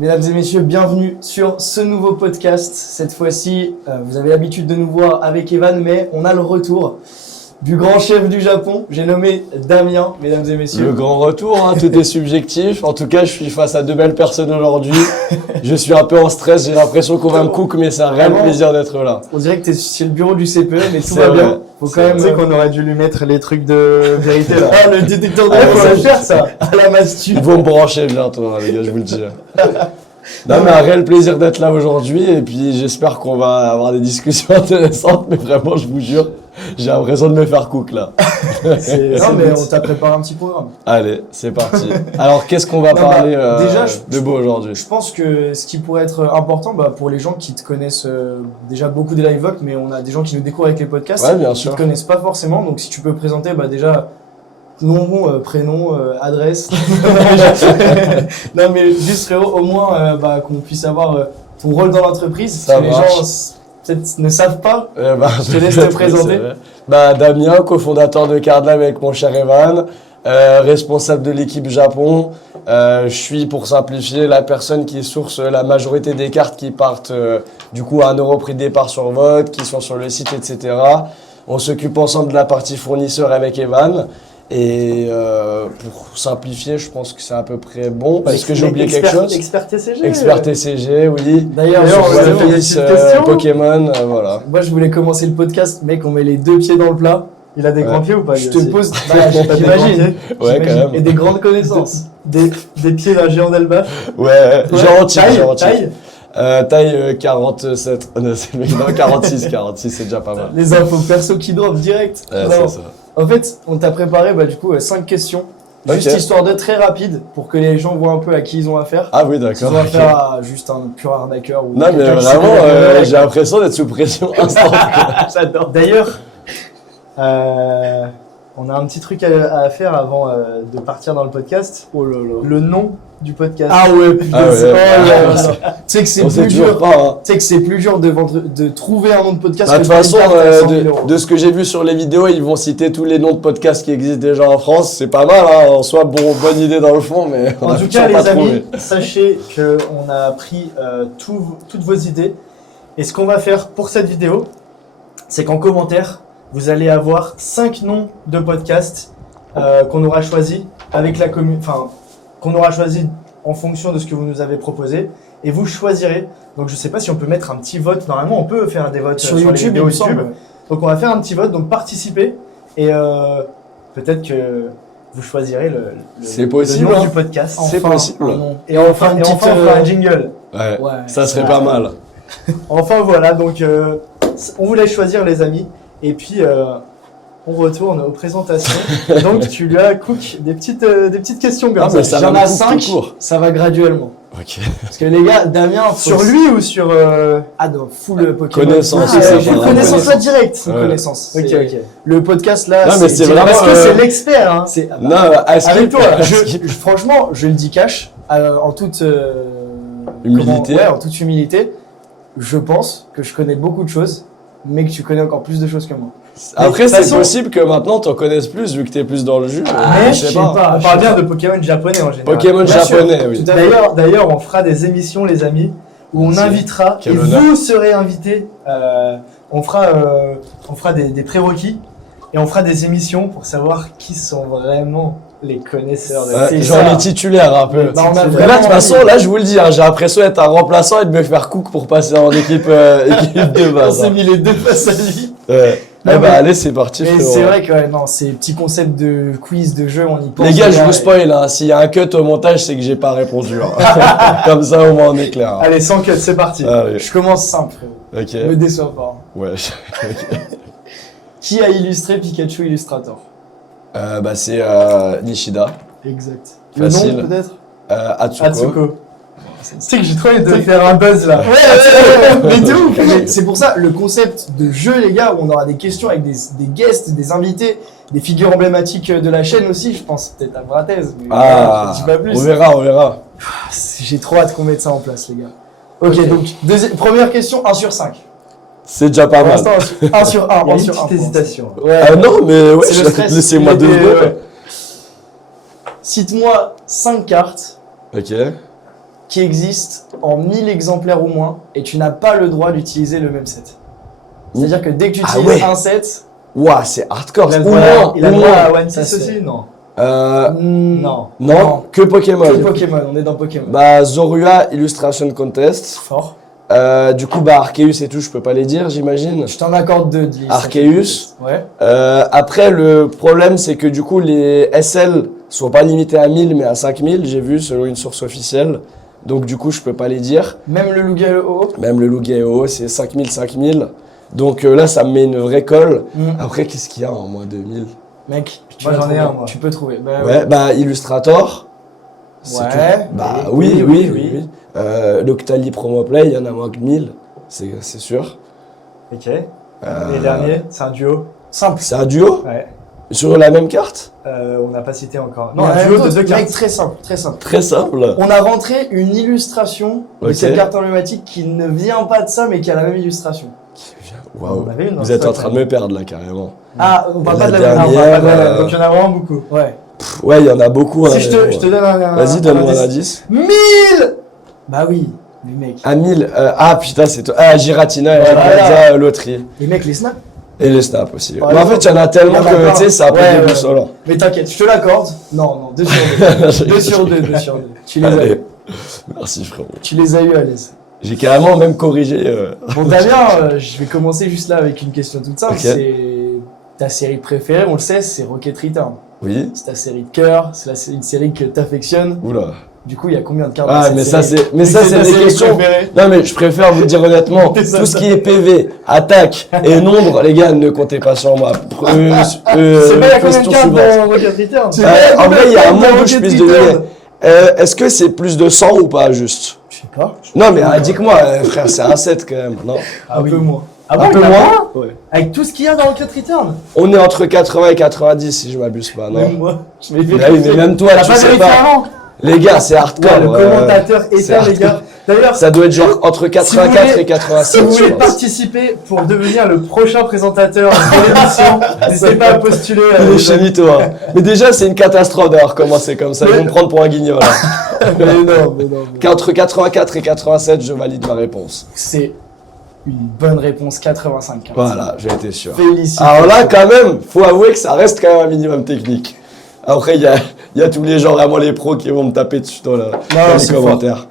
Mesdames et messieurs, bienvenue sur ce nouveau podcast. Cette fois-ci, vous avez l'habitude de nous voir avec Evan, mais on a le retour du grand chef du Japon. J'ai nommé Damien, mesdames et messieurs. Le grand retour, hein, tout est subjectif. En tout cas, je suis face à deux belles personnes aujourd'hui. Je suis un peu en stress, j'ai l'impression qu'on va me cook, mais c'est un réel plaisir d'être là. On dirait que t'es chez le bureau du CPE, mais tout va bien. Faut quand même dire qu'on aurait dû lui mettre les trucs de vérité là. Ah, le détecteur de faut le faire ça. à la mastu. Ils vont me brancher bientôt, hein, les gars, je vous le dis. Non, mais un réel plaisir d'être là aujourd'hui, et puis j'espère qu'on va avoir des discussions intéressantes, mais vraiment, je vous jure, j'ai l'impression de me faire cook là. Non, mais on t'a préparé un petit programme. Allez, c'est parti. Alors, qu'est-ce qu'on va parler déjà, de beau aujourd'hui? Je pense que ce qui pourrait être important pour les gens qui te connaissent déjà beaucoup des live mais on a des gens qui nous découvrent avec les podcasts, Ouais, bien qui sûr. te connaissent pas forcément. Donc si tu peux présenter déjà nom, prénom, adresse. Non mais juste frérot, au moins qu'on puisse avoir ton rôle dans l'entreprise. Ça Parce que les marche. gens peut-être ne savent pas. Je te laisse te présenter. Damien, cofondateur de Cardlab avec mon cher Evan, responsable de l'équipe Japon. Je suis, pour simplifier, la personne qui source la majorité des cartes qui partent du coup à 1 € prix de départ sur vote, qui sont sur le site, etc. On s'occupe ensemble de la partie fournisseur avec Evan. Et pour simplifier, je pense que c'est à peu près bon. Est-ce que j'ai oublié quelque chose? Expert TCG. Expert TCG, oui. D'ailleurs, on va justement, faire une petite question. Pokémon, voilà. moi je voulais commencer le podcast, mec, on met les deux pieds dans le plat. Il a des grands pieds ou pas? Je te pose, j'imagine. Ouais, quand même. et des grandes connaissances. Des pieds d'un géant d'Elbaf. Ouais, gentil, gentil. Taille. Taille 47. Non, 46, c'est déjà pas mal. Les infos perso qui drop direct. Ouais, Non. c'est ça. En fait, on t'a préparé 5 questions. Juste Ok. histoire de très rapide pour que les gens voient un peu à qui ils ont affaire. Ah oui, Ils d'accord. ont ok. affaire à juste un pur arnaqueur ou Non, mais quelqu'un qui vraiment, sait j'ai l'impression d'être sous pression instant. J'adore. D'ailleurs, on a un petit truc à faire avant de partir dans le podcast. Oh là là. Le nom du podcast. Ah ouais, putain, Ah ouais. c'est tu sais que c'est On sait plus toujours dur. pas, hein. Tu sais que c'est plus dur de trouver un nom de podcast. Bah, de que toute façon, une carte à 100 000 euros. de ce que j'ai vu sur les vidéos, ils vont citer tous les noms de podcasts qui existent déjà en France. C'est pas mal, hein. En soi, bonne idée dans le fond, mais on En a tout toujours cas, pas les amis, trouvé. sachez qu'on a pris toutes vos idées. Et ce qu'on va faire pour cette vidéo, c'est qu'en commentaire, vous allez avoir 5 noms de podcasts qu'on aura choisis avec la commune, qu'on aura choisi en fonction de ce que vous nous avez proposé. Et vous choisirez. Donc je sais pas si on peut mettre un petit vote. Normalement, on peut faire des votes Sur les YouTube, il vidéos me semble. Donc on va faire un petit vote. Donc participez et peut-être que vous choisirez C'est le possible, nom hein. du podcast. C'est possible. non. Et enfin, Une petite, on fera un jingle. Ouais, Ouais, ça serait ouais. pas mal. Enfin voilà, donc on vous laisse choisir les amis. Et puis on retourne aux présentations. Donc tu lui as Cook des petites questions comme Ah, mais ça Il y en va a me couper 5, tout court. ça va graduellement. Ok. Parce que les gars, Damien, sur lui ou sur Ah non, full Pokémon. Connaissance, Ah, ça, full apparemment. connaissance là direct. Full Ouais. connaissance. Ok, C'est- ok. Le podcast là, Non, mais c'est vraiment, Parce que c'est l'expert. Hein. c'est- Non, est-ce Avec que- toi, franchement, je le dis cash, en toute Humilité. en toute humilité, je pense que je connais beaucoup de choses, mais que tu connais encore plus de choses que moi. Après, de toute c'est façon- possible que maintenant t'en connaisses plus vu que t'es plus dans le jus. Mais je sais pas. On parle bien de Pokémon japonais en général. Pokémon Bien sûr. japonais, oui. Tout à fait. D'ailleurs, on fera des émissions, les amis, où on Merci. invitera, Quel et honneur. vous serez invités. On fera des prérequis, et on fera des émissions pour savoir qui sont vraiment les connaisseurs de Ouais, c'est genre ça. les titulaires un peu. Bah, on a Mais vraiment là, de toute façon, envie. là, je vous le dis, hein, j'ai l'impression d'être un remplaçant et de me faire cook pour passer en équipe, équipe de On base. s'est hein. mis les deux face à lui. Ouais. Non, Eh mais- bah, allez, c'est parti, Mais frérot. c'est vrai que non, ces petits concepts de quiz, de jeu, on y pense. Les gars, je déjà, vous et- spoil, hein, s'il y a un cut au montage, c'est que j'ai pas répondu. hein. Comme ça, au moins, on est clair. hein. Allez, sans cut, c'est parti. Allez, Je commence simple, frérot. ok. Me déçois pas. Ouais. Qui a illustré Pikachu Illustrator? Bah, c'est Nishida, Exact. Facile. Le nom peut-être? Atsuko. Atsuko. Tu sais que j'ai trop envie de faire un buzz là. Mais de ouf. Mais c'est pour ça, le concept de jeu, les gars, où on aura des questions avec des guests, des invités, des figures emblématiques de la chaîne aussi, je pense peut-être à Bratez. Mais Ah, je dis pas plus. on verra, on verra. J'ai trop hâte qu'on mette ça en place, les gars. Ok, donc, première question, 1 sur 5. C'est déjà pas Pour mal. l'instant, 1 sur 1. Il y a 1 une sur 1. petite hésitation. Ouais. Non, mais ouais, C'est le stress. laissez-moi Il 2 était, secondes. Cite-moi 5 cartes Ok. qui existe en 1000 exemplaires ou moins et tu n'as pas le droit d'utiliser le même set. C'est-à-dire que dès que tu Ah utilises ouais. un set, Ouah, c'est hardcore. Il a le Au droit, moins, il a au le droit moins. à One Ça, Piece c'est- aussi, non? non. Non, que Pokémon. Que Pokémon, on est dans Pokémon. Bah, Zorua Illustration Contest. Fort. Du coup, bah, Arceus et tout, je peux pas les dire, j'imagine. Je t'en accorde 2 de liste. Arceus. Ouais. Après, le problème, c'est que du coup, les SL sont pas limités à 1000, mais à 5000, j'ai vu, selon une source officielle. Donc, du coup, je peux pas les dire. Même le Lugia-Oh. Même le Lugia-Oh, c'est 5000. Donc là, ça me met une vraie colle. Après, qu'est-ce qu'il y a en moins 2000? Mec, tu Moi, vas j'en ai trouver. un, moi. Tu peux trouver. Bah, Ouais, bah, Illustrator. C'est Ouais. tout. Bah, Oui, oui. oui. L'Octali Promo Play, il y en a moins que 1000, c'est sûr. Ok. Les derniers, c'est un duo. Simple. C'est un duo Ouais. sur la même carte? On n'a pas cité encore. Il y Non, en a un même duo de d'autres. 2 Mec, cartes. très simple, très simple. Très simple. On a rentré une illustration de Ok. cette carte emblématique qui ne vient pas de ça, mais qui a la même illustration. Waouh. On avait une dans Vous le êtes en stock, train de me perdre là, carrément. Ah, on parle La pas de la dernière, même. Ah, on parle pas de la- euh, Donc il y en a vraiment beaucoup. Ouais. Ouais, il y en a beaucoup. hein, Si je mais te bon. donne un. Vas-y, donne-moi un indice. 1000. Bah oui, les mecs. À 1000. Ah putain, c'est toi. Ah, Giratina et Voilà. Rayquaza, loterie. Les mecs, les snaps. Et les snaps aussi. Par Mais en fait, il y en a tellement il y en a que plein. tu sais, c'est un peu Ouais, déboussolant. Mais t'inquiète, je te l'accorde. Non, 2 sur 2. 2 sur 2, 2 sur 2. Tu les as eu. Allez. Merci frérot. Tu les as eu à l'aise. J'ai carrément même corrigé. Bon, Damien, je vais commencer juste là avec une question toute simple. Ok. C'est ta série préférée, on le sait, c'est Rocket Return. Oui. C'est ta série de cœur, une série que t'affectionnes. Oula. Du coup, il y a combien de cartes dans Ah, cette mais ça, série c'est ta des série questions. préférée. Non, mais je préfère vous dire honnêtement, tout ce qui est PV, attaque et nombre, les gars, ne comptez pas sur moi. C'est pas, il y a combien de Question cartes suivante. dans Rocket Return En vrai, il y a un monde monde où je puisse deviner. Est-ce que c'est plus de 100 ou pas, juste? Je sais pas. Non, mais dis-moi, frère, c'est un 7 quand même, non? Un peu moins. Ah Un peu il y en a moins? Ouais. Avec tout ce qu'il y a dans Rocket Return. On est entre 80 et 90, si je m'abuse pas, non? Même moi. Je vais Bah oui, mais même toi, T'as tu pas sais vérifié pas. avant. Les gars, c'est hardcore. Ouais, le commentateur c'est éteint, les gars. D'ailleurs, Ça doit être genre entre 84 voulez- et 86. si vous je voulez pense. participer pour devenir le prochain présentateur de l'émission, n'hésitez pas à postuler. Il est chez Mito, hein. Mais déjà, c'est une catastrophe d'avoir commencé comme ça. Ils vont me prendre pour un guignol. hein. Mais non, mais non. Qu'entre 84 et 87, je valide ma réponse. C'est une bonne réponse, 85 cartes. Voilà, j'ai été sûr. Félicitations. Alors là, quand même, faut avouer que ça reste quand même un minimum technique. Après, il y a tous les gens, vraiment les pros, qui vont me taper dessus dans les c'est commentaires.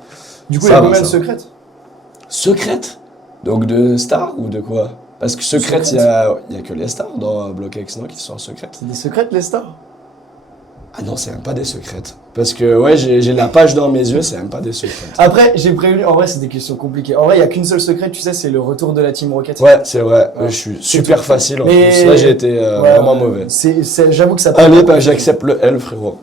Du coup, il y Ça a va, combien de ça va. secrètes Secrète? Donc de stars ou de quoi? Parce que secrète, il y a que les stars dans Block X, non, qui sont en secrète. C'est des secrètes, les stars? Ah non, c'est même pas des secrètes. Parce que, ouais, j'ai la page dans mes yeux, c'est même pas des secrètes. Après, j'ai prévenu, en vrai, c'est des questions compliquées. En vrai, il n'y a qu'une seule secrète, tu sais, c'est le retour de la Team Rocket. Ouais, c'est vrai. Ouais. Je suis super facile en Mais- plus. Là, j'ai été Ouais, vraiment ouais. mauvais. J'avoue que ça Allez, bah, j'accepte le L, frérot.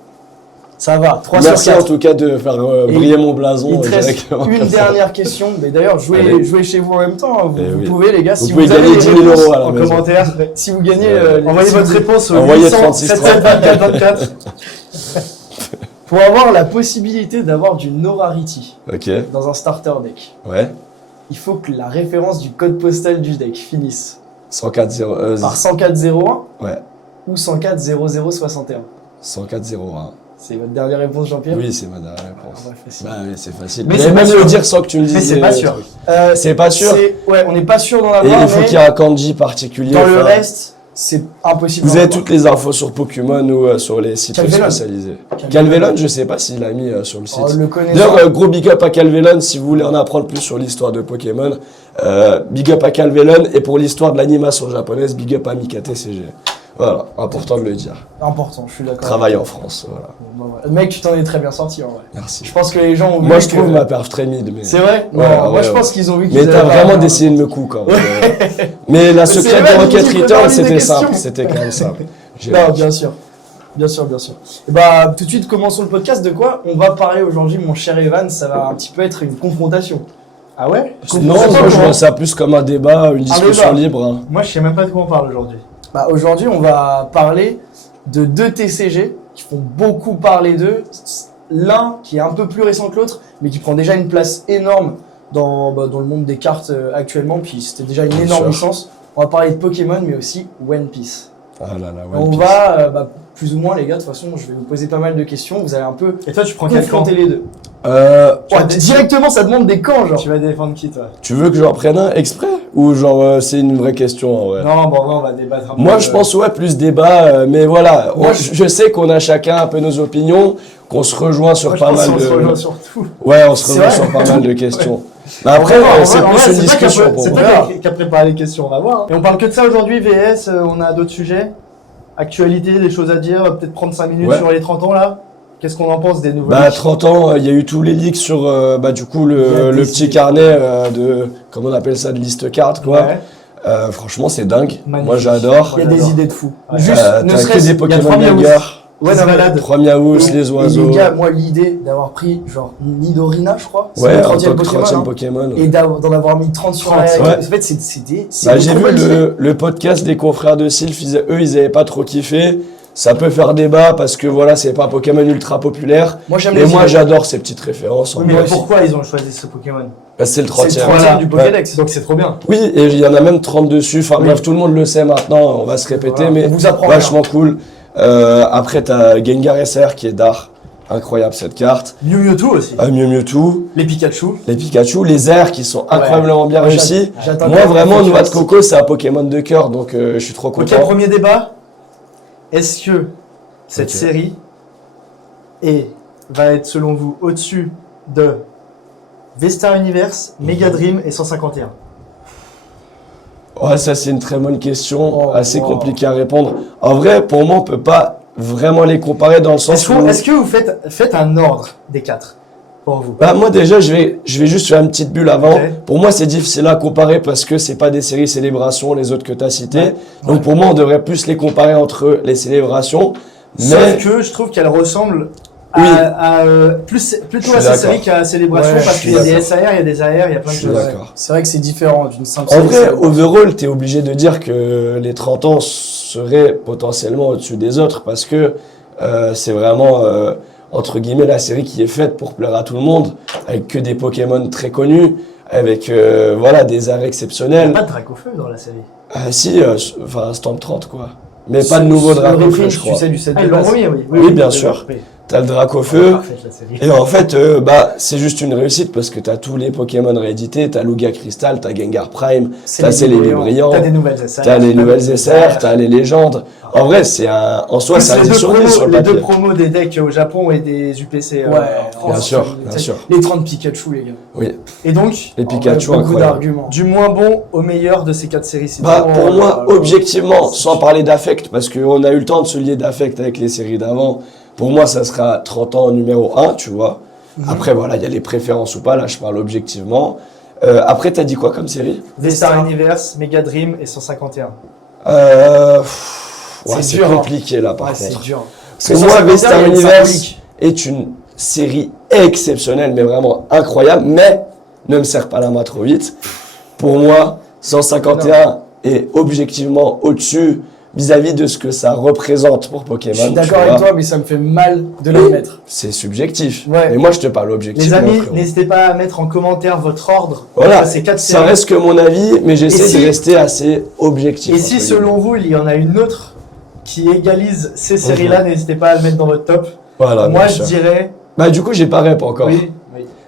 Ça va, 3 Merci sur en 4. tout cas de faire Et briller mon blason. Il te reste directement une comme ça. dernière question. Mais d'ailleurs, Allez. jouez chez vous en même temps. hein. Vous, Eh vous oui. pouvez, les gars, Vous si pouvez vous avez gagner les 10 000 réponses euros à la En maison. commentaire, Si vous gagnez, envoyez si votre vous- réponse au Envoyez 800 36 77 24 24. Pour avoir la possibilité d'avoir du no rarity Ok, dans un starter deck, ouais. il faut que la référence du code postal du deck finisse 104 0 par 10401 ouais. ou 1040061. 104 01. C'est votre dernière réponse, Jean-Pierre? Oui, c'est ma dernière Ah, réponse. ouais, facile. Bah oui, c'est facile. Mais Mais c'est pas même sûr. le dire sans que tu me dises. Mais c'est pas sûr. C'est pas sûr. Ouais, on n'est pas sûr d'en Et avoir, il faut mais qu'il y ait un kanji particulier. dans le enfin, reste, c'est impossible. Vous d'en avez avoir. toutes les infos sur Pokémon ou sur les sites Calvelon. spécialisés. Calvelon, je sais pas s'il l'a mis sur le site. Oh, le connaissant. D'ailleurs, gros big up à Calvelon si vous voulez en apprendre plus sur l'histoire de Pokémon. Big up à Calvelon et pour l'histoire de l'animation japonaise, big up à Mika TCG. Voilà, important de le dire. Important, je suis d'accord. Travaille en France, voilà. Bon, bah, voilà. Mec, tu t'en es très bien sorti en vrai. Merci. Je pense que les gens ont vu. Moi, je que- trouve ma perf très mid, mais. C'est vrai? Non, Ouais, moi ouais, je ouais. pense qu'ils ont vu qu'ils Mais t'as avaient vraiment pas- décidé de me coup quand même. Mais la c'est secrète vrai, de vous Rocket dites, Return, préparez des c'était questions. simple. C'était quand même simple. J'ai Non, bien sûr. Bien sûr, bien sûr. Et bah, tout de suite, commençons le podcast. De quoi on va parler aujourd'hui, mon cher Evan? Ça va un petit peu être une confrontation. Ah ouais? Non, moi je vois ça plus comme un débat, une discussion débat. libre. hein. Moi, je sais même pas de quoi on parle aujourd'hui. Bah, aujourd'hui, on va parler de deux TCG qui font beaucoup parler d'eux. L'un qui est un peu plus récent que l'autre, mais qui prend déjà une place énorme dans le monde des cartes actuellement. Puis c'était déjà une Bien énorme sûr. licence. On va parler de Pokémon, mais aussi One Piece. Ah là là, On One Piece. va, plus ou moins, les gars, de toute façon, je vais vous poser pas mal de questions. Vous allez un peu Et toi, tu prends quel camp? confronter les deux. Directement, ça demande des camps, genre. Tu vas défendre qui, toi? Tu veux que j'en prenne un exprès? Ou genre c'est une vraie question en vrai? Non, bon, on va débattre un peu. Moi je pense ouais plus débat, mais voilà, Moi, je sais qu'on a chacun un peu nos opinions, qu'on se rejoint sur Moi, je pas pense mal qu'on se de... rejoint sur tout. Ouais, on se C'est rejoint vrai sur pas mal de questions. Mais après, On va voir, c'est on va plus voir, une c'est pas discussion pour C'est moi. pas qui a préparé les questions, on va voir. Et on parle que de ça aujourd'hui, VS, on a d'autres sujets. Actualité, des choses à dire, peut-être prendre 5 minutes Ouais. sur les 30 ans là. Qu'est-ce qu'on en pense des nouveaux Bah leaks? 30 ans, il y a eu tous les leaks sur du coup Il y a le des petit idées. carnet de, comment on appelle ça, de liste carte quoi. Ouais. Franchement c'est dingue, Magnifique. moi j'adore. Il y a j'adore. des idées de fou. Ouais. Juste, ne T'as que serait-ce... des il y a Pokémon 3 miaouts. bagarres, Ouais, la balade. 3 miaous, Et les oiseaux. les gars, moi, l'idée d'avoir pris, genre, Nidorina, je crois. C'est Ouais, le en 30e tant que 30e hein. Pokémon. Et d'en avoir mis 30 sur la... 30, ouais. En fait, c'est des... Bah, j'ai vu le podcast des confrères de Sylph, ils avaient pas trop kiffé. Ça peut faire débat parce que voilà, c'est pas un Pokémon ultra populaire. Moi, j'aime Mais les moi, idées. j'adore ces petites références. Oui, en mais vrai. pourquoi ils ont choisi ce Pokémon? Bah, c'est le C'est le 30e. 30e du Pokédex. Donc c'est trop bien. Oui, et il y en a même 30 dessus. Enfin Oui. bref, tout le monde le sait maintenant, on va se répéter, Voilà. mais On vous apprend vachement cool. Après, t'as Gengar SR qui est d'art. Incroyable cette carte. Mewtwo aussi. Mewtwo, Les Pikachu. les Pikachu, les airs qui sont incroyablement bien Moi, réussis. J'attends Moi, quand même vraiment, le Noix de podcast. Coco, c'est un Pokémon de cœur, donc je suis trop Ok, content. premier débat. Est-ce que cette Ok. série va être selon vous au-dessus de V-Star Universe, Mega Dream et 151? Ouais, ça c'est une très bonne question, Oh, assez wow. compliquée à répondre. En vrai, pour moi, on peut pas vraiment les comparer dans le sens où... Est-ce que vous faites un ordre des 4 pour vous? Bah moi déjà je vais juste faire une petite bulle avant. Ok. Pour moi c'est difficile à comparer parce que c'est pas des séries célébrations les autres que tu as citées. Ouais. Donc pour moi on devrait plus les comparer entre les célébrations. Sauf Mais que je trouve qu'elle ressemble Oui. plutôt Je à suis sa série d'accord. qu'à Célébration Ouais, parce je qu'il y a suis des d'accord. SAR, il y a des AR, il y a plein de Je suis choses. d'accord. C'est vrai que c'est différent d'une simple en série, vrai, ça. overall, tu es obligé de dire que les 30 ans seraient potentiellement au-dessus des autres parce que c'est vraiment, entre guillemets, la série qui est faite pour plaire à tout le monde, avec que des Pokémon très connus, avec voilà, des arts Il n'y a exceptionnels. pas de Dracofeu dans la série. Ah si, enfin Storm 30 quoi. Mais pas de nouveau Le Dracofeu, reprint, je crois. tu sais, du set Ah, de ils l'ont base. remis, oui. Oui, bien sûr. T'as le Dracofeu. Parfaite la série. Et en fait, c'est juste une réussite parce que t'as tous les Pokémon réédités. T'as Lugia Crystal, t'as Gengar Prime, t'as Célébi Brillant, T'as des nouvelles SR. t'as les nouvelles SR, t'as les légendes. En vrai, en soi, c'est additionné sur le les deux papier. promos des decks au Japon et des UPC Ouais, en France. Bien sûr, c'est- bien sûr. Les 30 Pikachu, les gars. Oui, Et donc, les Pikachu Beaucoup incroyables. d'arguments. du moins bon au meilleur de ces 4 séries. c'est Bah, bon. pour moi, objectivement, sans parler d'affect, parce qu'on a eu le temps de se lier d'affect avec les séries d'avant, pour moi, ça sera 30 ans numéro 1, tu vois. Après, voilà, il y a les préférences ou pas, là, je parle objectivement. Après, t'as dit quoi comme série? V-Star Universe, Mega Dream et 151. Ouais, C'est c'est dur, hein. compliqué, là, par Ouais, c'est contre. dur. Pour moi, V-Star il y a une Universe symbolique. est une série exceptionnelle, mais vraiment incroyable, mais ne me serre pas la main trop vite. Pour moi, 151 est objectivement au-dessus vis-à-vis de ce que ça représente pour Pokémon. Je suis tu d'accord vois. avec toi, mais ça me fait mal de Oui. l'admettre. C'est subjectif. Ouais. Mais moi, je te parle objectivement. Les amis, frérot. n'hésitez pas à mettre en commentaire votre ordre Voilà, entre ces 4 ça séries. reste que mon avis, mais j'essaie Et si- de rester assez objectif. Et si entre selon guillemets. vous, il y en a une autre qui égalise ces séries-là, n'hésitez pas à le mettre dans votre top. Voilà, Moi, bien je sûr. dirais... Bah, du coup, j'ai pas rep encore. Oui.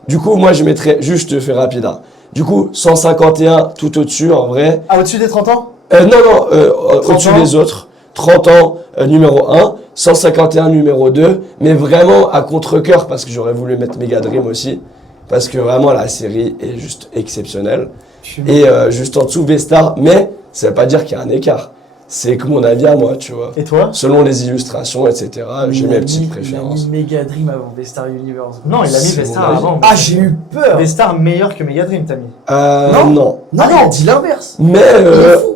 Du coup, moi, je mettrais, juste, je te fais rapide. Hein. Du coup, 151 tout au-dessus, en vrai. Ah, au-dessus des 30 ans? Non, 30 au-dessus ans. des autres. 30 ans, numéro 1. 151, numéro 2. Mais vraiment à contre-cœur, parce que j'aurais voulu mettre Mega Dream aussi. Parce que vraiment, la série est juste exceptionnelle. Et juste en dessous, V-Star. Mais ça veut pas dire qu'il y a un écart. C'est que mon avis à moi, tu vois. Et toi? Selon les illustrations, etc., j'ai Il mes a petites mis- préférences. Il a mis Mega Dream avant V-Star Universe. Non, il a mis C'est V-Star mon avis. avant. Ah, j'ai eu peur. V-Star meilleur que Mega Dream, t'as mis. Non. Non. Non, il a dit l'inverse. Mais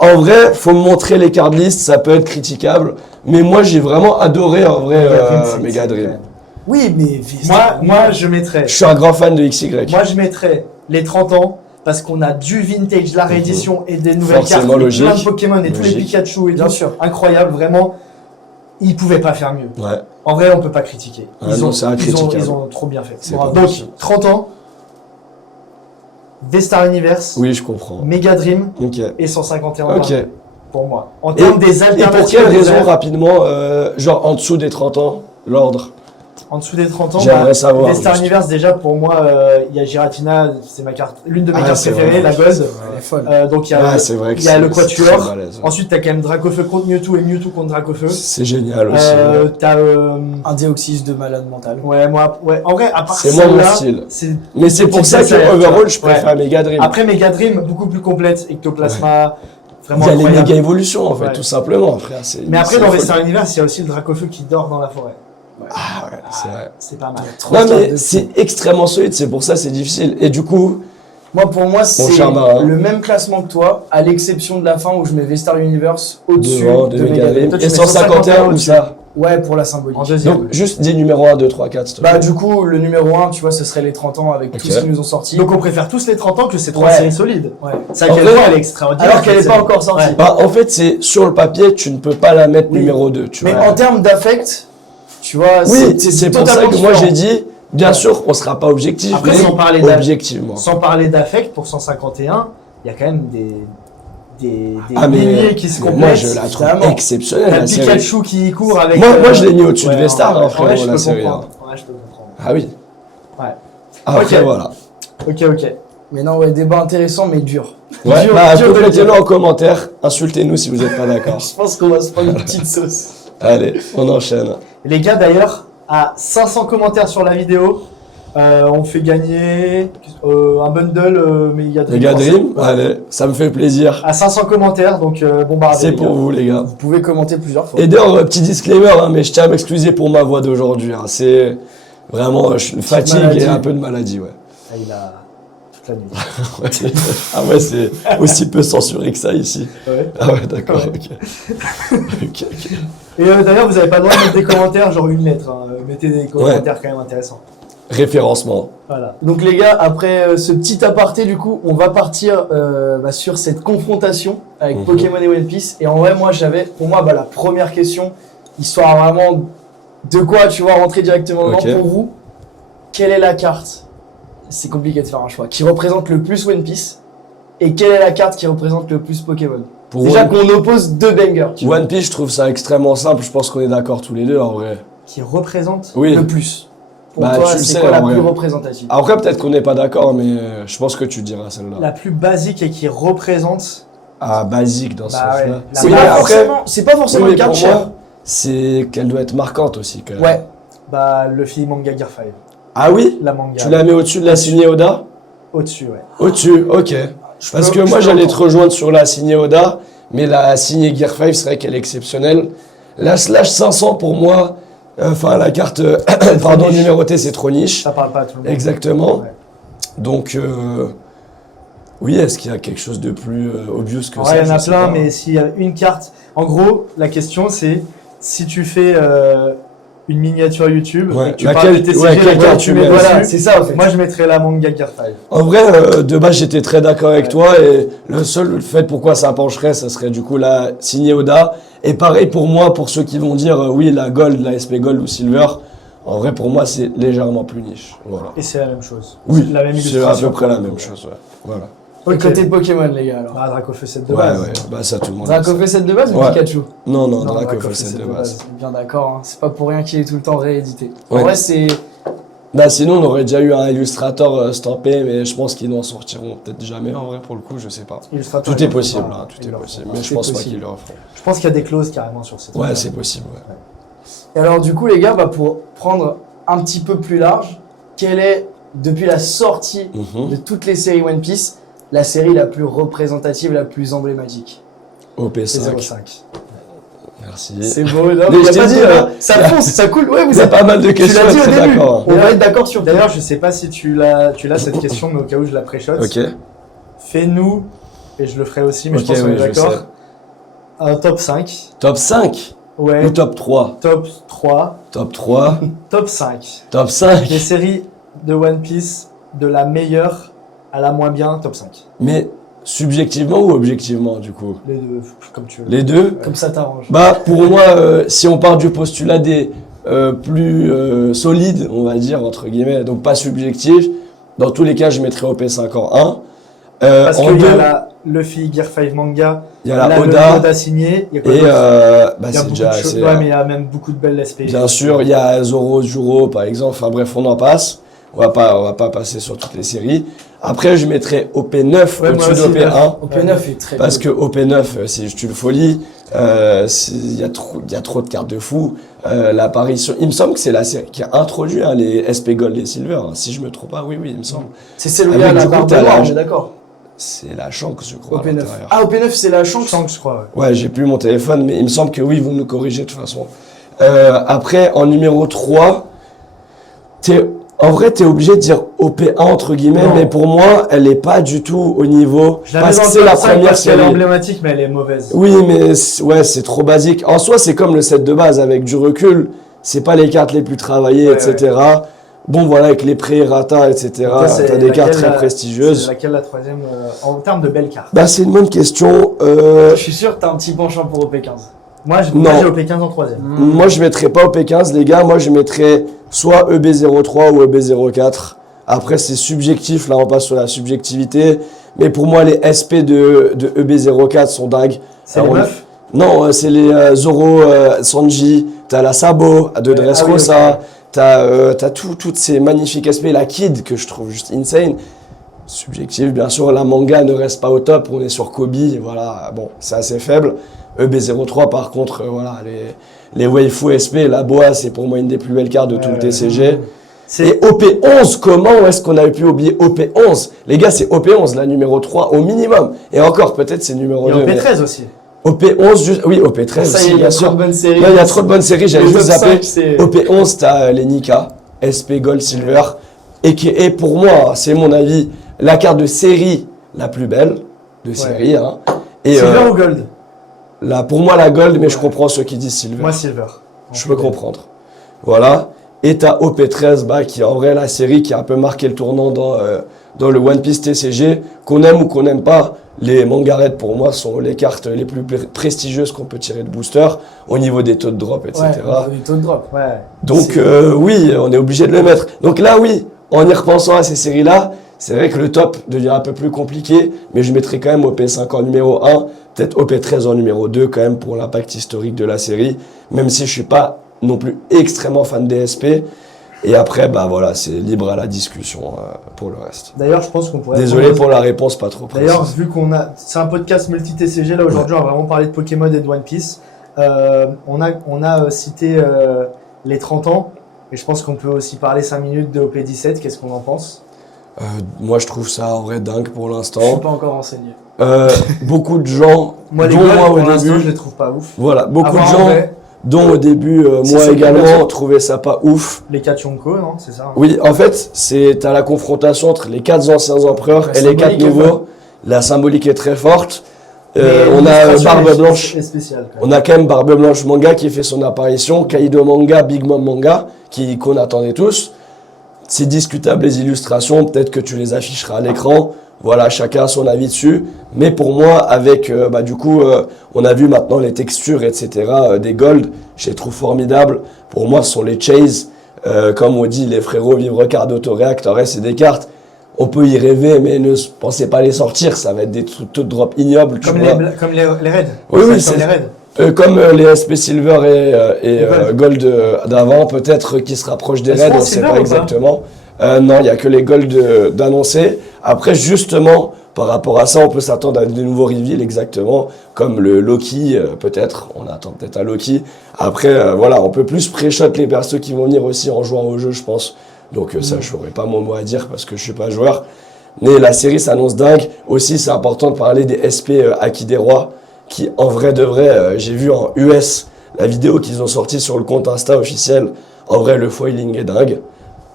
en vrai, faut me montrer les card list, ça peut être critiquable. Mais moi, j'ai vraiment adoré en vrai c'est- Mega c'est- Dream. Oui, mais V-Star Moi, je mettrais... Je suis un grand fan de XY. Moi, je mettrais les 30 ans parce qu'on a du vintage, la réédition et des nouvelles Forcément cartes, et logique. plein de Pokémon et tous les Logique. Pikachu et Bien tout. sûr. Incroyable, vraiment. Ils pouvaient pas faire mieux. Ouais. En vrai, on peut pas critiquer. Ah non, c'est incritiquable. Ils ont trop bien fait. C'est Bravo. pas Donc, possible. 30 ans, V-Star Universe, Oui, je comprends. Mega Dream Ok. et 151 Ok. pour moi. En termes des Et alternatives. pour quelle des raison, airs, rapidement, genre en dessous des 30 ans, l'ordre En dessous des 30 ans, J'aimerais savoir. Vestar juste. Universe, déjà pour moi, il y a Giratina, c'est ma carte, l'une de mes Ah, cartes c'est préférées, vrai. la Gold. Elle est folle. Donc il y a, Ah, c'est vrai que il y a c'est- le c'est très Quatuor. balèze, ouais. Ensuite, t'as quand même Dracofeu contre Mewtwo et Mewtwo contre Dracofeu. C'est génial aussi. T'as. Un Déoxys de malade mental. Ouais, moi, ouais, en vrai, à part C'est moins mon celle-là, style. c'est. Mais c'est pour ça petite que SAF, overall, tu je vois. préfère Mega Dream. Après, Mega Dream, beaucoup plus complète, Ectoplasma, Il vraiment y a les incroyable. méga évolutions en fait, Ouais. tout simplement. Frère. C'est- Mais après, c'est dans folie. Vestar Universe, il y a aussi le Dracofeu qui dort dans la forêt. Ah ouais, c'est vrai. C'est pas mal. Non mais c'est extrêmement solide, c'est pour ça que c'est difficile. Et du coup, Pour moi, c'est cher Marin. le même classement que toi, à l'exception de la fin où je mets Vestar Universe au-dessus devant de Mega Dream. Toi, tu Et mets 151 où au-dessus. ça? Ouais, pour la symbolique. En deuxième. Donc juste dis numéro 1, 2, 3, 4 s'il te plaît. Bah, du coup, le numéro 1, tu vois, ce serait les 30 ans avec Ok. tout ce qu'ils nous ont sorti. Donc on préfère tous les 30 ans que ces trois Ouais. séries solides. Ouais. C'est à En quel vrai, point elle est extraordinaire. Alors qu'elle n'est cette pas série. encore sortie. Ouais. Bah, en fait, c'est sur le papier, tu ne peux pas la mettre Oui. numéro 2, tu Mais vois. en termes d'affect, tu vois, Oui, c'est pour ça totalement que moi différent. j'ai dit, bien sûr, on sera pas objectif, Après, mais sans parler d'aff- objectivement. Sans parler d'affect, pour 151, il y a quand même des Ah mais milliers qui se moi complètent. je la trouve évidemment. exceptionnelle T'as la série. Pikachu qui court avec. Moi, je l'ai mis au-dessus de Vestar, en vrai, frérot, je la peux série, comprendre. Ouais, je peux comprendre. Ah oui. Ouais. Après Ok. voilà. Ok. Mais non, ouais, débat intéressant, mais dur. Ouais, Dur, bah dur de le complétez-le dire. en commentaire, insultez-nous si vous n'êtes pas d'accord. Je pense qu'on va se prendre une petite sauce. Allez, on enchaîne. Les gars, d'ailleurs, à 500 commentaires sur la vidéo, on fait gagner un bundle Mega Dream. Mega Dream, Ouais. allez, ça me fait plaisir. À 500 commentaires, donc bombardez. C'est les pour gars. vous les gars. Vous pouvez commenter plusieurs fois. Et d'ailleurs, petit disclaimer, hein, mais je tiens à m'excuser pour ma voix d'aujourd'hui. Hein. C'est vraiment une fatigue maladie. et un peu de maladie, ouais. Ah, il a toute la nuit. Ouais. Ah ouais, c'est aussi peu censuré que ça ici. Ouais. Ah ouais, d'accord, Ouais. ok. Ok, ok. Et d'ailleurs, vous n'avez pas le droit de mettre des commentaires, genre une lettre. Hein. Mettez des commentaires quand même intéressants. Référencement. Voilà. Donc les gars, après ce petit aparté, du coup, on va partir sur cette confrontation avec Mhm. Pokémon et One Piece. Et en vrai, moi, pour moi, la première question, histoire vraiment de quoi, tu vois, rentrer directement dedans Ok. pour vous. Quelle est la carte? C'est compliqué de faire un choix. Qui représente le plus One Piece? Et quelle est la carte qui représente le plus Pokémon? Pour Déjà One, qu'on oppose deux bangers. Tu vois. One Piece, je trouve ça extrêmement simple. Je pense qu'on est d'accord tous les deux, en vrai. Qui représente. Oui. Le plus. Pour Bah, toi, tu le c'est sais, quoi la en plus vrai. représentative? Après, peut-être qu'on n'est pas d'accord, mais je pense que tu diras celle-là. La plus basique et qui représente. Ah, basique dans ce Bah sens-là. ouais. C'est Oui, pas, mais après, c'est pas forcément oui, une mais carte pour chère. moi, c'est qu'elle doit être marquante aussi, quand même. Ouais. Bah, Luffy Manga Gear 5. Ah oui? La manga. Tu la mets au-dessus de la signée Oda? Au-dessus, ouais. Au-dessus, ok. Parce que moi, j'allais te rejoindre sur la signée Oda, mais la signée Gear 5, c'est vrai qu'elle est exceptionnelle. La slash 500, pour moi, enfin, la carte, pardon, niche. numérotée, c'est trop niche. Ça parle pas à tout le monde. Exactement. Ouais. Donc, oui, est-ce qu'il y a quelque chose de plus obvious que En ça? vrai, il y en a Je sais plein, pas. mais s'il y a une carte. En gros, la question c'est si tu fais une miniature YouTube, Ouais, et que tu laquelle- parles de TCG, ouais, quelle laquelle carte tu tu mets mets? dessus, Voilà, c'est ça en fait. moi je mettrais la Manga Gear 5. En vrai, de base, j'étais très d'accord avec Ouais. toi et le seul fait pourquoi ça pencherait, ça serait du coup la signée Oda. Et pareil pour moi, pour ceux qui vont dire oui, la Gold, la SP Gold ou Silver, en vrai, pour moi, c'est légèrement plus niche. Voilà. Et c'est la même chose. Oui, la même c'est à illustration. peu près la même chose. Ouais. Voilà. Et Ok. côté Pokémon, les gars, alors. Bah, Dracofeu 7 de Ouais, base. ouais, bah ça tout le monde. Draco le sait. fait 7 de base ou Ouais. Pikachu? Non, non, Non, Draco Draco fait fait 7 de de base. base. On est bien d'accord, hein. C'est pas pour rien qu'il est tout le temps réédité. Ouais. En vrai, c'est. Bah sinon, on aurait déjà eu un illustrateur stampé, mais je pense qu'ils n'en sortiront peut-être jamais en vrai pour le coup, je sais pas. Illustrateur, Tout ils est le font possible, pas. hein, tout Ils est le font possible, pas. mais je C'est pense pas possible. qu'ils le referont. Je pense qu'il y a des clauses carrément sur cette Ouais, truc-là. c'est possible, ouais. Et alors, du coup, les gars, pour prendre un petit peu plus large, quelle est, depuis la sortie Mhm. de toutes les séries One Piece, la série la plus représentative, la plus emblématique? C'est OP5. 0,5. Merci. C'est beau, non? Mais y a je t'ai pas de dit, débat. Ça fonce, ça coule. Ouais, Il vous y a êtes. pas mal de Tu questions, l'as dit au c'est début. d'accord. On va être d'accord sur. D'ailleurs, je sais pas si tu l'as cette question, mais au cas où je la pré-shot. Ok. Fais-nous, et je le ferai aussi, mais Ok, je pense qu'on oui, est je d'accord, sais. un top 5. Top 5 Ouais. ou top 3? Top 3. Top 3, Top 5. top 5. Les séries de One Piece, de la meilleure à la moins bien, top 5. Mais subjectivement ou objectivement du coup? Les deux, comme tu veux. Les deux? Comme ça t'arrange. Bah pour moi, si on part du postulat des plus solides, on va dire, entre guillemets, donc pas subjectif, dans tous les cas je mettrais OP5 en 1. Parce En qu'il y deux, a la Luffy Gear 5 manga, il y a la le Oda. Oda signé, il y a quoi Et d'autre? bah, Il y a c'est beaucoup déjà de choses, assez. ouais, mais il y a même beaucoup de belles SP. Bien sûr, il y a Zoro, Juro, par exemple. Enfin bref, on en passe. On va pas passer sur toutes les séries. Après, je mettrai OP9 Ouais, moi au-dessus aussi, d'OP1. OP9 est très Parce que cool. OP9, c'est juste une folie. Il y a trop de cartes de fou. L'apparition, il me semble que c'est la série qui a introduit les SP Gold et Silver. Hein. Si je me trompe pas, oui, il me semble. C'est celui Avec à la du coup, barbe t'as noire, la- on est d'accord. C'est la Shanks, je crois. à OP9. l'intérieur. Ah, OP9, c'est la chance. Shanks, je crois. Ouais, j'ai plus mon téléphone, mais il me semble que oui, vous nous corrigez de toute façon. Après, en numéro 3, en vrai, t'es obligé de dire OP1 entre guillemets, Non. mais pour moi, elle est pas du tout au niveau. Je la mets Parce dans que le c'est la top 5 première parce qu'elle est série. emblématique, mais elle est mauvaise. Oui, mais ouais, c'est trop basique. En soi, c'est comme le set de base, avec du recul, c'est pas les cartes les plus travaillées, Ouais, etc. Bon, voilà, avec les pré-rata, etc. Toi, c'est T'as des cartes laquelle, très C'est prestigieuses. laquelle la troisième en termes de belles cartes? Bah, c'est une bonne question. Je suis sûr que t'as un petit penchant pour OP15. Moi, j'ai Non. OP15 en troisième. Moi, je mettrais pas OP15, les gars. Moi, je mettrais soit EB03 ou EB04. Après, c'est subjectif. Là, on passe sur la subjectivité. Mais pour moi, les SP de EB04 sont dingues. C'est les Alors, meufs? Non, c'est les Zoro, Sanji. T'as la Sabo de Ouais, Dressrosa. ok. T'as toutes ces magnifiques SP. La Kid, que je trouve juste insane. Subjectif, bien sûr. La manga ne reste pas au top. On est sur Kobe. Voilà, bon, c'est assez faible. EB03, par contre, voilà, les waifu SP, la Boa, c'est pour moi une des plus belles cartes de tout le TCG. Et C'est OP11, comment est-ce qu'on avait pu oublier OP11? Les gars, c'est OP11, la numéro 3 au minimum. Et encore, peut-être c'est numéro et 2. mais OP13 aussi. OP11, juste... oui, OP13 Ça y est, aussi, il y a bien trop sûr. de bonnes séries. Là, il y a trop de bonnes séries, j'allais Les juste top zapper. 5, c'est- OP11, t'as les Nika, SP Gold Silver, et qui est pour moi, c'est mon avis, la carte de série la plus belle de série. Hein. Et Silver ou Gold? là, pour moi, la Gold, mais je Ouais. comprends ceux qui disent Silver. Moi, Silver. Je peux comprendre. Voilà. Et t'as OP13, bah, qui est en vrai la série qui a un peu marqué le tournant dans le One Piece TCG. Qu'on aime ou qu'on n'aime pas, les Mangaret pour moi sont les cartes les plus prestigieuses qu'on peut tirer de booster au niveau des taux de drop, etc. Ouais, des taux de drop. Ouais. Donc C'est- oui, on est obligé de le mettre. Donc là, oui, en y repensant à ces séries-là, c'est vrai que le top devient un peu plus compliqué, mais je mettrai quand même OP5 en numéro 1, peut-être OP13 en numéro 2 quand même pour l'impact historique de la série, même si je suis pas non plus extrêmement fan des SP. Et après, bah voilà, c'est libre à la discussion pour le reste. D'ailleurs, je pense qu'on pourrait. Désolé pour la réponse pas trop précise. D'ailleurs, vu qu'on a. C'est un podcast multi-TCG, là aujourd'hui, on va vraiment parler de Pokémon et de One Piece. On a cité les 30 ans, et je pense qu'on peut aussi parler 5 minutes de OP17. Qu'est-ce qu'on en pense? Moi, je trouve ça en vrai dingue pour Je suis l'instant. pas encore renseigné. Beaucoup de gens, Moi, les dont Gold, moi pour au l'instant, début, je les trouve pas ouf. voilà, beaucoup de Avoir en gens, vrai, dont au début, C'est moi ça qui est également, bien. trouvaient ça pas ouf. les 4 Yonko, non? C'est ça? Hein. Oui, en fait, t'as la confrontation entre les 4 anciens empereurs La et les 4 symbolique est nouveaux. forte. La symbolique est très forte. Mais On a l'illustration Barbe est- Blanche. est spéciale, quand même. On a quand même Barbe Blanche Manga qui fait son apparition, Kaido Manga, Big Mom Manga, qu'on attendait tous. C'est discutable les illustrations, peut-être que tu les afficheras à l'écran. Voilà, chacun a son avis dessus. Mais pour moi, avec, on a vu maintenant les textures, etc., des Gold, je les trouve formidables. Pour moi, ce sont les Chase. Comme on dit, les frérots vivre Cardo Toreac, en vrai, c'est des cartes. On peut y rêver, mais ne pensez pas les sortir. Ça va être des taux de drop ignobles. tu Comme vois. les raids. Oui, oui, Comme c'est- les raids. Comme les SP Silver et Gold. Gold d'avant, peut-être qui se rapprochent des Elles raids, sont en on ne sait Silver pas ou pas exactement. Non, il n'y a que les Gold d'annoncer. Après, justement, par rapport à ça, on peut s'attendre à de nouveaux reveals exactement, comme le Loki, peut-être. On attend peut-être un Loki. Après, voilà, on peut plus pré-shot les persos qui vont venir aussi en jouant au jeu, je pense. Donc ça, je n'aurai pas mon mot à dire parce que je suis pas joueur. Mais la série s'annonce dingue. Aussi, c'est important de parler des SP Acquis des Rois, qui, en vrai de vrai, j'ai vu en US la vidéo qu'ils ont sortie sur le compte Insta officiel. En vrai, le foiling est dingue.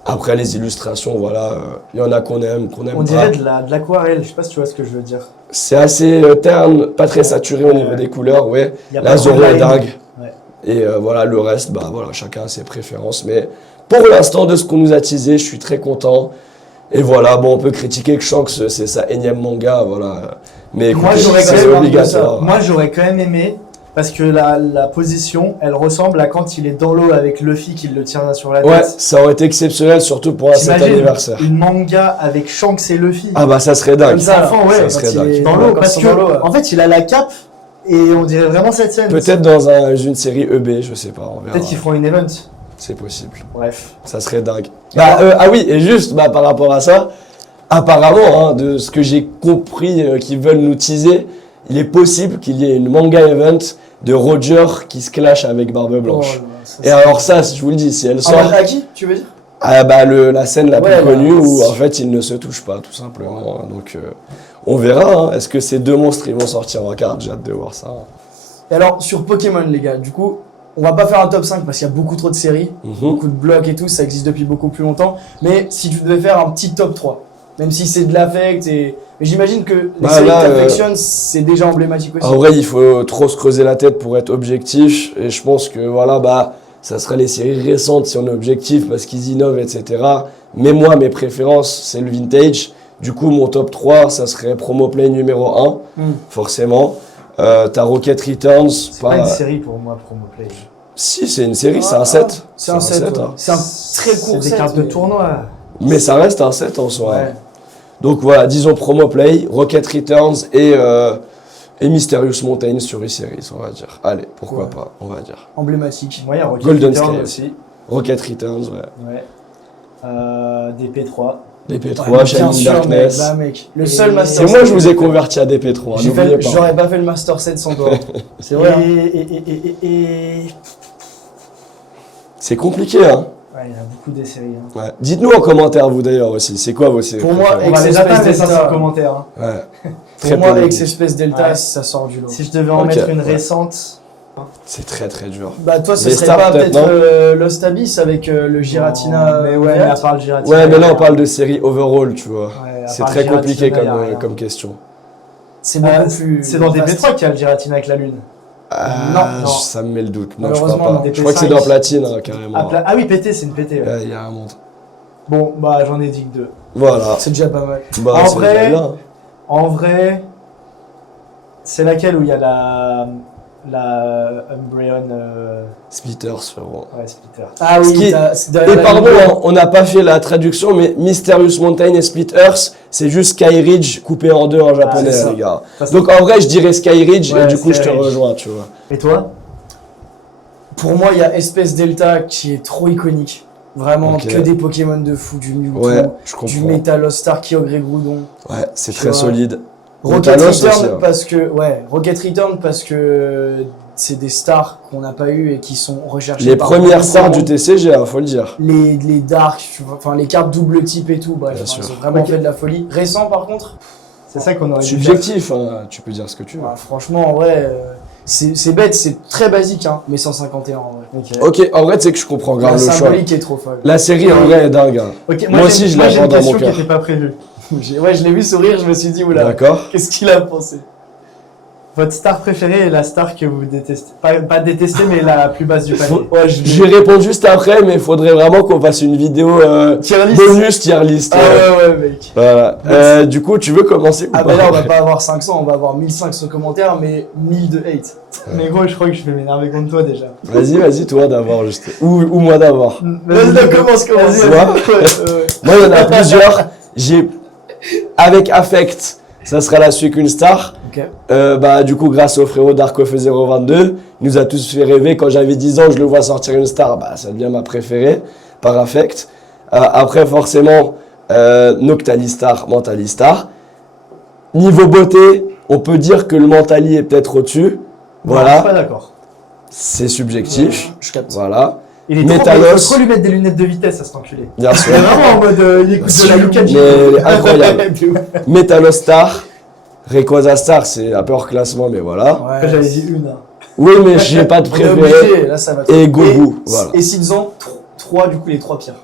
Après, les illustrations, voilà, il y en a qu'on aime, qu'on aime On pas. dirait de l'aquarelle, je sais pas si tu vois ce que je veux dire. C'est assez terne, pas très saturé au niveau des couleurs, ouais. Y a La pas de Zoro est line. dingue. Ouais. Et voilà, le reste, bah voilà, chacun a ses préférences. Mais pour l'instant, de ce qu'on nous a teasé, je suis très content. Et voilà, bon, on peut critiquer que Shanks, c'est sa énième manga, voilà. Mais Moi, écoutez, j'aurais quand c'est même obligatoire. Moi, j'aurais quand même aimé parce que la position, elle ressemble à quand il est dans l'eau avec Luffy qui le tient sur la tête. Ouais, ça aurait été exceptionnel, surtout pour un 7 T'imagines anniversaire. une manga avec Shanks et Luffy. Ah bah ça serait dingue. Comme ça, Enfant, ouais, ça serait quand il est- dingue. dans l'eau, quand parce ils que sont dans l'eau, ouais. en fait, il a la cape et on dirait vraiment cette scène. Peut-être dans une série EB, je sais pas, on verra. Peut-être qu'ils feront une event. C'est possible. Bref. Ça serait dingue. Ah oui, et juste par rapport à ça, apparemment, hein, de ce que j'ai compris qu'ils veulent nous teaser, il est possible qu'il y ait une manga event de Roger qui se clash avec Barbe Blanche. Oh là, ça, Et c'est- alors ça, je vous le dis, si elle sort... Ah, Aki, tu veux dire? Ah bah la scène la Ouais, plus là, connue où c'est- en fait ils ne se touchent pas tout simplement. Donc on verra. Hein. Est-ce que ces deux monstres ils vont sortir en carte? J'ai hâte de voir ça. Et alors, sur Pokémon, les gars, du coup, on va pas faire un top 5 parce qu'il y a beaucoup trop de séries, Mhm. beaucoup de blocs et tout, ça existe depuis beaucoup plus longtemps. Mais si tu devais faire un petit top 3, même si c'est de l'affect, mais j'imagine que les Bah, séries là, que t'affectionnes, c'est déjà emblématique aussi. En vrai, il faut trop se creuser la tête pour être objectif. Et je pense que voilà, ça serait les séries récentes si on est objectif parce qu'ils innovent, etc. Mais moi, mes préférences, c'est le vintage. Du coup, mon top 3, ça serait Promo Play numéro 1, forcément. T'as Rocket Returns. C'est pas une série pour moi, Promo Play. Si, c'est une série, c'est Ah, un set. C'est un set, ouais. hein. C'est un très court C'est des set. cartes de mais- tournoi. Mais ça reste un set en soi. Ouais. Donc voilà, disons Promo Play, Rocket Returns et Mysterious Mountain sur e-series, on va dire. Allez, pourquoi Ouais. pas, on va dire. Emblématique. Moi, il y a Rocket Golden Return Scale. aussi. Rocket Returns, ouais. Ouais. DP3. DP3, Ouais, bien Shining sûr, Darkness. mec, bah, mec. Le Et- seul Et Master moi, Set je vous que ai converti à DP3, j'ai n'oubliez fait- pas. J'aurais pas fait le Master Set sans toi. C'est vrai. hein. Et... C'est compliqué, hein. Ouais, il y a beaucoup des séries. Hein. Ouais. Dites-nous en commentaire, vous d'ailleurs aussi, c'est quoi vos séries Pour moi, préférées On va les Ex-Espèce atteindre les 500 Delta. commentaires. Hein. Ouais. Pour Très moi, polémique. Ex-Espèce Delta, Ouais. ça sort du lot. Si je devais en Ok, mettre une ouais. récente, C'est très très dur. Bah, toi, ce Les serait stars, pas peut-être, peut-être non Lost Abyss avec le Giratina. Mais ouais, mais à part le Giratina. Ouais, mais là, on il y a- parle de série overall, tu vois. Ouais, à C'est part très le compliqué Giratina, il y a rien. comme question. C'est beaucoup plus. C'est dans vaste. DP3 qu'il y a le Giratina avec la lune. Non. Ça me met le doute. Non, je crois Malheureusement, pas. non. Je crois que c'est dans Platine, hein, carrément. Ah oui, PT, c'est une PT. Ouais. Ouais, il y a un monde. Bon, bah j'en ai dit que 2. Voilà. C'est déjà pas mal. Bah, En c'est vrai- déjà bien. En vrai, c'est laquelle où il y a la Umbreon Splitters, frérot. ouais, Splitter. Ah Ce oui, qui- c'est derrière Et la pardon, ligne. on n'a pas fait la traduction, mais Mysterious Mountain et Split Earth, c'est juste Sky Ridge coupé en deux en japonais, c'est ça. les gars. Parce- Donc en vrai, je dirais Sky Ridge Ouais, et du coup, je Sky te Ridge. rejoins, tu vois. Et toi? Pour moi, il y a Espèce Delta qui est trop iconique. Vraiment, Ok. que des Pokémon de fou, du Mewtwo, Ouais, je du comprends. Métalostar, Kyogre Groudon. Ouais, c'est Tu très vois. solide. Rocket Metalos Return aussi, hein. parce que Rocket Return parce que c'est des stars qu'on n'a pas eu et qui sont recherchées. Les par premières beaucoup stars de du monde. TCG, hein, faut le dire. Les dark, tu vois, enfin les cartes double type et tout, bref, Bien enfin, sûr. ils ont vraiment Ok. fait de la folie. Récent par contre, C'est ça qu'on aurait dû Subjectif, hein, tu peux dire ce que tu veux. bah, franchement en vrai, c'est bête, c'est très basique hein, mais 151 en vrai. faire. Ok. Ok, en vrai, tu sais que je comprends grave La le choix. symbolique est trop folle. La série, en vrai, est dingue. hein. Ok, Moi aussi, j'ai- je la j'ai prends une dans mon question qui cœur. n'était pas prévue. Ouais, je l'ai vu sourire, je me suis dit oula, D'accord. qu'est-ce qu'il a pensé? Votre star préférée est la star que vous détestez. Pas détestez, mais la plus basse du panier. Ouais, Je vais répondre juste après, mais il faudrait vraiment qu'on fasse une vidéo Tier list. bonus tier list. Ah ouais, mec. Voilà. Du coup, tu veux commencer ou Ah pas bah là on va pas avoir 500, on va avoir 1500 commentaires mais 1000 de hate. Mais gros, je crois que je vais m'énerver contre toi déjà. Vas-y, toi d'abord, juste. Ou moi d'abord. Vas-y, commence. Vas-y, Moi Ouais. Moi, il y en a plusieurs. J'ai, avec affect, ça sera la suite qu'une star. Ok. Du coup, grâce au frérot Darkof 022, il nous a tous fait rêver. Quand j'avais 10 ans, je le vois sortir une star. Bah, ça devient ma préférée, par affect. Après, forcément, Noctalistar, Mentalistar. Niveau beauté, on peut dire que le Mentali est peut-être au-dessus. Je suis Voilà, pas d'accord. c'est subjectif. Je capte. Voilà, Il est Métalos. trop, il faut trop lui mettre des lunettes de vitesse à cet enculé. bien sûr. Il est vraiment en mode il écoute de la Luca Mais incroyable. Metalostar, Rayquaza Star, c'est un peu hors classement, mais voilà. Après, j'avais dit une. Hein. Oui, mais j'ai pas de On est préféré. obligé, là ça va. Et Goku, voilà. Et Silzan, 3 du coup les 3 pires.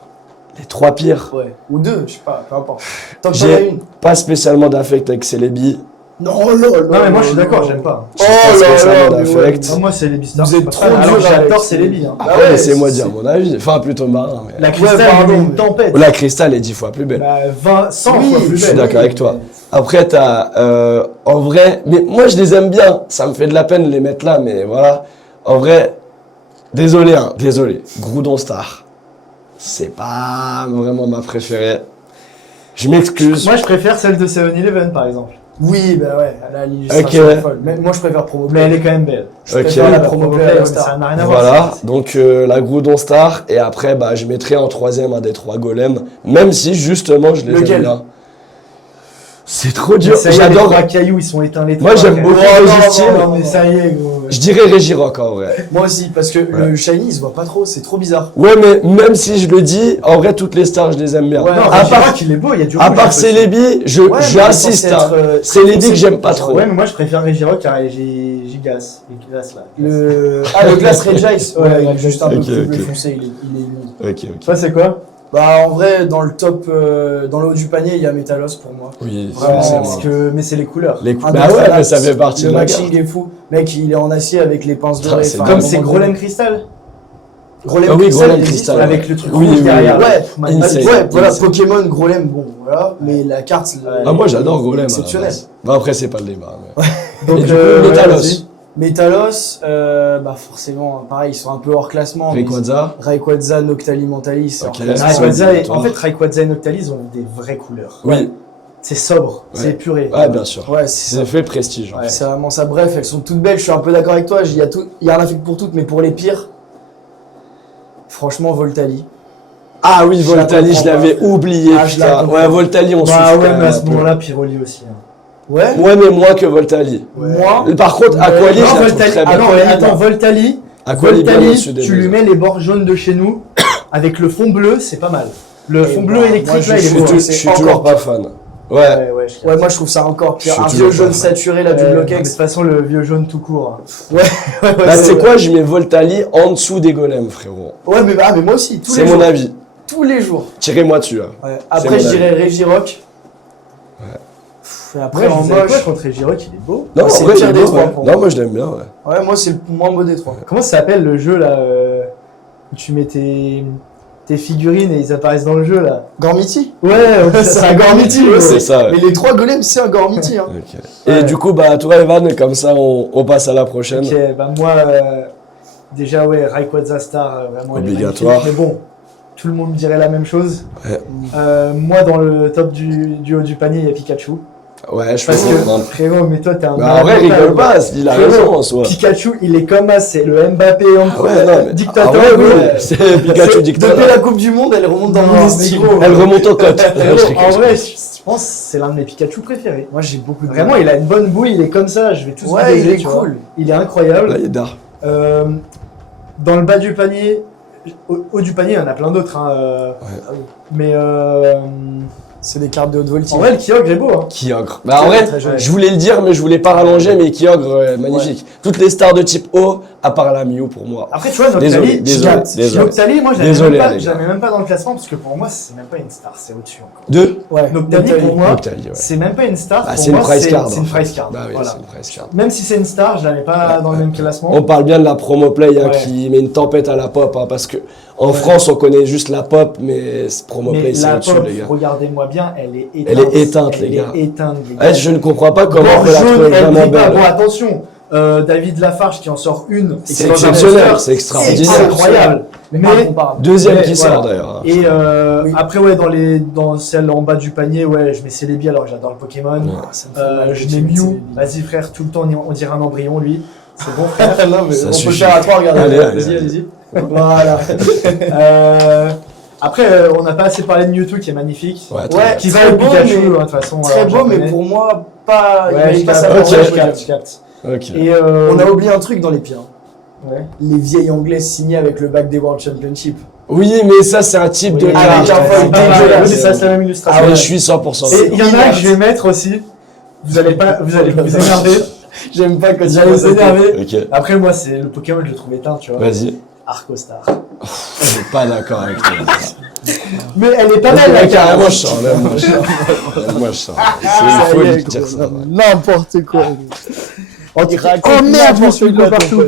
Les trois pires. Ouais. Ou 2, je sais pas, peu importe. Tant que J'ai- t'en as une. Pas spécialement d'affect avec Celebi. Non, non, Non, mais moi je suis d'accord, j'aime pas. J'ai pas spécialement mais d'affect. Non, moi c'est les Beastars. Vous êtes trop Alors dur j'adore avec- c'est les billes. Hein. Ah Après, ouais, laissez-moi c'est- dire mon avis. Enfin, plutôt marrant. Mais... La cristal, pardon, elle est une mais- tempête. La cristal est 10 fois plus belle. Bah, 100 Oui, fois plus je suis belle. d'accord avec toi. Après, en vrai, mais moi je les aime bien. Ça me fait de la peine de les mettre là, mais voilà. En vrai, désolé. Groudon Star, c'est pas vraiment ma préférée. Je m'excuse. Moi, je préfère celle de 7-Eleven, par exemple. Oui, bah ouais, là, l'illustration est folle. Mais moi, je préfère Promo Mais Play. elle est quand même belle. Je préfère la Promo Play à la Star. Ça n'a rien à voir. Voilà, donc la Groudon Star, et après, bah, je mettrai en troisième un des 3 golems, même si justement je les Lequel aime bien. C'est trop dur, Ça y est, les j'adore. 3 cailloux, ils sont éteints les 3. Moi, j'aime beaucoup Légitime. Non, mais ça y est, gros. Je dirais Régirock en vrai. Moi aussi, parce que le Shiny, il se voit pas trop, c'est trop bizarre. Ouais, mais même si je le dis, en vrai, toutes les stars, je les aime bien. Ouais, Non, à à je part, crois qu'il est beau, il y a du à rouge, part un peu. Celebi, j'insiste. Hein. Celebi que j'aime pas trop. Ouais, mais moi je préfère Regirock à Gigas. Les glaces là. Le Glass Regice, Ouais, ouais, il est juste un peu ok, plus bleu ok. foncé, il est immonde. Ok. Toi, c'est quoi? Bah, en vrai, dans le top, dans le haut du panier, il y a Metalos pour moi. Oui, Vraiment, c'est Parce que... Mais c'est les couleurs. Les Un bah des ouais, fanats, mais ça fait partie le de la matching carte. est fou. Mec, il est en acier avec les pinces dorées. c'est enfin, Comme à un c'est moment Golem donné- Crystal. Grolem Ah oui, Crystal, Golem il existe, Crystal, ouais. Avec le truc Oui, rouge oui, derrière. oui. là. Ouais, Pff, magnifique. Insane. Ouais, voilà, Insane. Pokémon, Grolem, bon, voilà. Mais la carte, Ah, moi j'adore Golem. exceptionnel. Bah après, c'est pas le débat. Mais... Donc, Et du coup, ouais, Metalos. vas-y. Metalos, bah forcément, pareil, ils sont un peu hors classement. mais Rayquaza. Rayquaza, Noctali, Mentali, c'est hors Ok. classement. Rayquaza, obligatoire. en fait, Rayquaza et Noctali, ils ont des vraies couleurs. Oui. C'est sobre, Ouais. c'est épuré. Ouais, bien sûr. Ouais, c'est C'est fait prestige. Ouais. C'est vraiment ça. Bref, elles sont toutes belles. Je suis un peu d'accord avec toi. Il y a un affect pour toutes, mais pour les pires, franchement, Voltali. Ah oui, Je la Voltali, je comprends l'avais pas. oublié. Ah, je la Putain. comprends. Ouais, Voltali, on souffre Bah quand ouais, même mais à un ce peu. moment-là, Pyroli aussi. Hein. Ouais. Ouais, mais moins que Voltali. Moi, Par contre, Aquali, Non, je la trouve Voltali. très Ah non, belle. mais attends, Voltali. Aquali, bien Voltali, au-dessus des tu lui deux. mets les bords jaunes de chez nous, avec le fond bleu, c'est pas mal. Le fond bleu bah, électrique, moi, je là, il est suis beau. tout- hein. Je suis encore toujours pas pire. fan. Ouais. Ouais, je ouais, moi je trouve ça encore pire. Je suis Un toujours vieux jaune pas fan. saturé là du mais de Bloquex. toute façon, le vieux jaune tout court. hein. Ouais, Bah, c'est c'est vrai. quoi, je mets Voltali en dessous des golems, frérot. Ouais, mais moi aussi, tous C'est les mon jours. avis. Tous les jours. Tirez-moi dessus. Hein. Ouais. C'est Après, mon je avis. dirais Régirock. Ouais. Et après, Après, en je disais quoi moche. contre Regirock, il est beau. Non, c'est en vrai, le pire il est des beau, trois ouais. pour Non, moi. moi je l'aime bien, ouais. Ouais, moi c'est le moins beau des trois. Comment ça s'appelle le jeu là où tu mets tes figurines et ils apparaissent dans le jeu là? Gormiti. Ouais, C'est un Gormiti, Ouais, gros. c'est ça, ouais. Mais les trois golems, c'est un Gormiti. Hein. Ok. Et Ouais. du coup, bah, toi, Evan, comme ça, on passe à la prochaine. Ok, bah moi, déjà, ouais, Rayquaza Star, vraiment, elle est Obligatoire. magnifique. Mais bon, tout le monde me dirait la même chose. Ouais. Moi, dans le top du haut du panier, il y a Pikachu. Ouais, je Parce peux que, comprendre. frérot, mais toi, t'es un. Bah, en vrai, malade mental, rigole quoi. pas, il a Frérot, raison en soi. Pikachu, il est comme ça, c'est le Mbappé Ah ouais, non, mais. dictateur. Ah ouais, oui, gros. c'est Pikachu Depuis dictateur. la Coupe du Monde, elle remonte dans Non, mon mais estime. gros. Elle remonte aux côtes. Frérot, Je rigole. en vrai, je pense que c'est l'un de mes Pikachu préférés. Moi j'ai beaucoup de. Vraiment, il a une bonne bouille, il est comme ça, je vais tous Ouais, baiser, il est tu vois. cool. Il est incroyable. Là, il est d'art. Dans le bas du panier, au haut du panier, il y en a plein d'autres. Hein, mais C'est des cartes de haute voltige. en vrai, le Kyogre est beau. Hein. Kyogre. Bah, en vrai, Très joli. je voulais le dire, mais je voulais pas rallonger, mais Kyogre, magnifique. Toutes les stars de type O, à part la Mew pour moi. Après, tu vois, Désolé, Noctali, désolé. Noctali, moi, je Désolé, l'avais les gars. même pas dans le classement parce que pour moi, c'est même pas une star, c'est au-dessus encore. Deux. Ouais. Noctali, pour moi, Noctali, ouais. c'est même pas une star. Bah, pour c'est une moi, prize card. C'est en une fait. prize card. Bah oui, voilà. c'est une prize card. Même si c'est une star, je l'avais pas dans le même classement. On parle bien de la promo play hein, Ouais. qui met une tempête à la pop hein, parce que en France on connaît juste la pop mais promo Mais play c'est la au-dessus pop, les gars. regardez-moi bien, elle est éteinte. Elle est éteinte, les gars. Elle est éteinte, les gars. Ouais, je ne comprends pas comment on Bord peut la jaune, trouver elle vraiment brille pas. belle. Bon, attention, David Lafarge qui en sort une. et C'est qui est dans un exceptionnel, poster, c'est extraordinaire. C'est incroyable. Mais Incomparable. Deuxième Ouais, qui voilà. sort d'ailleurs. hein. Et Oui. après, ouais, dans celle en bas du panier, ouais, je mets Celebi alors que j'adore le Pokémon. Ouais. Ça me fait mal, Je petit, mets c'est Mew. débile. Vas-y, frère, tout le temps, on dirait un embryon, lui. C'est bon, frère. Non, mais Ça on peut le suffit. faire à trois, regardez. Allez, Vas-y, allez. allez-y. Voilà. Après, on n'a pas assez parlé de Mewtwo qui est magnifique. Ouais, Ouais, Qui très va au beau, Pikachu, mais- hein, de toute façon. Très beau, mais pour moi, pas. il Ouais, mérite je pas capte, sa Ok. place. je capte. Ok. Et On a oublié un truc dans les pires. Ouais. Les vieilles anglaises signées avec le bac des World Championship. Oui mais ça c'est un type de Oui, avec un foil pas mal. dégueulasse. Oui, ça, c'est la même illustration. Ah ouais, je suis 100%. Et il y en a que je vais mettre aussi. Vous allez vous énerver. J'aime pas quand Vous tu allez vous énerver. Ok. Après, moi, c'est le Pokémon, je le trouve éteint, tu vois. Vas-y. Arcostar. Je suis pas d'accord avec toi. Mais elle est pas mal, la carte. Carrément je sens. Là, moi je sens. Là, moi, je sens. C'est une folie de dire ça. ouais. N'importe quoi. Oh merde, je me suis mis partout.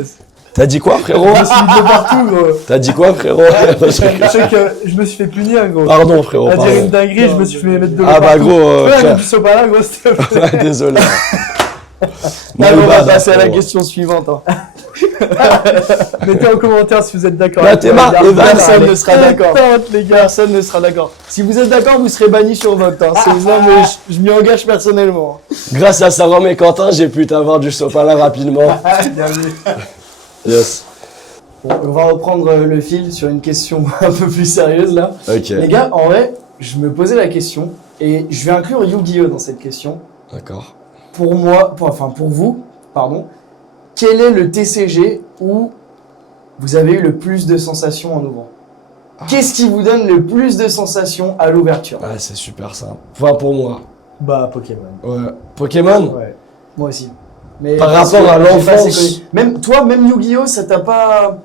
T'as dit quoi, frérot? Je me suis mis de partout, gros. T'as dit quoi, frérot? Je sais que je me suis fait punir, gros. Pardon, frérot, À dire une pardon. dinguerie, je me suis fait mettre de l'eau Ah bah partout. gros, Tu peux frère. aller du sopalin, gros, s'il te plaît. Ouais, désolé. Allez, on va Mal passer à la frérot. question suivante. Hein. Mettez en commentaire si vous êtes d'accord. Là, avec t'es moi, marre, les gars. Evan, Personne allez. ne sera d'accord. Tente, les gars. Personne ne sera d'accord. Si vous êtes d'accord, vous serez banni sur vote. Hein. Non, mais je m'y engage personnellement. Grâce à Saram et Quentin, j'ai pu t'avoir du sopalin rapidement. Bien vu. Yes. Bon, on va reprendre le fil sur une question un peu plus sérieuse là. Ok. Les gars, en vrai, je me posais la question et je vais inclure Yu-Gi-Oh dans cette question. D'accord. Pour vous, pardon, quel est le TCG où vous avez eu le plus de sensations en ouvrant? Qu'est-ce qui vous donne le plus de sensations à l'ouverture? Ah, c'est super simple. Enfin, pour moi. Bah, Pokémon. Ouais. Pokémon? Ouais. Moi aussi. Mais Par parce rapport que à j'ai pas assez l'enfance. connu. Même toi, même Yu-Gi-Oh, ça t'a pas.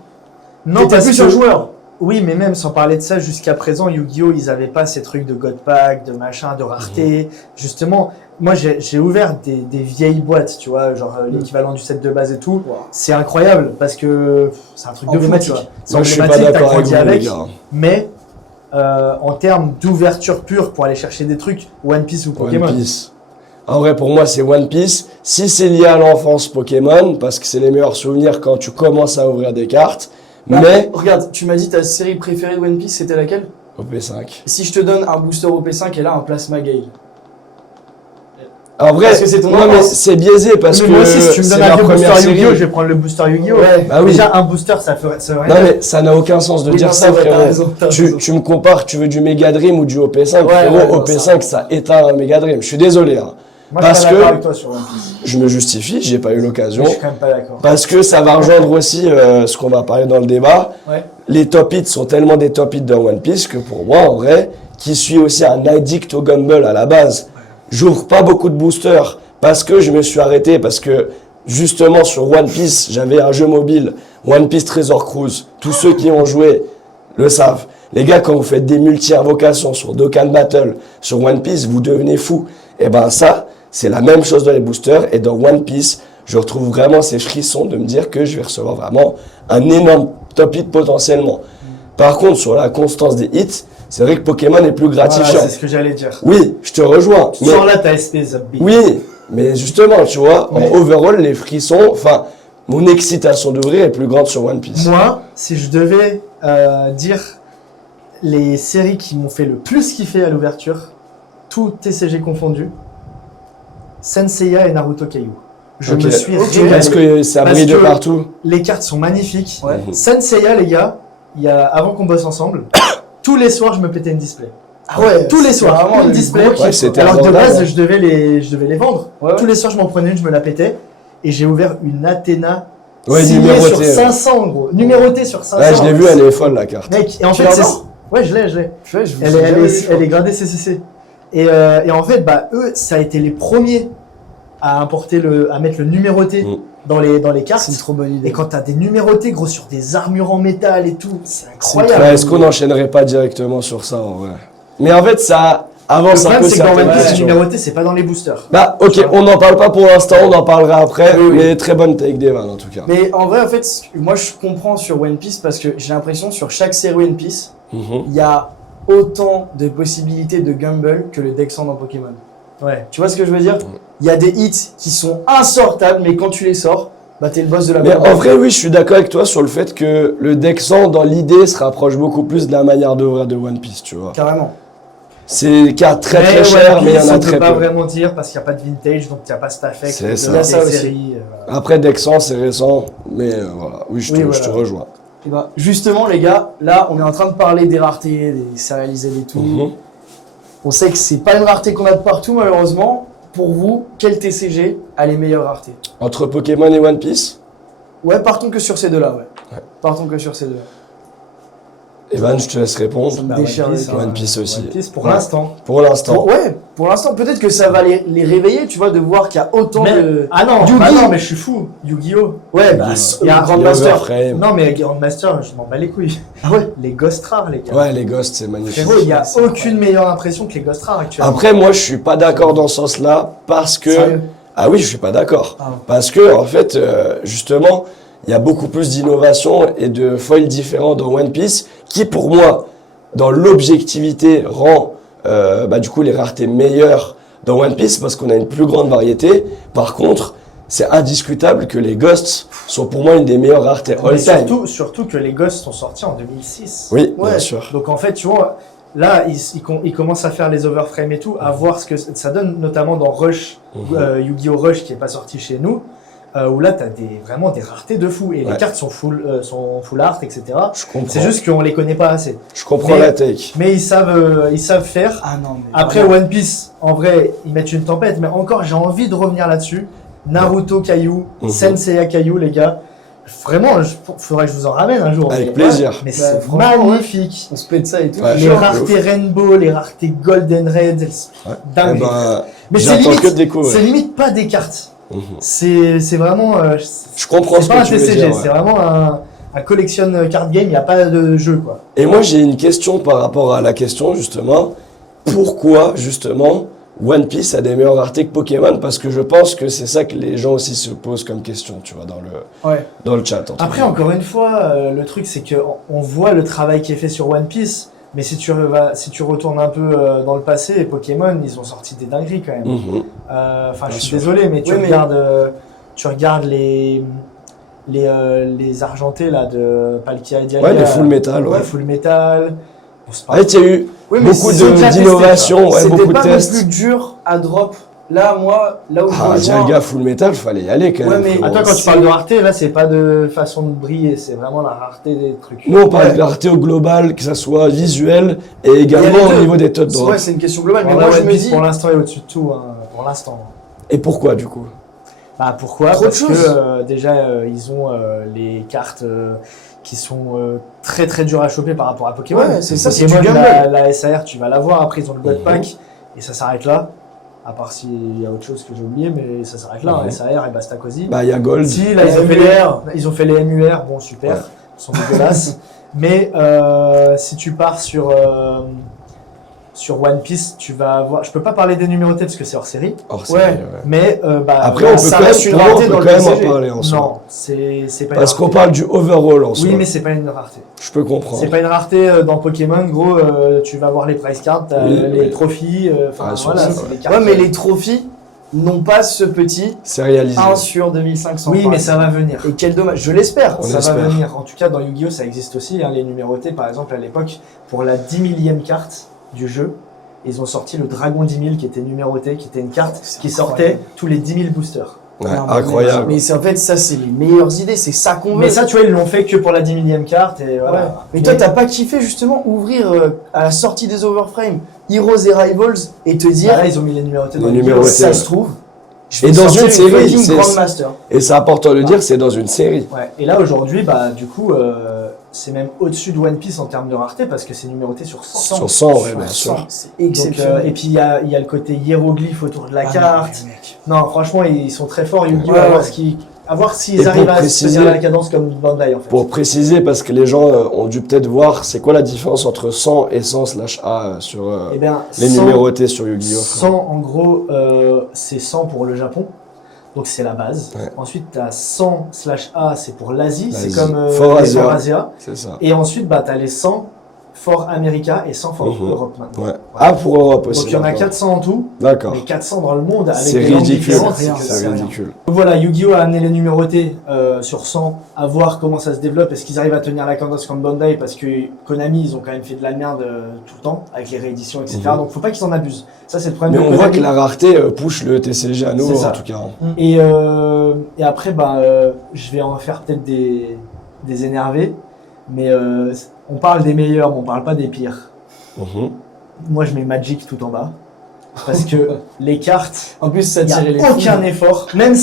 Non, T'étais parce plus que... un joueur. Oui, mais même sans parler de ça, jusqu'à présent, Yu-Gi-Oh, ils avaient pas ces trucs de God Pack, de machin, de rareté. Justement, moi, j'ai ouvert des vieilles boîtes, tu vois, genre l'équivalent du set de base et tout. Wow. C'est incroyable parce que c'est un truc de fou, tu Emblématique. vois. C'est Moi, je suis pas emblématique, t'as d'accord avec grandi vous, les gars. Mais en termes d'ouverture pure pour aller chercher des trucs, One Piece ou Pokémon. One Piece. En vrai, pour moi, c'est One Piece. Si c'est lié à l'enfance, Pokémon, parce que c'est les meilleurs souvenirs quand tu commences à ouvrir des cartes. Bah, Mais, regarde, tu m'as dit ta série préférée de One Piece, c'était laquelle? OP5. Si je te donne un booster OP5 et là un Plasma Gale. En vrai, Parce que c'est ton non, mais enfance. c'est biaisé parce Mais que moi aussi, si tu me c'est donnes un ma vieux première booster série. Yu-Gi-Oh, je vais prendre le booster Yu-Gi-Oh. Ouais. Bah oui. Déjà, un booster, ça ferait Non, rien. mais ça n'a aucun sens de Oui, dire non, ça, c'est vrai, t'as frérot. raison, t'as Tu, raison. tu me compares, tu veux du Mega Dream ou du OP5. Ouais, frérot, ouais, non, OP5, ça éteint un Mega Dream. Je suis désolé. Hein. Moi, parce je suis pas que- d'accord avec toi sur One Piece. Je me justifie, j'ai pas eu l'occasion. Je suis quand même pas d'accord. Parce que ça va rejoindre aussi ce qu'on va parler dans le débat. Ouais. Les top hits sont tellement des top hits dans One Piece que pour moi, en vrai, qui suis aussi un addict au Gumball à la base, j'ouvre pas beaucoup de boosters parce que je me suis arrêté, parce que justement sur One Piece, j'avais un jeu mobile, One Piece Treasure Cruise. Tous ceux qui ont joué le savent. Les gars, quand vous faites des multi-invocations sur Dokkan Battle, sur One Piece, vous devenez fou. Et ben ça, c'est la même chose dans les boosters. Et dans One Piece, je retrouve vraiment ces frissons de me dire que je vais recevoir vraiment un énorme top hit potentiellement. Par contre, sur la constance des hits, c'est vrai que Pokémon est plus Voilà, gratifiant. c'est ce que j'allais dire. Oui, je te rejoins. Tu mais- sors là, t'as SP Zubby. oui, mais justement, tu vois, Mais- en overall, les frissons, enfin, mon excitation d'ouvrir est plus grande sur One Piece. Moi, si je devais dire les séries qui m'ont fait le plus kiffer à l'ouverture, tout TCG confondu, Senseiya et Naruto Keiou. Je Ok. me suis Ok. régalé. Est-ce que ça Parce brille de que- partout? Les cartes sont magnifiques. Ouais. Senseiya, les gars, avant qu'on bosse ensemble, tous les soirs, je me pétais une display. Ah ouais, Tous les c'est soirs, vraiment une le display. gros kiff, Ouais, c'était Alors que de abordable, base, hein. je devais les vendre. Ouais, ouais. Tous les soirs, je m'en prenais une, je me la pétais. Et j'ai ouvert une Athéna Ouais, signée sur numérotée, ouais. 500, gros. Numérotée sur 500. Ouais, je l'ai vu, elle est folle la carte. Mec, et en Tu fait, l'as c'est... encore Ouais, je l'ai. Ouais, je vous Elle ai est, jamais vu, je crois. elle est gradée CCC. Et en fait, bah, eux, ça a été les premiers à mettre le numéroté Mm. dans les cartes. C'est une trop bonne idée. Et quand t'as des numérotés, gros, sur des armures en métal et tout, c'est Ouais, incroyable. est-ce qu'on n'enchaînerait pas directement sur ça en vrai? Mais en fait, ça Le avance un problème, peu c'est que dans certaines One Piece, questions. les numérotés, c'est pas dans les boosters. Bah, ok, Tu vois. on n'en parle pas pour l'instant, on en parlera après. Oui, oui. Mais très bonne take d'Evan en tout cas. Mais en vrai, en fait, moi je comprends sur One Piece parce que j'ai l'impression sur chaque série One Piece, Mhm. il y a autant de possibilités de Gumball que le Dexan dans Pokémon. Ouais. Tu vois ce que je veux dire? Il y a des hits qui sont insortables, mais quand tu les sors, bah t'es le boss de la Mais Gumball. en vrai, oui, je suis d'accord avec toi sur le fait que le deck 100, dans l'idée, se rapproche beaucoup plus de la manière d'ouvrir de One Piece, tu vois. Carrément. C'est des cartes très très One chères, mais il y en Piece, a on peut très pas peu. vraiment dire parce qu'il n'y a pas de vintage, donc il n'y a pas cet affect. C'est de ça. des Il y a ça aussi. séries, voilà. Après, deck 100, c'est récent, mais voilà. Oui, je te, Oui, je te voilà. rejoins. Et bah, justement, les gars, là, on est en train de parler des raretés, des sérialisés et tout. Mhm. On sait que c'est pas une rareté qu'on a de partout, malheureusement. Pour vous, quel TCG a les meilleures raretés? Entre Pokémon et One Piece, Ouais, partons que sur ces deux-là, ouais. Ouais. Partons que sur ces deux-là. Evan, je te laisse répondre. Ça me Bah, déchire One le Piece, cœur. One Piece aussi. One Piece pour Ouais. l'instant. Pour l'instant. Ouais, pour l'instant, peut-être que ça va les réveiller, tu vois, de voir qu'il y a autant Mais- de. Ah non, Yu-Gi. bah non, mais je suis fou. Yu-Gi-Oh! Ouais, bah, Yu-Gi-Oh. il y a un Il y a Grandmaster. Overframe. Non, mais Grandmaster, je m'en bats les couilles. Ah ouais? Les Ghost Rares, les gars. Ouais, les Ghosts, c'est magnifique. Frérot, il n'y a C'est aucune meilleure impression que les Ghost Rares actuellement. Après, moi, je suis pas d'accord dans ce sens-là parce que. Sérieux? Ah oui, je suis pas d'accord. Ah. Parce que, en fait, justement, il y a beaucoup plus d'innovation et de foils différents dans One Piece, qui pour moi, dans l'objectivité, rend du coup les raretés meilleures dans One Piece parce qu'on a une plus grande variété. Par contre, c'est indiscutable que les Ghosts sont pour moi une des meilleures raretés Mais all-time. surtout que les Ghosts sont sortis en 2006. Oui, Ouais. bien sûr. Donc en fait, tu vois, là, ils commencent à faire les overframes et tout, à voir ce que ça donne, notamment dans Rush, Yu-Gi-Oh! Rush qui est pas sorti chez nous, où là, tu as vraiment des raretés de fou. Et les Ouais. cartes sont full art, etc. Je comprends. C'est juste qu'on les connaît pas assez. Je comprends Mais- la take. Mais ils savent faire. Ah non, mais Après vraiment. One Piece, en vrai, ils mettent une tempête, mais encore, j'ai envie de revenir là-dessus. Naruto Caillou, Senseiya Caillou, les gars. Vraiment, faudrait que je vous en ramène un jour. Avec mais- plaisir. Mais Bah, c'est franchement, magnifique. On se pète ça et tout. Ouais. Les Genre, raretés Rainbow, les raretés Golden Red, Ouais. dingue. Eh ben, mais c'est j'attends limite, que de découvrir. c'est limite pas des cartes. Mhm. C'est vraiment. Je comprends c'est ce pas que un tu veux TCG, dire. c'est Ouais. vraiment un collection card game, il n'y a pas de jeu quoi. Et moi, j'ai une question par rapport à la question, justement. Pourquoi, justement, One Piece a des meilleures raretés que Pokémon? Parce que je pense que c'est ça que les gens aussi se posent comme question, tu vois, Ouais. dans le chat. entre Après, guillemets. encore une fois, le truc c'est qu'on voit le travail qui est fait sur One Piece, mais si tu retournes un peu dans le passé, Pokémon, ils ont sorti des dingueries quand même. Mhm. Enfin, je Bien suis sûr. désolé, mais tu Oui, mais- regardes les argentés là de Palkia et Dialga. Ouais, les Full Metal, ouais. Full Metal. Bon, c'est pas- En fait, il y a eu Oui, mais beaucoup c'est déjà testé, d'innovations, ouais, c'était beaucoup de pas le tests. plus dur à drop. Là, moi, là où je Ah, rejoins- Dialga Full Metal, fallait y aller quand Ouais, même. mais- frérot. Attends, quand tu C'est- parles de rareté, là, c'est pas de façon de briller, c'est vraiment la rareté des trucs. Nous, on parle Ouais. de la rareté au global, que ça soit visuel et Il y a également les au deux. niveau des top drops. Ouais, c'est une question globale. Mais En moi, vrai, je One me Piece, dis. pour l'instant, est au-dessus de tout, hein, pour l'instant. Et pourquoi, du coup? Bah pourquoi? Trop de Parce que choses. déjà, ils ont les cartes qui sont très très dures à choper par rapport à Pokémon. Ouais, c'est ça, c'est Pokémon, du gamble. la SAR, tu vas l'avoir. Après, ils ont le God Mhm. Pack et ça s'arrête là. À part s'il y a autre chose que j'ai oublié, mais ça s'arrête là. Mhm. SAR et basta cosy. Bah, il y a Gold. Si, là, ils ont fait les MUR, bon, super, Ouais. ils sont dégueulasses. Mais si tu pars sur One Piece, tu vas avoir. Je peux pas parler des numérotés parce que c'est hors série, Hors Ouais. série, ouais. mais Après, là, on peut ça quand reste même, une pour moi, rareté on dans peut le quand même en TCG. parler en soi. Non, c'est pas une Parce qu'on rareté. parle du overall en soi. Oui, mais c'est pas une rareté. Je peux comprendre. C'est pas une rareté dans Pokémon, gros. Tu vas voir les price cards, t'as Oui, les oui. trophies. Enfin Ouais, sur voilà, ça, c'est ouais. des cartes. Ouais, mais les trophies n'ont pas ce petit C'est réalisé. 1 sur 2500. Oui, par mais ça va venir. Et quel dommage. Je l'espère. On Ça espère. va venir. En tout cas, dans Yu-Gi-Oh, ça existe aussi. Hein, les numérotés, par exemple, à l'époque, pour la 10 millième carte du jeu, ils ont sorti le Dragon 10 000 qui était numéroté, qui était une carte C'est qui incroyable. sortait tous les 10 000 boosters. Ouais, Non, mais- incroyable. Mais c'est en fait, ça, c'est les meilleures idées. C'est ça qu'on veut. Mais ça, tu vois, ils l'ont fait que pour la 10 millième carte. Et voilà. Ouais. Mais toi, t'as pas kiffé justement ouvrir à la sortie des Overframe Heroes et Rivals et te dire, Là, ils ont mis les numérotés dans Les Yu-Gi-Oh! numérotés, ça ouais. se trouve, je Et vais dans sortir une série, fucking c'est- Grandmaster. Et c'est important de le dire, c'est dans une série. Ouais. Et là, aujourd'hui, bah, du coup, c'est même au-dessus de One Piece en termes de rareté parce que c'est numéroté sur 100. Sur 100, ouais, bien sûr. C'est Donc, exceptionnel. et puis il y a le côté hiéroglyphe autour de la Ah, carte. mais mec. Non, franchement, ils sont très forts, Yu-Gi-Oh! Ouais, à voir ouais. à voir Et s'ils pour arrivent à préciser- tenir la cadence comme Bandai en fait. Pour préciser, parce que les gens ont dû peut-être voir, c'est quoi la différence entre 100 et 100/A sur Eh bien, les 100, numérotés sur Yu-Gi-Oh! 100 en gros, c'est 100 pour le Japon. Donc c'est la base. Ouais. Ensuite, tu as 100/A, c'est pour l'Asie. C'est L'Asie. comme For les Asia. For Asia. C'est ça. Et ensuite, bah, tu as les 100 For America et 100 For Mhm. Europe maintenant. Ouais. Ah, pour Europe aussi. Donc il y en a d'accord. 400 en tout. D'accord. Mais 400 dans le monde avec C'est des langues ridicule. différentes, c'est que C'est rien. ridicule. Donc voilà, Yu-Gi-Oh! A amené les numérotés sur 100, à voir comment ça se développe, est-ce qu'ils arrivent à tenir la cadence comme Bandai, parce que Konami, ils ont quand même fait de la merde tout le temps, avec les rééditions, etc. Mhm. Donc faut pas qu'ils en abusent. Ça, c'est le problème Mais de on voit Konami. que la rareté push le TCG à nouveau, C'est ça. en tout cas. Et après, bah, je vais en faire peut-être des énervés, mais on parle des meilleurs, mais on parle pas des pires. Mhm. Moi, je mets Magic tout en bas, parce que les cartes, En plus, ça il n'y tirait les a aucun foules. effort, même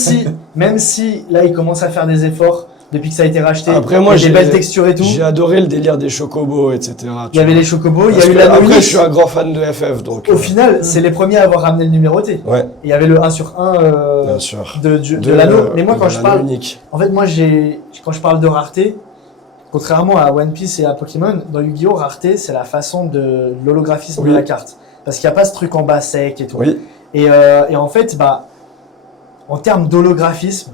si là ils commencent à faire des efforts depuis que ça a été racheté. Après, moi, il y a j'ai- des belles textures et tout. J'ai adoré le délire des chocobos, etc. Il y avait les chocobos, il y a Parce eu que la après, Nominix. je suis un grand fan de FF, donc. Au final, c'est les premiers à avoir ramené le numéroté. Ouais, Et il y avait le 1 sur 1 bien sûr. de l'anneau. Mais moi, quand de je l'anneau parle, unique. en fait, quand je parle de rareté, contrairement à One Piece et à Pokémon, dans Yu-Gi-Oh, rareté, c'est la façon de l'holographisme Oui. de la carte. Parce qu'il n'y a pas ce truc en bas sec et tout. Oui, Et en fait, bah, en termes d'holographisme,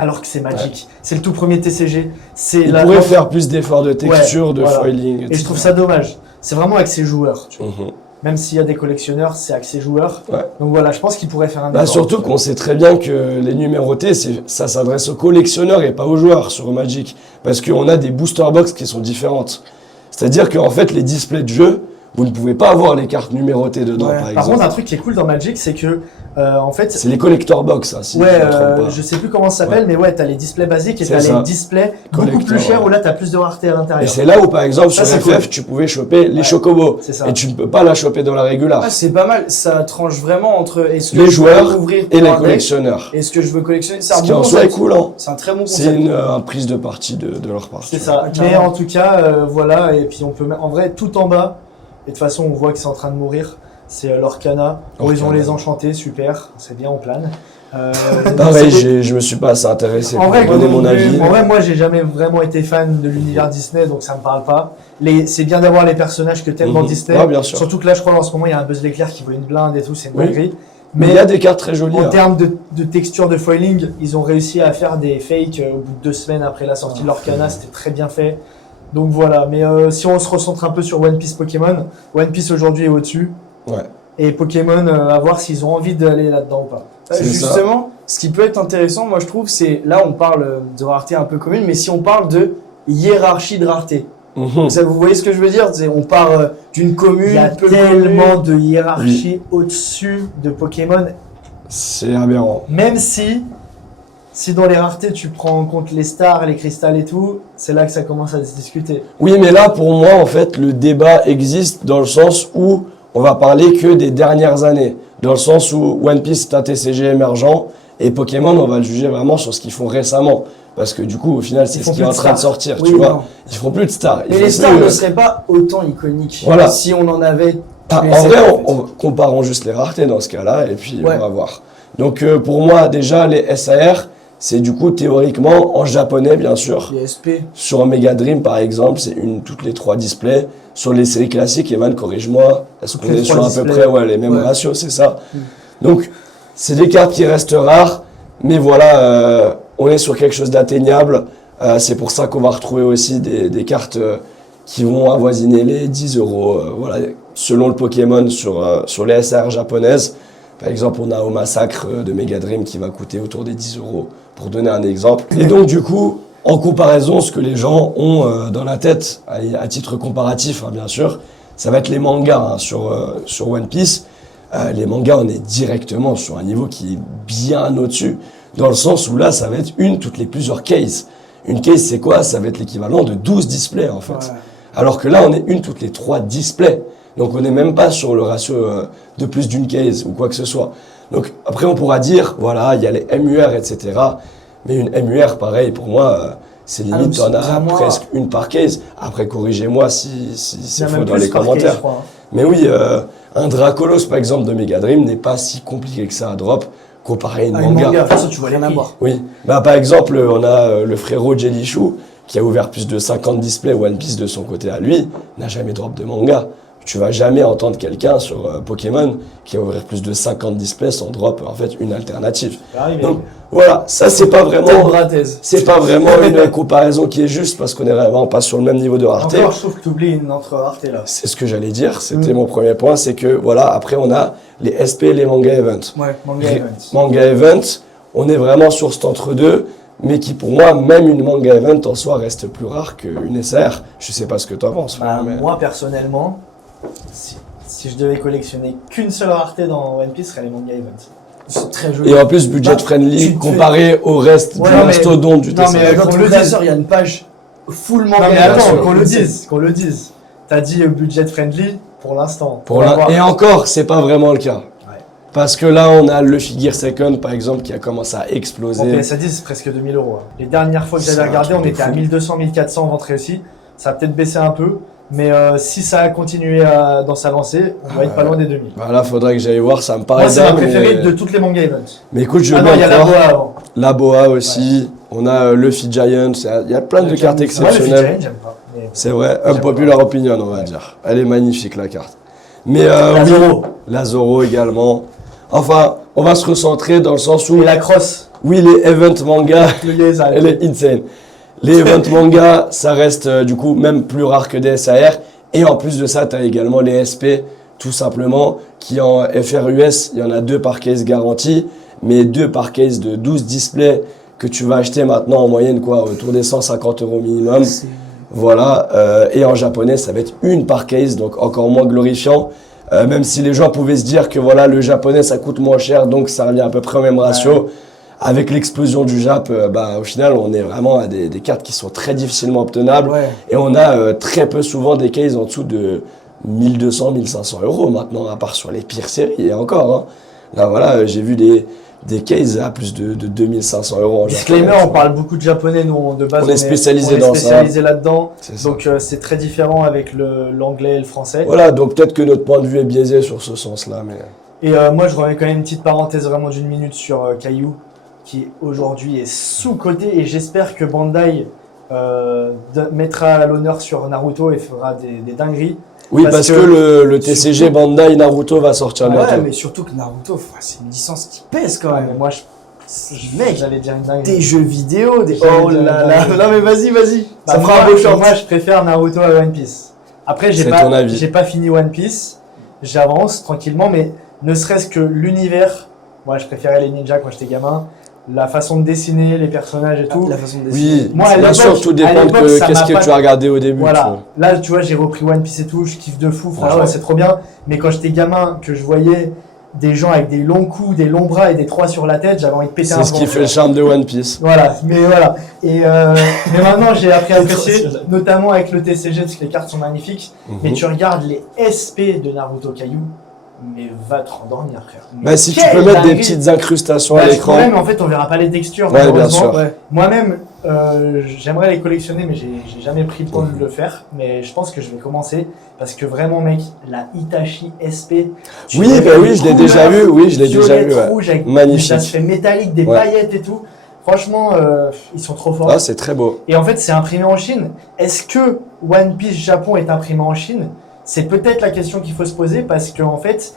alors que c'est Magic. C'est le tout premier TCG. Il pourrait faire plus d'efforts de texture, de foiling, etc. Et je trouve ça dommage. C'est vraiment axé joueur. Tu vois. Mhm. Même s'il y a des collectionneurs, c'est axé joueur. Ouais. Donc voilà, je pense qu'il pourrait faire un Bah effort. surtout qu'on sait très bien que les numérotés, ça s'adresse aux collectionneurs et pas aux joueurs sur Magic. Parce qu'on a des booster box qui sont différentes. C'est-à-dire qu'en fait, les displays de jeu, vous ne pouvez pas avoir les cartes numérotées dedans, Ouais. par Par exemple. contre, un truc qui est cool dans Magic, c'est que, en fait, C'est les collector box, ça, si ouais, je me trompe pas. je sais plus comment ça s'appelle, mais ouais, t'as les displays basiques et C'est t'as ça. les displays beaucoup Collector, plus chers ouais. où là t'as plus de rareté à Et l'intérieur. c'est là où, par exemple, Ça, sur c'est FF, cool. tu pouvais choper les Ouais. chocobos. C'est ça. Et tu ne peux pas la choper dans la régular. Ah, c'est pas mal, ça tranche vraiment entre est-ce que Les je veux joueurs ouvrir et pour les un deck, collectionneurs. est-ce que je veux collectionner. C'est un Ce qui bon en soi est concept. cool, hein. C'est un très bon C'est concept. une prise de parti de leur part. C'est tu vois. ça. Ah, Mais carrément. en tout cas, voilà, et puis on peut mettre, en vrai, tout en bas, et de toute façon, on voit que c'est en train de mourir. C'est l'Orcana. Bon, ils ont Orcana. les enchantés, super, c'est bien, on plane. Pareil, c'est des- je me suis pas assez intéressé En pour vrai, donner mon avis. en vrai, moi, j'ai jamais vraiment été fan de l'univers Disney, donc ça me parle pas. C'est bien d'avoir les personnages que t'aimes dans Mhm. Disney. Ouais, bien sûr. Surtout que là, je crois, en ce moment, il y a un Buzz l'éclair qui vaut une blinde et tout, c'est une Oui. dinguerie. Mais il y a des cartes très jolies. En hein. termes de texture de foiling, ils ont réussi à faire des fakes au bout de 2 semaines après la sortie de l'Orcana, c'était très bien fait. Donc voilà, mais si on se recentre un peu sur One Piece Pokémon, One Piece aujourd'hui est au-dessus. Ouais. Et Pokémon, à voir s'ils ont envie d'aller là-dedans ou pas. C'est ça. Justement, ce qui peut être intéressant, moi je trouve, c'est là on parle de rareté un peu commune, mais si on parle de hiérarchie de rareté, Mhm. ça, vous voyez ce que je veux dire? On part d'une commune, Il y a peu tellement de hiérarchie au-dessus de Pokémon, C'est aberrant. même si dans les raretés tu prends en compte les stars, les cristals et tout, c'est là que ça commence à se discuter. Oui, mais là, pour moi, en fait, le débat existe dans le sens où on va parler que des dernières années. Dans le sens où One Piece est un TCG émergent et Pokémon, on va le juger vraiment sur ce qu'ils font récemment. Parce que du coup, au final, c'est Ils ce font qui est plus en de train de stars. sortir, Oui, tu vois. non. Ils font plus de stars. Ils Mais font les stars plus, ne seraient pas autant iconiques Voilà. si on en avait. Ah, tous les en sept, vrai, en fait. comparons juste les raretés dans ce cas-là, et puis Ouais. on va voir. Donc pour moi, déjà, les SAR, c'est du coup théoriquement en japonais, bien sûr. Les SP. Sur Mega Dream, par exemple, c'est toutes les 3 displays. Sur les séries classiques, Evan, corrige-moi, est-ce Toutes qu'on les est 3 sur à peu displays. près les mêmes Ouais. ratios, c'est ça? Mm. Donc, c'est des cartes qui restent rares, mais voilà, on est sur quelque chose d'atteignable. C'est pour ça qu'on va retrouver aussi des cartes qui vont avoisiner les 10 euros, voilà, selon le Pokémon sur les SR japonaises. Par exemple, on a au Massacre de Mega Dream qui va coûter autour des 10 euros, pour donner un exemple. Et donc, du coup, en comparaison, ce que les gens ont dans la tête, à titre comparatif, hein, bien sûr, ça va être les mangas hein, sur One Piece. Les mangas, on est directement sur un niveau qui est bien au-dessus, dans le sens où là, ça va être une toutes les plusieurs cases. Une case, c'est quoi? Ça va être l'équivalent de 12 displays, en fait. Ouais. Alors que là, on est une toutes les 3 displays. Donc, on n'est même pas sur le ratio de plus d'une case ou quoi que ce soit. Donc, après, on pourra dire, voilà, il y a les MUR, etc. Mais une MUR, pareil, pour moi, c'est Ah, limite, donc t'en as c'est vraiment- presque une par case. Après, corrigez-moi si Il y c'est a faux même dans plus les par case, commentaires. je crois, hein. Mais oui, un Dracolos, par exemple, de Mega Dream n'est pas si compliqué que ça à drop comparé à une Ah, une manga. manga, de toute façon, tu vois rien à prix. voir. Oui, bah, par exemple, on a le frérot Jelly Chou qui a ouvert plus de 50 displays One Piece de son côté à lui, n'a jamais drop de manga. Tu vas jamais entendre quelqu'un sur Pokémon qui a ouvert plus de 50 displays sans drop en fait une alternative. Ça va arriver. Donc voilà, ça c'est pas Tête vraiment brathèse. c'est pas vraiment une comparaison qui est juste parce qu'on est vraiment pas sur le même niveau de rareté. Encore, je trouve que tu oublies une autre rareté là. C'est ce que j'allais dire, c'était mon premier point, c'est que voilà, après on a les SP et les manga events. Ouais, manga Ré- event. Manga event, on est vraiment sur cet entre-deux, mais qui pour moi, même une manga event en soi reste plus rare qu'une SR. Je sais pas ce que toi penses. Bah, mais- moi personnellement, si je devais collectionner qu'une seule rareté dans One Piece, ce serait les manga events. C'est très joli. Et en plus, budget Bah, friendly tu te comparé au reste Ouais, du mais- mastodonte du non, TCG. mais Dans qu'on ton le classeur, il y a une page full Non manga. mais bien attends, sûr. qu'on le dise. T'as dit budget friendly pour l'instant. Pour On va l'un- voir. Et encore, c'est pas vraiment le cas. Ouais. Parce que là, on a le Figure Second, par exemple, qui a commencé à En exploser. PSA 10, c'est presque 2000 euros. hein. Les dernières fois que C'est j'avais un regardé, truc on de était à fou. 1200, 1400 ventes réussies. Ça a peut-être baissé un peu, mais si ça a continué dans sa lancée, on va être pas loin des 2000. Bah là, faudrait que j'aille voir, ça me paraît Moi, c'est ma dingue, préférée mais... de toutes les manga events. Mais écoute, je veux Ah non, bien il y a la croire. boa avant. La Boa aussi. On a Luffy Giant. Il y a plein de cartes Moi, le exceptionnelles. Giant, j'aime pas. Mais- C'est vrai, J'aime unpopular opinion, on va dire. Elle est magnifique, la carte. Mais La oui, Zoro. la Zoro également. Enfin, on va se recentrer dans le sens où... Et la cross. Oui, les event manga, Le gars, ça elle est insane. Les event manga, ça reste du coup même plus rare que des SAR. Et en plus de ça, tu as également les SP, tout simplement, qui en FRUS, il y en a 2 par case garantie, mais 2 par case de 12 displays que tu vas acheter maintenant en moyenne, quoi, autour des 150 € minimum. Voilà, et en japonais, ça va être 1 par case, donc encore moins glorifiant. Même si les gens pouvaient se dire que voilà, le japonais, ça coûte moins cher, donc ça revient à peu près au même ratio. Ouais. Avec l'explosion du Jap, au final, on est vraiment à des cartes qui sont très difficilement obtenables. Ouais. Et on a très peu souvent des cases en dessous de 1200, 1500 € maintenant, à part sur les pires séries, et encore. Hein. Là, voilà, j'ai vu des cases à plus de 2500 € en Disclaimer, japonais. on parle beaucoup de japonais, nous, de base, on est spécialisé dans ça. On est spécialisé là-dedans, donc c'est très différent avec l'anglais et le français. Voilà, donc peut-être que notre point de vue est biaisé sur ce sens-là. Mais... Et moi, je remets quand même une petite parenthèse vraiment d'1 minute sur Caillou, qui aujourd'hui est sous-coté, et j'espère que Bandai mettra à l'honneur sur Naruto et fera des dingueries. Oui, parce que le TCG surtout, Bandai Naruto va sortir bientôt. Ouais, mais surtout que Naruto, c'est une licence qui pèse quand même. Mais moi, mec, j'allais dire une dinguerie. Des jeux vidéo, des... Oh là là, non mais vas-y. Ça fera un beau short. Moi, je préfère Naruto à One Piece. Après, j'ai pas fini One Piece. J'avance tranquillement, mais ne serait-ce que l'univers. Moi, je préférais les ninjas quand j'étais gamin. La façon de dessiner les personnages et tout. La façon de dessiner. Oui, moi, bien sûr, tout dépend de qu'est-ce que tu as regardé au début. Voilà. Là, tu vois, j'ai repris One Piece et tout, je kiffe de fou, franchement, c'est trop bien. Mais quand j'étais gamin, que je voyais des gens avec des longs coups, des longs bras et des croix sur la tête, j'avais envie de péter un plomb. C'est ce qui fait le charme de One Piece. Voilà, mais voilà. Et mais maintenant, j'ai appris à apprécier, notamment avec le TCG, parce que les cartes sont magnifiques. Mais tu regardes les SP de Naruto Caillou, mais va te rendormir, frère. Bah, si tu peux mettre des petites incrustations à l'écran. Mais en fait, on verra pas les textures. Ouais, bien sûr. Ouais. Moi-même, j'aimerais les collectionner, mais j'ai jamais pris le temps de le faire. Mais je pense que je vais commencer parce que vraiment, mec, la Hitachi SP. Oui, je l'ai déjà vu. Oui, je l'ai déjà vu. Rouge avec magnifique. Des aspects métalliques, des paillettes et tout. Franchement, ils sont trop forts. Ah, c'est très beau. Et en fait, c'est imprimé en Chine. Est-ce que One Piece Japon est imprimé en Chine? C'est peut-être la question qu'il faut se poser parce que en fait,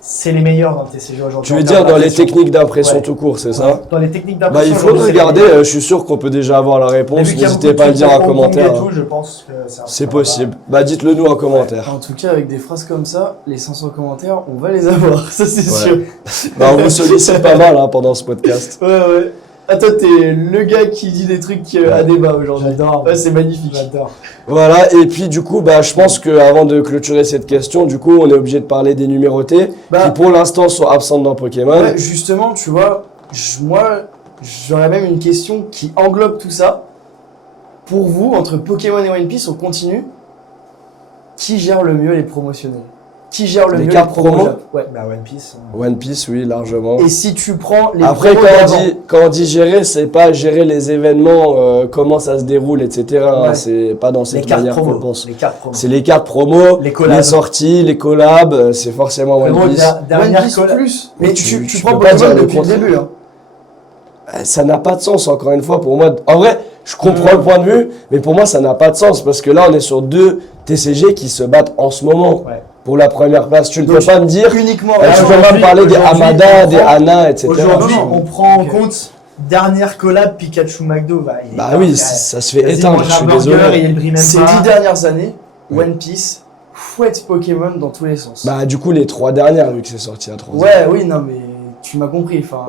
c'est les meilleurs dans le TCG aujourd'hui. Tu veux dire dans les techniques d'impression tout court, c'est ça? Dans les techniques d'impression. Il faut regarder, je suis sûr qu'on peut déjà avoir la réponse. N'hésitez pas à le dire en commentaire. Je pense que c'est possible. Dites-le nous en commentaire. En tout cas, avec des phrases comme ça, les 500 commentaires, on va les avoir, ça c'est sûr. On vous sollicite pas mal pendant ce podcast. Ouais. Ah, toi, t'es le gars qui dit des trucs à débat aujourd'hui. J'adore. Ouais, c'est magnifique. J'adore. Voilà, et puis du coup, je pense qu'avant de clôturer cette question, du coup, on est obligé de parler des numérotés qui pour l'instant sont absentes dans Pokémon. Ouais, justement, tu vois, moi, j'aurais même une question qui englobe tout ça. Pour vous, entre Pokémon et One Piece, on continue. Qui gère le mieux les promotionnels? Qui gère le mieux les promos? Ouais, One Piece. One Piece, oui, largement. Et si tu prends les après, quand on dit gérer, c'est pas gérer les événements, comment ça se déroule, etc. Ouais. C'est pas dans cette manière qu'on pense. C'est les cartes promo, les sorties, les collabs, c'est forcément One Piece. One Piece plus. Mais tu prends Pokémon depuis le début. Hein. Ça n'a pas de sens, encore une fois, pour moi. En vrai, je comprends le point de vue, mais pour moi, ça n'a pas de sens parce que là, on est sur 2 TCG qui se battent en ce moment. Ouais. Pour la première place, tu ne peux pas me dire uniquement. Tu peux pas me parler des Amada, des Anna, etc. Aujourd'hui, on prend en compte dernière collab Pikachu McDo. Oui, ça se fait éteindre. Je suis désolé. Ces 10 dernières années, One Piece fouette Pokémon dans tous les sens. Du coup, les 3 dernières, vu que c'est sorti à 3 ans. Ouais, oui, non, mais tu m'as compris. Enfin,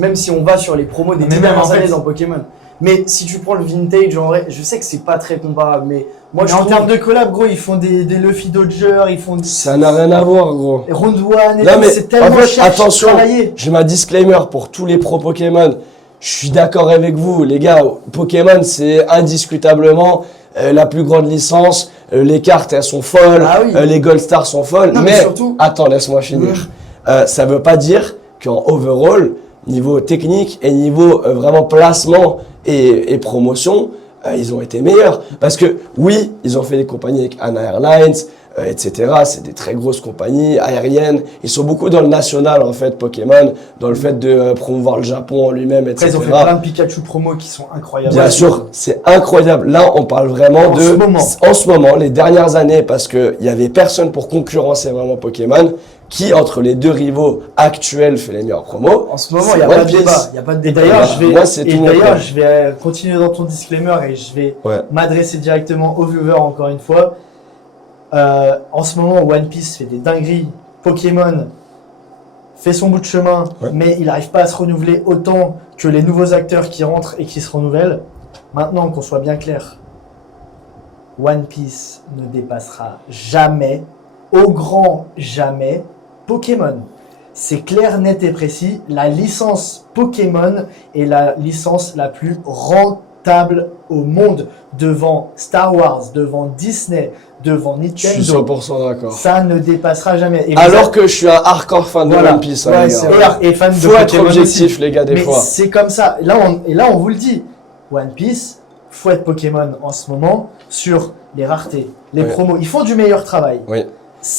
même si on va sur les promos des 10 dernières années dans Pokémon. Mais si tu prends le vintage, en vrai, je sais que c'est pas très comparable, mais moi en termes de collab, gros, ils font des Luffy Dodger, ils font. Ça n'a rien à voir, gros. Round One et tout, c'est tellement cher. Attention, j'ai ma disclaimer pour tous les pros Pokémon. Je suis d'accord avec vous, les gars. Pokémon, c'est indiscutablement la plus grande licence. Les cartes, elles sont folles. Les Gold Stars sont folles. Non, mais surtout. Attends, laisse-moi finir. Ça veut pas dire qu'en overall, niveau technique et niveau vraiment placement et promotion, ils ont été meilleurs. Parce que oui, ils ont fait des compagnies avec Anna Airlines, etc. C'est des très grosses compagnies aériennes. Ils sont beaucoup dans le national, en fait, Pokémon, dans le fait de promouvoir le Japon en lui-même, Après, etc. ils ont fait plein de Pikachu promo qui sont incroyables. Bien sûr, c'est incroyable. Là, on parle vraiment en ce moment, les dernières années, parce qu'il n'y avait personne pour concurrencer vraiment Pokémon, qui, entre les deux rivaux actuels, fait les meilleures promos. En ce moment, il n'y a pas de débat. Il y a pas de Et débat. d'ailleurs, Moi, c'est tout mon plan. je vais continuer dans ton disclaimer et je vais Ouais. m'adresser directement aux viewers encore une fois. En ce moment, One Piece fait des dingueries. Pokémon fait son bout de chemin, Ouais. mais il n'arrive pas à se renouveler autant que les nouveaux acteurs qui rentrent et qui se renouvellent. Maintenant, qu'on soit bien clair, One Piece ne dépassera jamais, au grand jamais, Pokémon. C'est clair, net et précis. La licence Pokémon est la licence la plus rentable au monde, devant Star Wars, devant Disney, devant Je suis Nintendo. 100% d'accord. Ça ne dépassera jamais. Et Alors vous que je suis un hardcore fan de Voilà. One Piece, Ouais, hein, les c'est gars. vrai. et fan de Faut être Pokémon objectif, aussi. les gars, des Mais fois. c'est comme ça. Là, on vous le dit. One Piece, faut être Pokémon en ce moment sur les raretés, les Ouais. promos. Ils font du meilleur travail. Oui.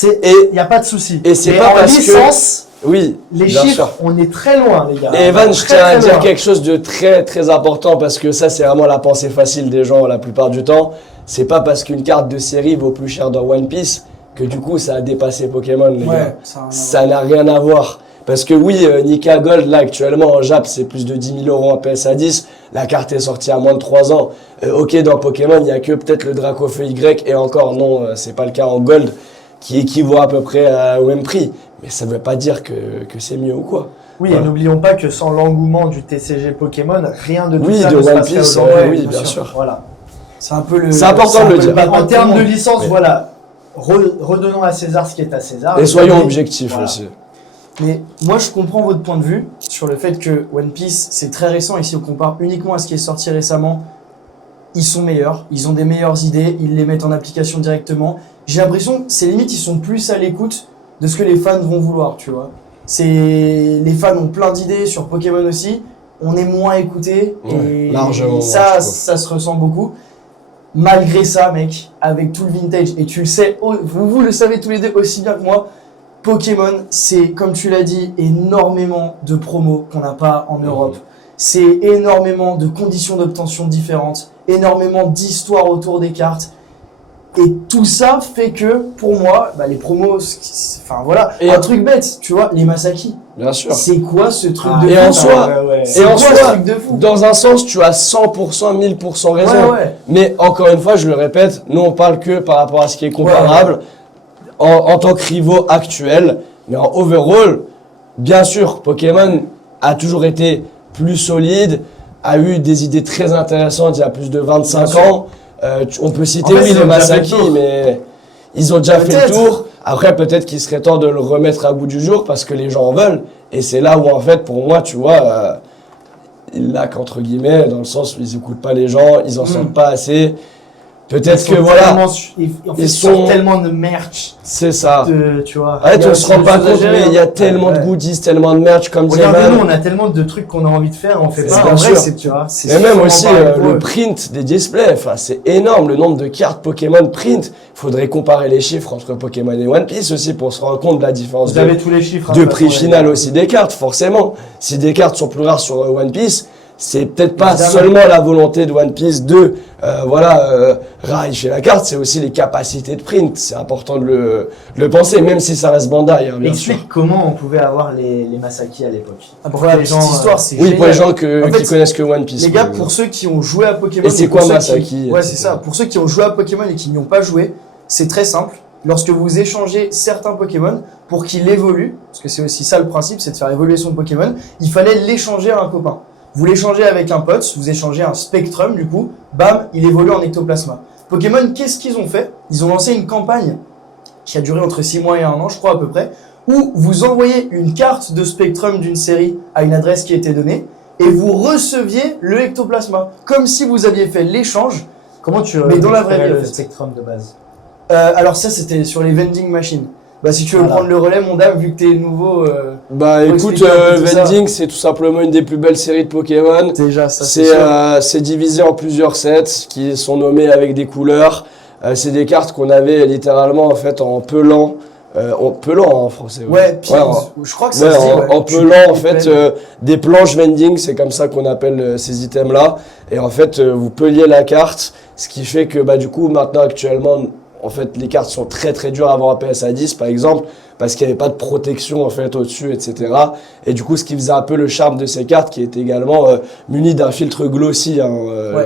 Il n'y a pas de souci. Et c'est Mais pas en parce que- licence, Oui, les bien chiffres, sûr. on est très loin, les gars. Et Evan, je Très, tiens à très dire loin. quelque chose de très très important parce que ça c'est vraiment la pensée facile des gens la plupart du temps. C'est pas parce qu'une carte de série vaut plus cher dans One Piece que du coup ça a dépassé Pokémon, les gars. Ouais, ça a rien à voir. Ça n'a rien à voir. Parce que oui, Nika Gold, là actuellement en Jap, c'est plus de 10 000 euros en PSA 10. La carte est sortie à moins de 3 ans. Ok, dans Pokémon, il n'y a que peut-être le Dracofeu Y et encore non, c'est pas le cas en Gold qui équivaut à peu près au même prix. Mais ça ne veut pas dire que c'est mieux ou quoi. Oui, Voilà. et n'oublions pas que sans l'engouement du TCG Pokémon, rien de tout Oui, ça de ne se One passerait Piece, aujourd'hui. oui, bien sûr. Voilà. C'est un peu le. C'est important un de le peu dire. baba En tout termes le de monde. licence, Mais- voilà. Redonnons à César ce qui est à César. Et soyons Mais- objectifs voilà. aussi. Mais moi, je comprends votre point de vue sur le fait que One Piece, c'est très récent. Et si on compare uniquement à ce qui est sorti récemment, ils sont meilleurs. Ils ont des meilleures idées. Ils les mettent en application directement. J'ai l'impression que c'est limite, ils sont plus à l'écoute de ce que les fans vont vouloir, tu vois. Les fans ont plein d'idées sur Pokémon aussi. On est moins écoutés. Ouais, et largement moins, je ça, trouve. ça se ressent beaucoup. Malgré ça, mec, avec tout le vintage, et tu le sais, vous le savez tous les deux aussi bien que moi, Pokémon, c'est, comme tu l'as dit, énormément de promos qu'on n'a pas en Europe. C'est énormément de conditions d'obtention différentes, énormément d'histoires autour des cartes. Et tout ça fait que, pour moi, bah, les promos, enfin voilà, Et un truc bête, tu vois, les Masaki. Bien sûr. C'est quoi ce truc Ah, de et fou en ça soi- C'est et en quoi soi, ce truc de fou Dans un sens, tu as 100%, 1000% raison. Ouais, ouais. Mais encore une fois, je le répète, nous on parle que par rapport à ce qui est comparable en tant que rivaux actuels. Mais en overall, bien sûr, Pokémon a toujours été plus solide, a eu des idées très intéressantes il y a plus de 25 Bien sûr. ans. On peut citer, En fait, oui, ils les ont déjà fait le Masaki, tour. mais ils ont déjà fait le Peut-être. tour. Après, peut-être qu'il serait temps de le remettre à goût du jour parce que les gens en veulent. Et c'est là où, en fait, pour moi, tu vois, ils laquent, entre guillemets, dans le sens où ils n'écoutent pas les gens, ils en sortent pas assez. Peut-être que, voilà, Ils sont- sortent tellement de merch, c'est ça. tu vois. Ouais, Il y a on aussi se rend des pas choses à compte, gérer, mais il y a hein. tellement Ouais. de goodies, tellement de merch, comme disait Regardez-nous, Evan. on a tellement de trucs qu'on a envie de faire, on fait C'est pas. bien En vrai, sûr. c'est, tu vois. C'est Et même sûrement aussi pareil pour le eux. print des displays, enfin c'est énorme le nombre de cartes Pokémon print. Faudrait comparer les chiffres entre Pokémon et One Piece aussi pour se rendre compte de la différence Vous avez tous les chiffres. hein, de toute prix façon, final les gars. aussi des cartes, forcément. Si des cartes sont plus rares sur One Piece, c'est peut-être pas Évidemment. seulement la volonté de One Piece de raréfier la carte, c'est aussi les capacités de print. C'est important de le penser, même si ça reste Bandai, hein, bien sûr. Explique comment on pouvait avoir les Masaki à l'époque. Ah, pour la les petite gens, histoire, c'est Oui, pour les génial. gens En fait, qui connaissent que One Piece. Les gars, par pour exemple. ceux qui ont joué à Pokémon, Et c'est ou pour quoi ceux Masaki, qui... Ouais, etc. c'est ça. Pour ceux qui ont joué à Pokémon et qui n'y ont pas joué, c'est très simple. Lorsque vous échangez certains Pokémon pour qu'il évolue, parce que c'est aussi ça le principe, c'est de faire évoluer son Pokémon, il fallait l'échanger à un copain. Vous l'échangez avec un pote, vous échangez un Spectrum, du coup, bam, il évolue en Ectoplasma. Pokémon, qu'est-ce qu'ils ont fait? Ils ont lancé une campagne qui a duré entre 6 mois et 1 an, je crois à peu près, où vous envoyez une carte de Spectrum d'une série à une adresse qui était donnée, et vous receviez le Ectoplasma, comme si vous aviez fait l'échange. Comment tu Mais dans la vraie vie, récupérais en le fait. Spectrum de base? Alors ça, c'était sur les vending machines. Bah si tu veux Voilà. prendre le relais, mon dame, vu que t'es nouveau... Bah Faut écoute, expliquer un peu tout ça. Vending, c'est tout simplement une des plus belles séries de Pokémon. Déjà, ça C'est divisé en plusieurs sets qui sont nommés avec des couleurs. C'est des cartes qu'on avait littéralement en fait en pelant. En français. Ouais, puis je crois que ça se dit, en Tu pelant peux en fait peler. des planches vending, c'est comme ça qu'on appelle ces items-là. Et en fait, vous peliez la carte, ce qui fait que bah, du coup, maintenant actuellement, en fait, les cartes sont très très dures à avoir en PSA 10 par exemple, parce qu'il n'y avait pas de protection en fait au-dessus, etc. Et du coup, ce qui faisait un peu le charme de ces cartes, qui étaient également munies d'un filtre glossy,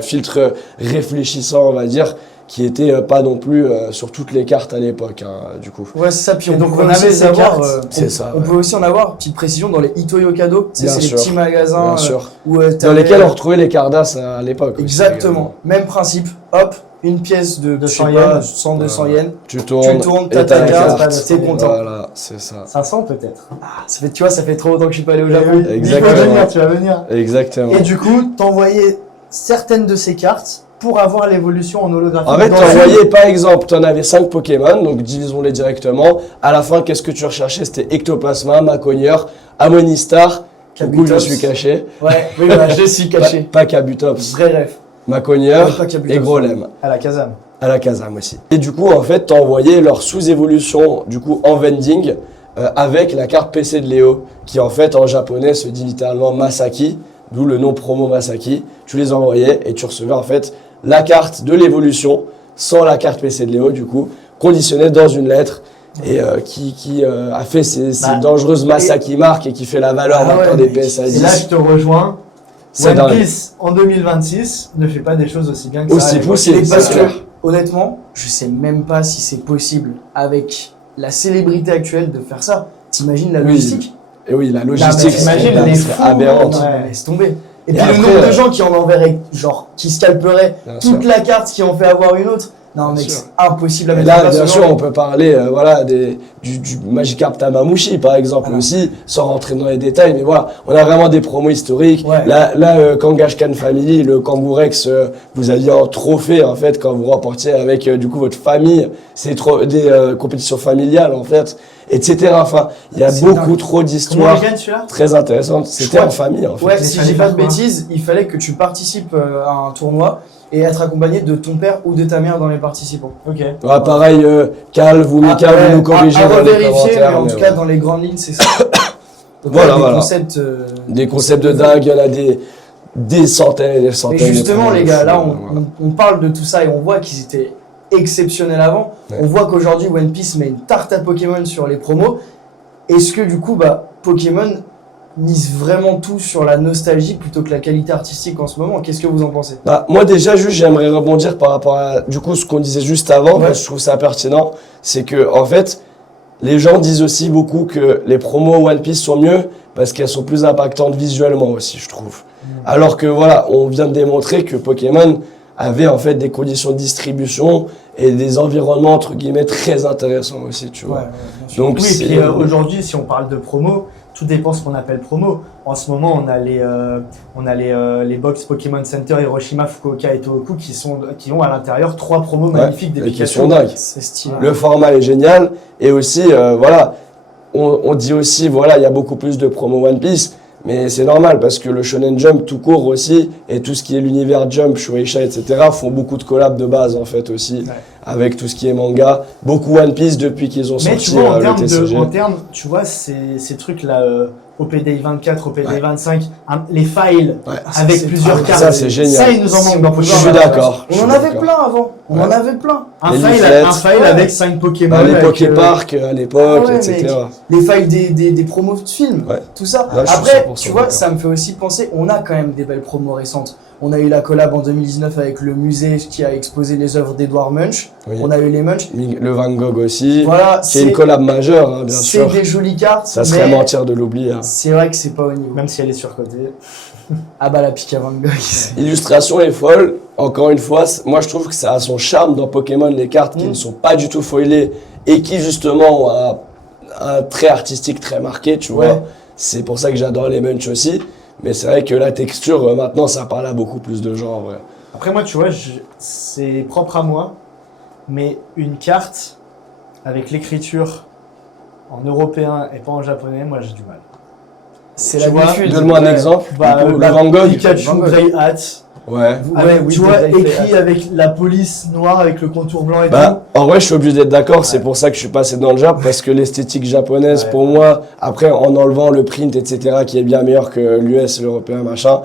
filtre réfléchissant, on va dire, qui était pas non plus sur toutes les cartes à l'époque, du coup. Ouais, c'est ça. Puis Et donc, peut on aussi avait les ces avoir, cartes. C'est ça, On ouais. peut aussi en avoir, petite précision, dans les Itoyo Kado. Bien C'est les sûr. petits magasins Bien sûr. où Dans t'avais- lesquels on retrouvait les Cardass à l'époque. aussi, Exactement. Même principe. Hop, une pièce de 200 je sais pas, yens. 100, 200 yens. Tu tournes, t'as et ta la carte, carte. t'es content. Voilà, c'est ça. 500 peut-être. Ça fait, tu vois, ça fait trop longtemps que je suis pas allé au Eh Japon. oui, il Exactement. faut venir, tu vas venir. Exactement. Et du coup, t'envoyais certaines de ces cartes pour avoir l'évolution en holographique. En fait, dans tu une- envoyais par exemple, tu en avais 5 Pokémon, donc divisons-les directement. À la fin, qu'est-ce que tu recherchais? C'était Ectoplasma, Macogneur, Ammonistar. Du coup, je Kabutops. suis caché. Ouais, oui, voilà, je suis caché. Pas Kabutops. Vrai rêve. Macogneur Pas Kabutops. et Grolem. à la Kazam. À la Kazam aussi. Et du coup, en fait, tu envoyais leur sous-évolution du coup en vending avec la carte PC de Léo, qui en fait en japonais se dit littéralement Masaki, d'où le nom promo Masaki. Tu les envoyais et tu recevais en fait la carte de l'évolution sans la carte PC de Léo, du coup, conditionnée dans une lettre et qui a fait ces Bah, dangereuses Masaki marques et qui fait la valeur Ah maintenant ouais, des mec. PSA Et là, 10. je te rejoins. C'est One dingue. Piece en 2026 ne fait pas des choses aussi bien que ça. Aussi à l'époque. poussé, Et parce c'est que, clair. honnêtement, je sais même pas si c'est possible avec la célébrité actuelle de faire ça. T'imagines la Oui. logistique? Et oui, la Non, mais logistique, t'imagines c'est les c'est fous, aberrante. Non, Ouais. laisse tomber. Et, Et puis après, le nombre de gens qui en enverraient, genre, qui scalperaient Bien toute sûr. la carte qui en fait avoir une autre. Non, Bien mec, sûr. c'est impossible à Et mettre en là, place. bien sûr, aujourd'hui. on peut parler voilà, du Magikarp Tamamouchi, par exemple, Voilà. aussi, sans rentrer dans les détails. Mais voilà, on a vraiment des promos historiques. Ouais. Là Kangaskhan Family, le Kangourex, vous aviez un trophée, en fait, quand vous remportiez avec, du coup, votre famille. C'est des compétitions familiales, en fait, etc. Enfin, il y a C'est beaucoup dingue. trop Comment d'histoires il gagne celui-là? très intéressantes. C'était crois en famille, en fait. Ouais, Il si je fallait dis pas de faire quoi bêtises, il fallait que tu participes à un tournoi et être accompagné de ton père ou de ta mère dans les participants. Ok. Ouais, pareil, Cal, vous, Mika, ouais, vous nous corrigez à dans les revérifier, mais commentaires. en mais tout cas, ouais. dans les grandes lignes, c'est ça. Donc, Voilà, des voilà. concepts, Des concepts de dingue, il y en a des centaines et des Mais centaines. justement, des les gars, fous, là, voilà. on parle de tout ça et on voit qu'ils étaient exceptionnels avant. Ouais. On voit qu'aujourd'hui, One Piece met une tarte à Pokémon sur les promos. Est-ce que du coup, Pokémon mise vraiment tout sur la nostalgie plutôt que la qualité artistique en ce moment? Qu'est-ce que vous en pensez? Bah, moi déjà juste j'aimerais rebondir par rapport à du coup ce qu'on disait juste avant, Ouais. parce que je trouve ça pertinent, c'est que en fait les gens disent aussi beaucoup que les promos One Piece sont mieux parce qu'elles sont plus impactantes visuellement aussi, je trouve. Alors que voilà, on vient de démontrer que Pokémon avait en fait des conditions de distribution et des environnements entre guillemets très intéressants aussi, tu vois. bien sûr. Donc Oui, c'est- et puis aujourd'hui, si on parle de promo, tout dépend ce qu'on appelle promo. En ce moment, on a les box Pokémon Center Hiroshima, Fukuoka et Tohoku qui ont à l'intérieur 3 promos Ouais, magnifiques des et qui Pikachu. sont dingues. C'est stylé. Le format est génial et aussi voilà, on dit aussi voilà, il y a beaucoup plus de promos One Piece, mais c'est normal parce que le Shonen Jump tout court aussi et tout ce qui est l'univers Jump, Shueisha, etc. font beaucoup de collabs de base en fait aussi Ouais. avec tout ce qui est manga, beaucoup One Piece depuis qu'ils ont Mais sorti tu vois, le TCG. en termes, tu vois, ces trucs-là, OPDI 24, OPDI Ouais. 25, les files Ouais. avec c'est- plusieurs ah, cartes. ça, c'est génial. Ça, il nous en manque dans Je Pokémon. suis d'accord. On je en suis avait d'accord. plein avant. On Ouais. en avait plein. Un Les file, leaflets. un file avec 5 Pokémon. Bah, les avec, Poképark à l'époque, Ah ouais, etc. mec. Les failles des promos de films, Ouais. tout ça. Là, je suis Après, 100% tu vois, d'accord. ça me fait aussi penser, on a quand même des belles promos récentes. On a eu la collab en 2019 avec le musée qui a exposé les œuvres d'Edouard Munch. Oui. On a eu les Munch. Le Van Gogh aussi, Voilà, qui est une collab majeure, hein, bien c'est sûr. des jolies cartes, Ça serait mais mentir de l'oublier. Hein. c'est vrai que c'est pas au niveau. Même si elle est surcotée. Ah bah la pique à Van Gogh. L'illustration est folle. Encore une fois, moi je trouve que ça a son charme dans Pokémon, les cartes qui ne sont pas du tout foilées et qui justement ont un trait artistique très marqué, tu vois. Ouais. C'est pour ça que j'adore les Munch aussi. Mais c'est vrai que la texture, maintenant, ça parle à beaucoup plus de gens en vrai. Après, moi, tu vois, c'est propre à moi, mais une carte avec l'écriture en européen et pas en japonais, moi j'ai du mal. C'est Tu vois, l'habitude. Donne-moi un Ouais. exemple. Bah, Du coup, le Van Gogh. Pikachu, Van Gogh. Grey Hat, Ouais. Tu vois, t'as fait- écrit avec la police noire, avec le contour blanc et Bah, en vrai, je suis obligé d'être d'accord. C'est Ouais. pour ça que je suis passé dans le Jap, parce que l'esthétique japonaise, Ouais. pour moi, après, en enlevant le print, etc., qui est bien meilleur que l'US, l'européen, machin,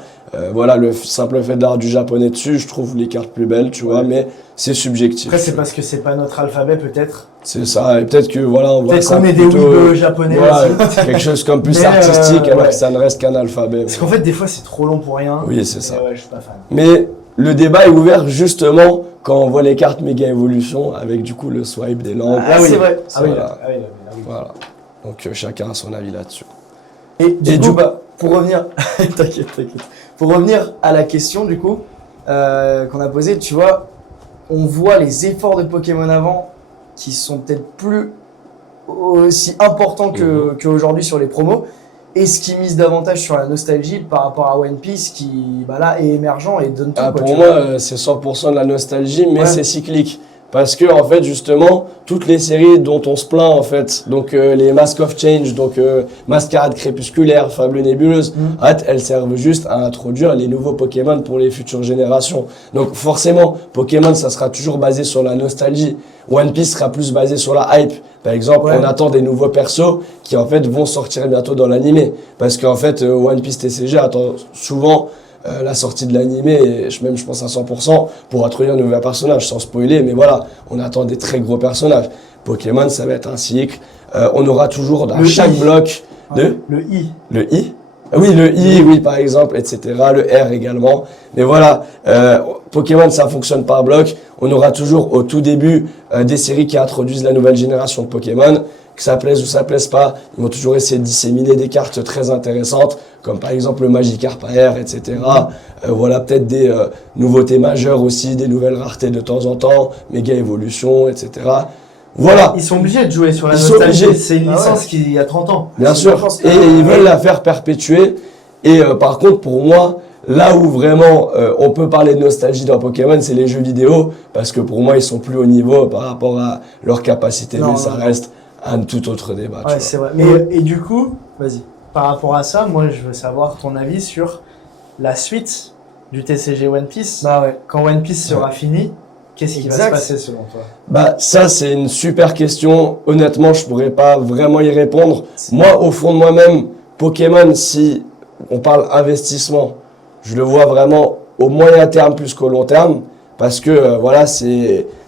voilà, le simple fait d'avoir du japonais dessus, je trouve les cartes plus belles, tu vois, Ouais. mais c'est subjectif. Après, c'est parce que c'est pas notre alphabet, peut-être. C'est ça, et peut-être que, voilà, on voit Peut-être ça qu'on est des plutôt- weebs japonais voilà, aussi. quelque chose comme plus Mais, artistique, alors ouais. que ça ne reste qu'un alphabet. Parce qu'en fait, des fois, c'est trop long pour rien. Oui, c'est Et ça. ouais, je suis pas fan. Mais le débat est ouvert justement quand on voit les cartes méga évolution avec du coup le swipe des langues. Ah oui. c'est vrai. Ah oui, Voilà. là, ah oui, là, là, oui. Voilà. Donc chacun a son avis là-dessus. Et du Et coup, du- bah, pour revenir, t'inquiète. Pour revenir à la question du coup qu'on a posée, tu vois, on voit les efforts de Pokémon avant qui sont peut-être plus aussi importants qu'aujourd'hui sur les promos. Est-ce qu'ils misent davantage sur la nostalgie par rapport à One Piece qui, bah là, est émergent et donne tout Ah, quoi, pour tu moi, vois. c'est 100% de la nostalgie, mais Ouais. c'est cyclique. Parce que, en fait, justement, toutes les séries dont on se plaint, en fait, donc les Mask of Change, donc Mascarade Crépusculaire, Fable Nébuleuse, en fait, elles servent juste à introduire les nouveaux Pokémon pour les futures générations. Donc, forcément, Pokémon, ça sera toujours basé sur la nostalgie. One Piece sera plus basé sur la hype. Par exemple, Ouais. on attend des nouveaux persos qui, en fait, vont sortir bientôt dans l'animé. Parce qu'en fait, One Piece TCG attend souvent la sortie de l'animé, et je pense à 100%, pour introduire de nouveaux personnages, sans spoiler, mais voilà, on attend des très gros personnages. Pokémon, ça va être un cycle. On aura toujours dans Le chaque I. bloc de... Le I. Le I. Oui, le I, oui, par exemple, etc. Le R également. Mais voilà, Pokémon, ça fonctionne par bloc. On aura toujours au tout début des séries qui introduisent la nouvelle génération de Pokémon. Que ça plaise ou ça plaise pas, ils vont toujours essayer de disséminer des cartes très intéressantes, comme par exemple le Magikarp AR, etc. Voilà, peut-être des nouveautés majeures aussi, des nouvelles raretés de temps en temps, méga évolution, etc. Voilà. Ils sont obligés de jouer sur la Ils sont nostalgie. obligés. C'est une Ah ouais. licence qui a 30 ans. Bien sûr, pense- et ils veulent la faire perpétuer. Et par contre, pour moi, là où vraiment on peut parler de nostalgie dans Pokémon, c'est les jeux vidéo, parce que pour moi, ils sont plus au niveau par rapport à leur capacité, Non, mais ça non. reste un tout autre débat. tu Ouais, vois. c'est vrai. Et du coup, Vas-y. par rapport à ça, moi, je veux savoir ton avis sur la suite du TCG One Piece. Bah ouais. Quand One Piece sera fini, qu'est-ce qui va se Exact. passer selon toi? Bah ça, c'est une super question. Honnêtement, je pourrais pas vraiment y répondre. Moi, au fond de moi-même, Pokémon, si on parle investissement, je le vois vraiment au moyen terme plus qu'au long terme, parce que voilà,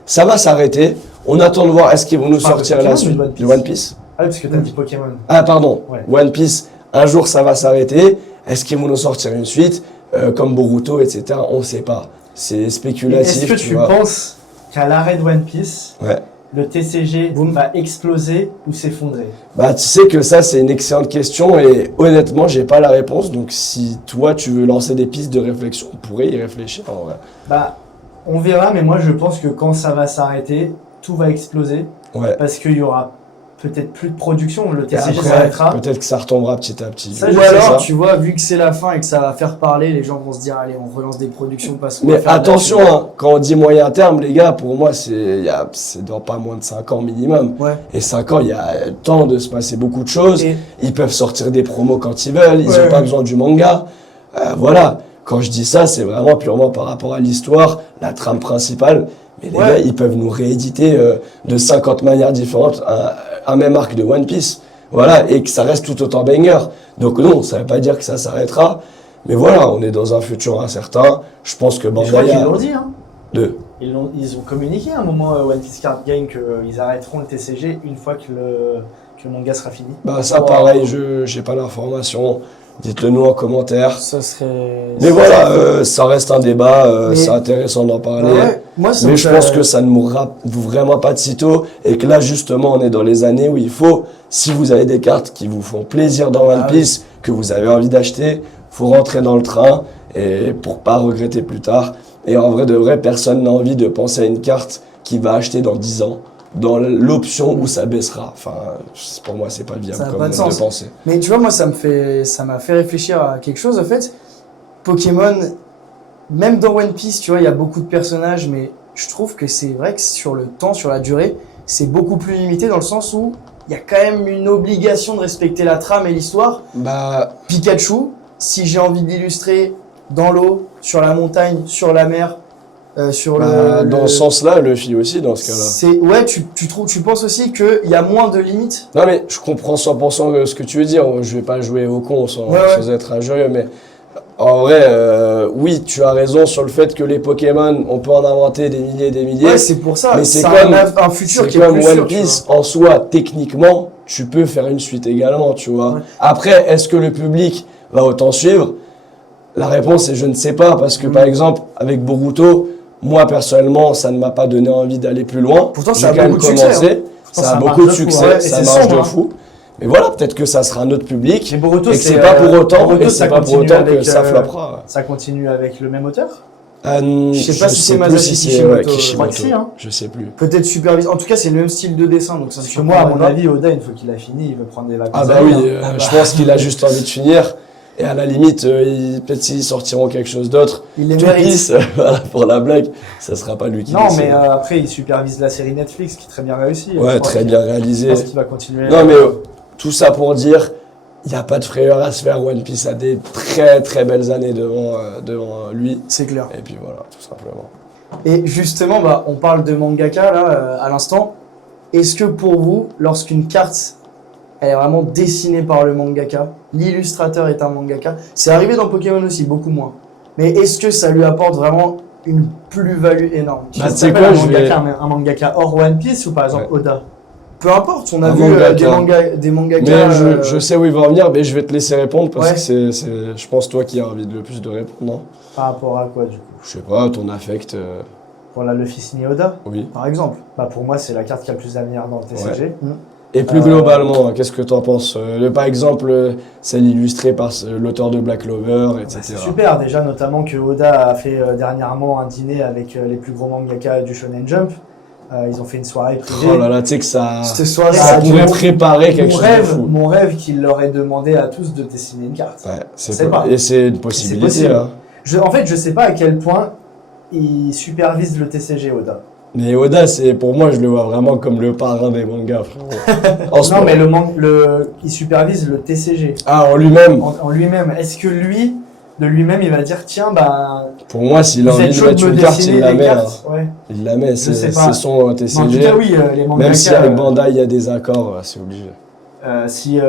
ça va s'arrêter. On attend de voir est-ce qu'ils vont nous parles de sortir Pokémon la ou suite de One Piece de One Piece. Ah oui, parce que t'as dit Pokémon. Ah pardon, Ouais. One Piece, un jour ça va s'arrêter. Est-ce qu'ils vont nous sortir une suite comme Boruto, etc. On sait pas. C'est Et spéculatif. est-ce que tu vois. penses qu'à l'arrêt de One Piece, Ouais. le TCG va exploser ou s'effondrer? Bah, tu sais que ça, c'est une excellente question et honnêtement, j'ai pas la réponse. Donc, si toi, tu veux lancer des pistes de réflexion, on pourrait y réfléchir en vrai. Bah, on verra, mais moi je pense que quand ça va s'arrêter, tout va exploser Ouais. parce qu'il y aura peut-être plus de production, le Et TCG après, s'arrêtera. peut-être que ça retombera petit à petit. Ça, Ou je sais alors, ça. tu vois, vu que c'est la fin et que ça va faire parler, les gens vont se dire, allez, on relance des productions parce qu'on va Mais faire de la attention, thune. hein, quand on dit moyen terme, les gars, pour moi, c'est dans pas moins de 5 ans minimum. Ouais. Et 5 ans, il y a le temps de se passer beaucoup de choses. Et Ils peuvent sortir des promos quand ils veulent, ils n'ont Ouais. pas besoin du manga. Voilà, quand je dis ça, c'est vraiment purement par rapport à l'histoire, la trame principale. Mais les Ouais. gars, ils peuvent nous rééditer de 50 manières différentes un même arc de One Piece. Voilà, et que ça reste tout autant banger. Donc non, ça ne veut pas dire que ça s'arrêtera. Mais voilà, on est dans un futur incertain. Je pense que Et je crois Bandai qu'ils a... l'ont dit, hein. de- Ils ont communiqué à un moment One Piece Card Game qu'ils arrêteront le TCG une fois que le manga sera fini. Bah ça, Wow. pareil, je n'ai pas l'information. Dites-le nous en commentaire. ça serait. Mais voilà, ça reste un débat, Mais- c'est intéressant d'en parler. Ouais, moi, ça Mais me je fait- pense que ça ne mourra vraiment pas de sitôt et que là justement on est dans les années où il faut, si vous avez des cartes qui vous font plaisir dans One Ah oui. Piece, que vous avez envie d'acheter, faut rentrer dans le train et pour pas regretter plus tard. Et en vrai de vrai, personne n'a envie de penser à une carte qui va acheter dans 10 ans, dans l'option où ça baissera. Enfin, pour moi c'est pas viable Ça n'a comme pas de mode de sens. penser. Mais tu vois, moi, ça m'a fait réfléchir à quelque chose. En fait, Pokémon, même dans One Piece, tu vois, il y a beaucoup de personnages, mais je trouve que c'est vrai que sur le temps, sur la durée, c'est beaucoup plus limité dans le sens où il y a quand même une obligation de respecter la trame et l'histoire. Bah Pikachu, si j'ai envie d'illustrer dans l'eau, sur la montagne, sur la mer, sur Dans ce sens-là, Luffy aussi, dans ce cas-là. Ouais, tu penses aussi qu'il y a moins de limites? Non, mais je comprends 100% ce que tu veux dire. Je vais pas jouer au con sans être injurieux, mais en vrai, oui, tu as raison sur le fait que les Pokémon, on peut en inventer des milliers et des milliers. Ouais, c'est pour ça. Mais c'est comme comme un futur qui est comme plus One sûr, Piece en soi, techniquement, tu peux faire une suite également, tu vois. Ouais. Après, est-ce que le public va autant suivre? La réponse est je ne sais pas, parce que par exemple, avec Boruto, moi personnellement, ça ne m'a pas donné envie d'aller plus loin. Pourtant, J'ai ça a quand même beaucoup de succès, commencé. hein. Ça a ça beaucoup de marche de fou, succès, ouais, et ça c'est marche sombre, de hein. fou. Mais voilà, peut-être que ça sera un autre public. Mais Boruto, Et que c'est pas pour autant, Boruto, et c'est ça pas pour continue autant que avec, ça floppera. Ça continue avec le même auteur? Je sais pas si c'est plus Masashi si Kishimoto, je crois que si, hein. Je sais plus. Peut-être supervisé. En tout cas, c'est le même style de dessin, donc ça me Parce que moi, à mon surprendrait avis, Oda, une fois qu'il a fini, il veut prendre des vacances. Ah bah à oui, lui, hein. je pense qu'il a juste envie de finir. Et à la limite, peut-être s'ils sortiront quelque chose d'autre, pas. Il les tout mérite. pisse, voilà, pour la blague, ça sera pas lui qui Non, décide. mais après, il supervise la série Netflix qui est très bien réussie. Je Ouais, crois très qu'il- bien Je réalisé. pense qu'il va continuer. Non, mais tout ça pour dire, il n'y a pas de frayeur à se faire. One Piece a des très très belles années devant lui. C'est clair. Et puis voilà, tout simplement. Et justement, on parle de mangaka là, à l'instant. Est-ce que pour vous, lorsqu'une carte elle est vraiment dessinée par le mangaka, l'illustrateur est un mangaka, c'est arrivé dans Pokémon aussi, beaucoup moins. Mais est-ce que ça lui apporte vraiment une plus-value énorme? Bah, Ça tu sais s'appelle quoi, un je vais- mangaka, un mangaka hors One Piece ou par exemple Oda? Peu importe, on a Un vu mangaka. des mangakas. Mais je sais où il va en venir, mais je vais te laisser répondre parce Ouais. que c'est, je pense, toi qui as envie de le plus de répondre, non? Par rapport à quoi du coup? Je sais pas, ton affect, Pour la Luffy signé Oda? oui. Par exemple. Bah pour moi, c'est la carte qui a le plus d'avenir dans le TCG. Et plus globalement, qu'est-ce que t'en penses? Par exemple, celle illustrée par l'auteur de Black Clover, Bah, etc. c'est super déjà, notamment que Oda a fait dernièrement un dîner avec les plus gros mangaka du Shonen Jump. Ils ont fait une soirée privée. Oh là là, tu sais que ça, Cette soirée, ça ça a pourrait duré- préparer quelque chose de fou. Mon rêve qu'il leur ait demandé à tous de dessiner une carte. Ouais, sais pas. Et c'est une possibilité. possible. Hein. En fait, je sais pas à quel point il supervise le TCG Oda. Mais Oda, pour moi, je le vois vraiment comme le parrain des mangas, frérot. En ce Non, moment. mais il supervise le TCG Ah, en lui-même. en lui-même. Est-ce que lui, de lui-même, il va dire tiens, bah, Pour moi, s'il a vous envie êtes de chaud mettre de me une carte, dessiner il la des met. Hein. cartes? Ouais. Il la met, sais c'est pas. son Mais en tout TCG. cas, oui, les mangaka. Même si avec Bandai, il y a des accords, c'est obligé. Si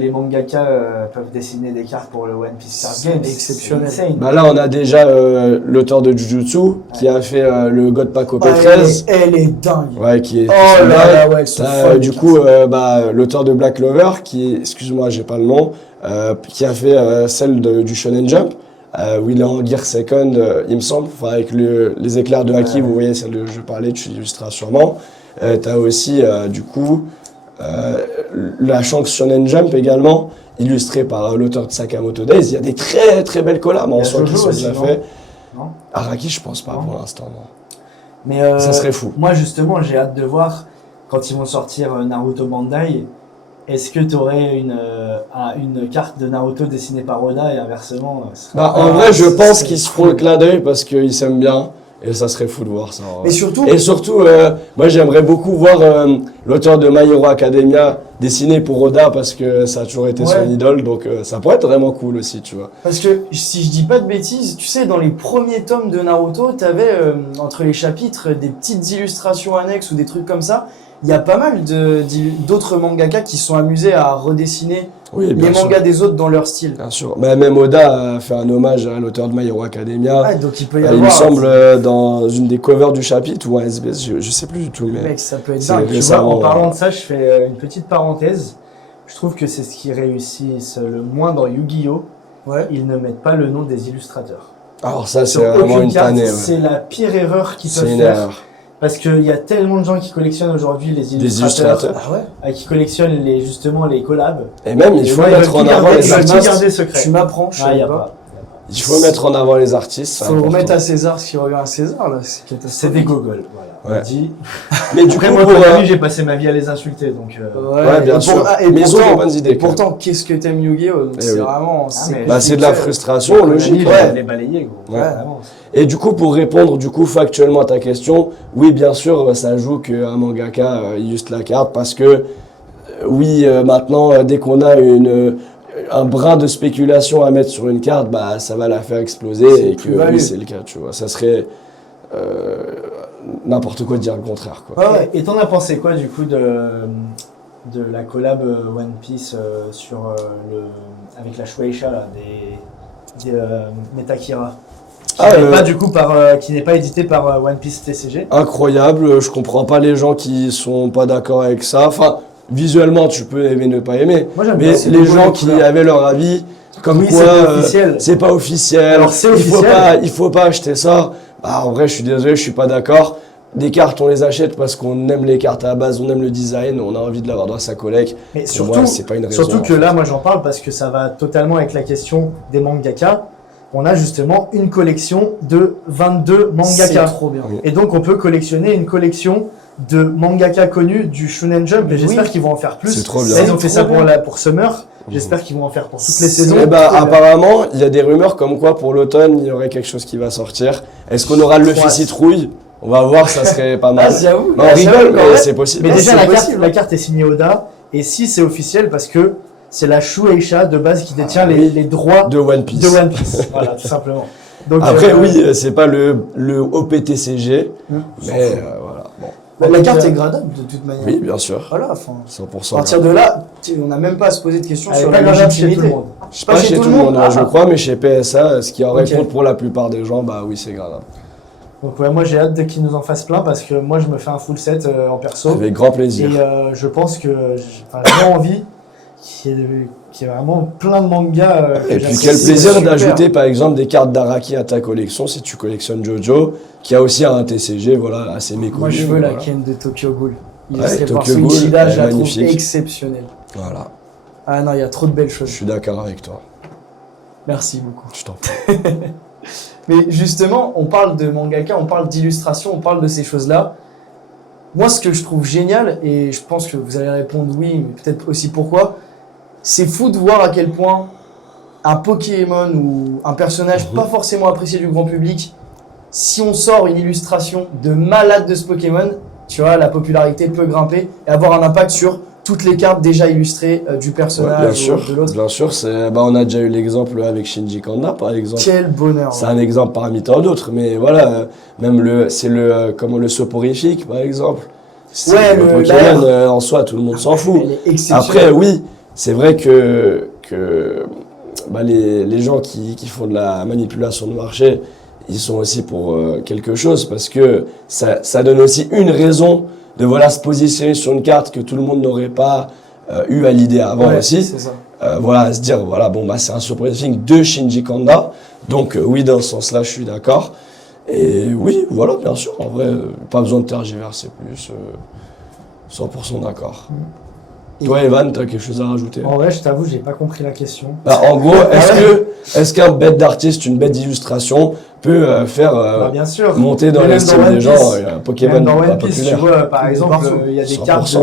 les mangaka peuvent dessiner des cartes pour le One Piece Card C'est Game, exceptionnel. c'est insane. Bah là, on a déjà l'auteur de Jujutsu qui a fait le God Pack Ah, OP13. elle est dingue. Ouais, qui est. Oh là là, ouais, elles sont T'as, folles, du les coup, cartes. l'auteur de Black Clover, qui est, excuse-moi, j'ai pas le nom, qui a fait celle du Shonen Jump, où il est en Gear Second, il me semble, enfin, avec les éclairs de Haki, vous voyez celle dont je parlais, tu l'illustreras sûrement. T'as aussi, du coup, la Shanks Shonen Jump également, illustrée par l'auteur de Sakamoto Days. Il y a des très très belles collabs Il y en a soi qui Jojo sont aussi, déjà non faits. Non Araki, je pense pas Non. pour l'instant, non. Mais Ça serait fou. Moi, justement, j'ai hâte de voir quand ils vont sortir Naruto Bandai. Est-ce que tu aurais une carte de Naruto dessinée par Oda et inversement ce serait- Bah, en vrai, je pense qu'ils se feront le clin d'œil parce qu'ils s'aiment bien. Et ça serait fou de voir ça. en vrai. Et surtout, Et surtout, moi j'aimerais beaucoup voir l'auteur de My Hero Academia dessiner pour Oda parce que ça a toujours été son Ouais. idole, donc ça pourrait être vraiment cool aussi, tu vois. parce que si je dis pas de bêtises, tu sais, dans les premiers tomes de Naruto, t'avais entre les chapitres des petites illustrations annexes ou des trucs comme ça. Il y a pas mal d'autres mangaka qui se sont amusés à redessiner Oui, les bien sûr. mangas des autres dans leur style. Bien sûr. Mais même Oda a fait un hommage à l'auteur de My Hero Academia. Ouais, donc il peut y il avoir. me semble dans une des covers du chapitre ou un SBS, je sais plus du tout. Mais... Mec, ça peut être C'est dingue. vrai. Tu vois, récemment, en parlant de ça, je fais une petite parenthèse. Je trouve que c'est ce qui réussit le moins dans Yu-Gi-Oh! Ouais. Ils ne mettent pas le nom des illustrateurs. Alors ça, c'est Sur vraiment aucune une carte, tannée. Ouais. c'est la pire erreur qu'ils C'est peuvent une faire. erreur. Parce qu'il y a tellement de gens qui collectionnent aujourd'hui les Des illustrateurs, illustrateurs. Ah ouais. qui collectionnent justement les collabs. Et même, il Et faut moi, ils mettre veulent en tout avant garder- les ils veulent tout artistes. garder secret. Tu m'apprends, je Ah, y sais a pas. pas. Il faut mettre en avant les artistes. c'est Faut important. remettre à César ce qui revient à César là. C'est C'est catastrophique. des gogoles, voilà. Ouais. On dit. Mais du Après, coup, moi, pour, comme ami, j'ai passé ma vie à les insulter, donc. Ouais, bien et sûr. et Mais ils ont pourtant- des bonnes idées, Et quand même. pourtant, qu'est-ce que t'aimes Yu-Gi-Oh! Donc Eh c'est oui. vraiment. mais- bah, c'est de la frustration, Comme logique. ami, ouais. je les balayais, gros. Ouais. Vraiment. Et du coup, pour répondre factuellement à ta question, oui, bien sûr, ça joue qu'un mangaka illustre la carte parce que, oui, maintenant, dès qu'on a un brin de spéculation à mettre sur une carte, bah ça va la faire exploser C'est et que plus-value. oui, c'est le cas, tu vois. Ça serait n'importe quoi de dire le contraire, quoi. Ouais. Et t'en as pensé quoi du coup de la collab One Piece avec la Shueisha là, des Metakira qui n'est pas édité par One Piece TCG. Incroyable, je comprends pas les gens qui sont pas d'accord avec ça. Enfin, visuellement, tu peux aimer, ne pas aimer. Moi j'aime Mais bien, c'est les beau, gens les qui couleurs. avaient leur avis, comme Oui, quoi c'est pas officiel. c'est pas officiel, Alors, c'est officiel. il faut pas acheter ça. Bah, en vrai, je suis désolé, je suis pas d'accord. Des cartes, on les achète parce qu'on aime les cartes à la base, on aime le design, on a envie de l'avoir dans sa collecte. Mais Pour surtout, moi, c'est pas une raison. surtout que là, moi j'en parle parce que ça va totalement avec la question des mangaka. On a justement une collection de 22 C'est mangaka. trop bien. Oui. Et donc on peut collectionner une collection de mangaka connus du Shonen Jump et j'espère qu'ils vont en faire plus. C'est trop bien. Là, ils ont fait C'est ça trop pour, bien. pour Summer. J'espère qu'ils vont en faire pour toutes les saisons. Eh ben, trop bien. apparemment, il y a des rumeurs comme quoi pour l'automne, il y aurait quelque chose qui va sortir. Est-ce qu'on aura le Luffy Ouais. citrouille? On va voir, ça serait pas Ah, mal. j'avoue. Non, on rigole, mais c'est possible. Mais Ouais, déjà, c'est la possible. la carte est signée Oda. Et si c'est officiel, parce que c'est la Shueisha de base qui détient oui. les droits De One Piece. de One Piece. Voilà, tout simplement. Donc, Après, oui, c'est pas le OPTCG, Hum, mais voilà. Bon. La carte est gradable de toute manière. Oui, bien sûr. Voilà, enfin. 100%. À partir de là, on n'a même pas à se poser de questions elle est sur pas la gradable chez tout légitimité. le monde. Pas chez tout le monde, ouais, je Ah. crois, mais chez PSA, ce qui en Ok. répond pour la plupart des gens, bah oui, c'est grave. Donc ouais, moi j'ai hâte qu'ils nous en fassent plein parce que moi je me fais un full set en perso. Avec grand Et plaisir. je pense que j'ai vraiment envie qu'il y ait vraiment plein de mangas. Et que puis j'aime. quel c'est plaisir super. d'ajouter par exemple des cartes d'Araki à ta collection si tu collectionnes Jojo, qui a aussi un TCG, voilà, assez méconnu. Moi, je veux la voilà. ken de Tokyo Ghoul. Il Ouais, serait par Tokyo Ghoul, Suichida, elle est je la trouve magnifique. exceptionnelle. Voilà, Ah non, il y a trop de belles je choses. suis d'accord avec toi. Merci beaucoup. Je t'en prie. Mais justement, on parle de mangaka, on parle d'illustration, on parle de ces choses-là. Moi, ce que je trouve génial, et je pense que vous allez répondre oui, mais peut-être aussi pourquoi, c'est fou de voir à quel point un Pokémon ou un personnage pas forcément apprécié du grand public, si on sort une illustration de malade de ce Pokémon, tu vois, la popularité peut grimper et avoir un impact sur toutes les cartes déjà illustrées du Ouais, personnage ou de l'autre. bien sûr, on a déjà eu l'exemple avec Shinji Kanda par exemple. Quel bonheur. C'est un exemple parmi tant d'autres, mais voilà, même le soporifique par exemple. C'est Ouais, le le Pokémon l'air. en soi, tout le monde s'en fout. Elle est exceptionnelle. Après, oui, c'est vrai que les gens qui font de la manipulation de marché, ils sont aussi pour quelque chose, parce que ça donne aussi une raison de se positionner sur une carte que tout le monde n'aurait pas eu à l'idée avant Ouais, aussi. c'est ça. Se dire, c'est un surprising de Shinji Kanda. Donc, oui, dans ce sens-là, je suis d'accord. Et oui, voilà, bien sûr, en vrai, pas besoin de tergiverser plus. 100% d'accord. Toi, Evan, t'as quelque chose à rajouter? En vrai, je t'avoue, j'ai pas compris la question. Bah, en gros, est-ce qu'un bête d'artiste, une bête d'illustration peut faire Bah, bien sûr. monter dans Mais les même dans styles One des gens Piece. un Pokémon Même dans pas One Piece, tu populaire? vois, par Il est exemple, partout. il y a des 100%. cartes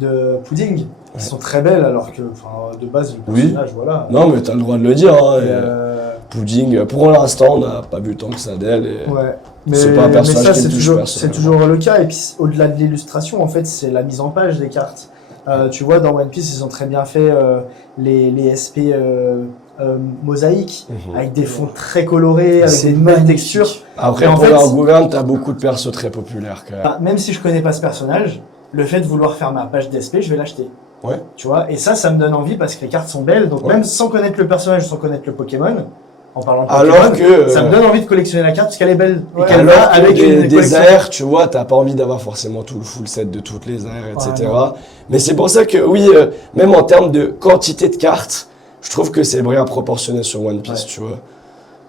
de pudding qui sont très belles, alors que de base, le Oui. personnage, voilà. Non, mais t'as le droit de le dire. Hein, Et, Pudding, pour l'instant, on n'a pas vu tant que ça d'elle. Et... ouais. Mais, c'est pas un personnage ça, qui me c'est touche toujours, personnellement. c'est toujours le cas. Et puis, au-delà de l'illustration, en fait, c'est la mise en page des cartes. Tu vois, dans One Piece, ils ont très bien fait les SP mosaïques, avec des fonds très colorés, avec C'est des belles magnifique. textures. Après, Et en pour fait, leur gouverne, t'as beaucoup de persos très populaires quand même. Bah, même si je connais pas ce personnage, le fait de vouloir faire ma page d'SP, je vais l'acheter. Ouais. Tu vois, et ça me donne envie parce que les cartes sont belles. Donc Ouais. même sans connaître le personnage, sans connaître le Pokémon, en parlant de Alors Pokémon, que, ça me donne envie de collectionner la carte parce qu'elle est belle. Ouais. Et qu'elle va Alors que avec une des collection. AR, tu vois, t'as pas envie d'avoir forcément tout le full set de toutes les AR, etc. non. Mais c'est pour ça que, oui, même en termes de quantité de cartes, je trouve que c'est bien proportionné sur One Piece, Ouais. tu vois.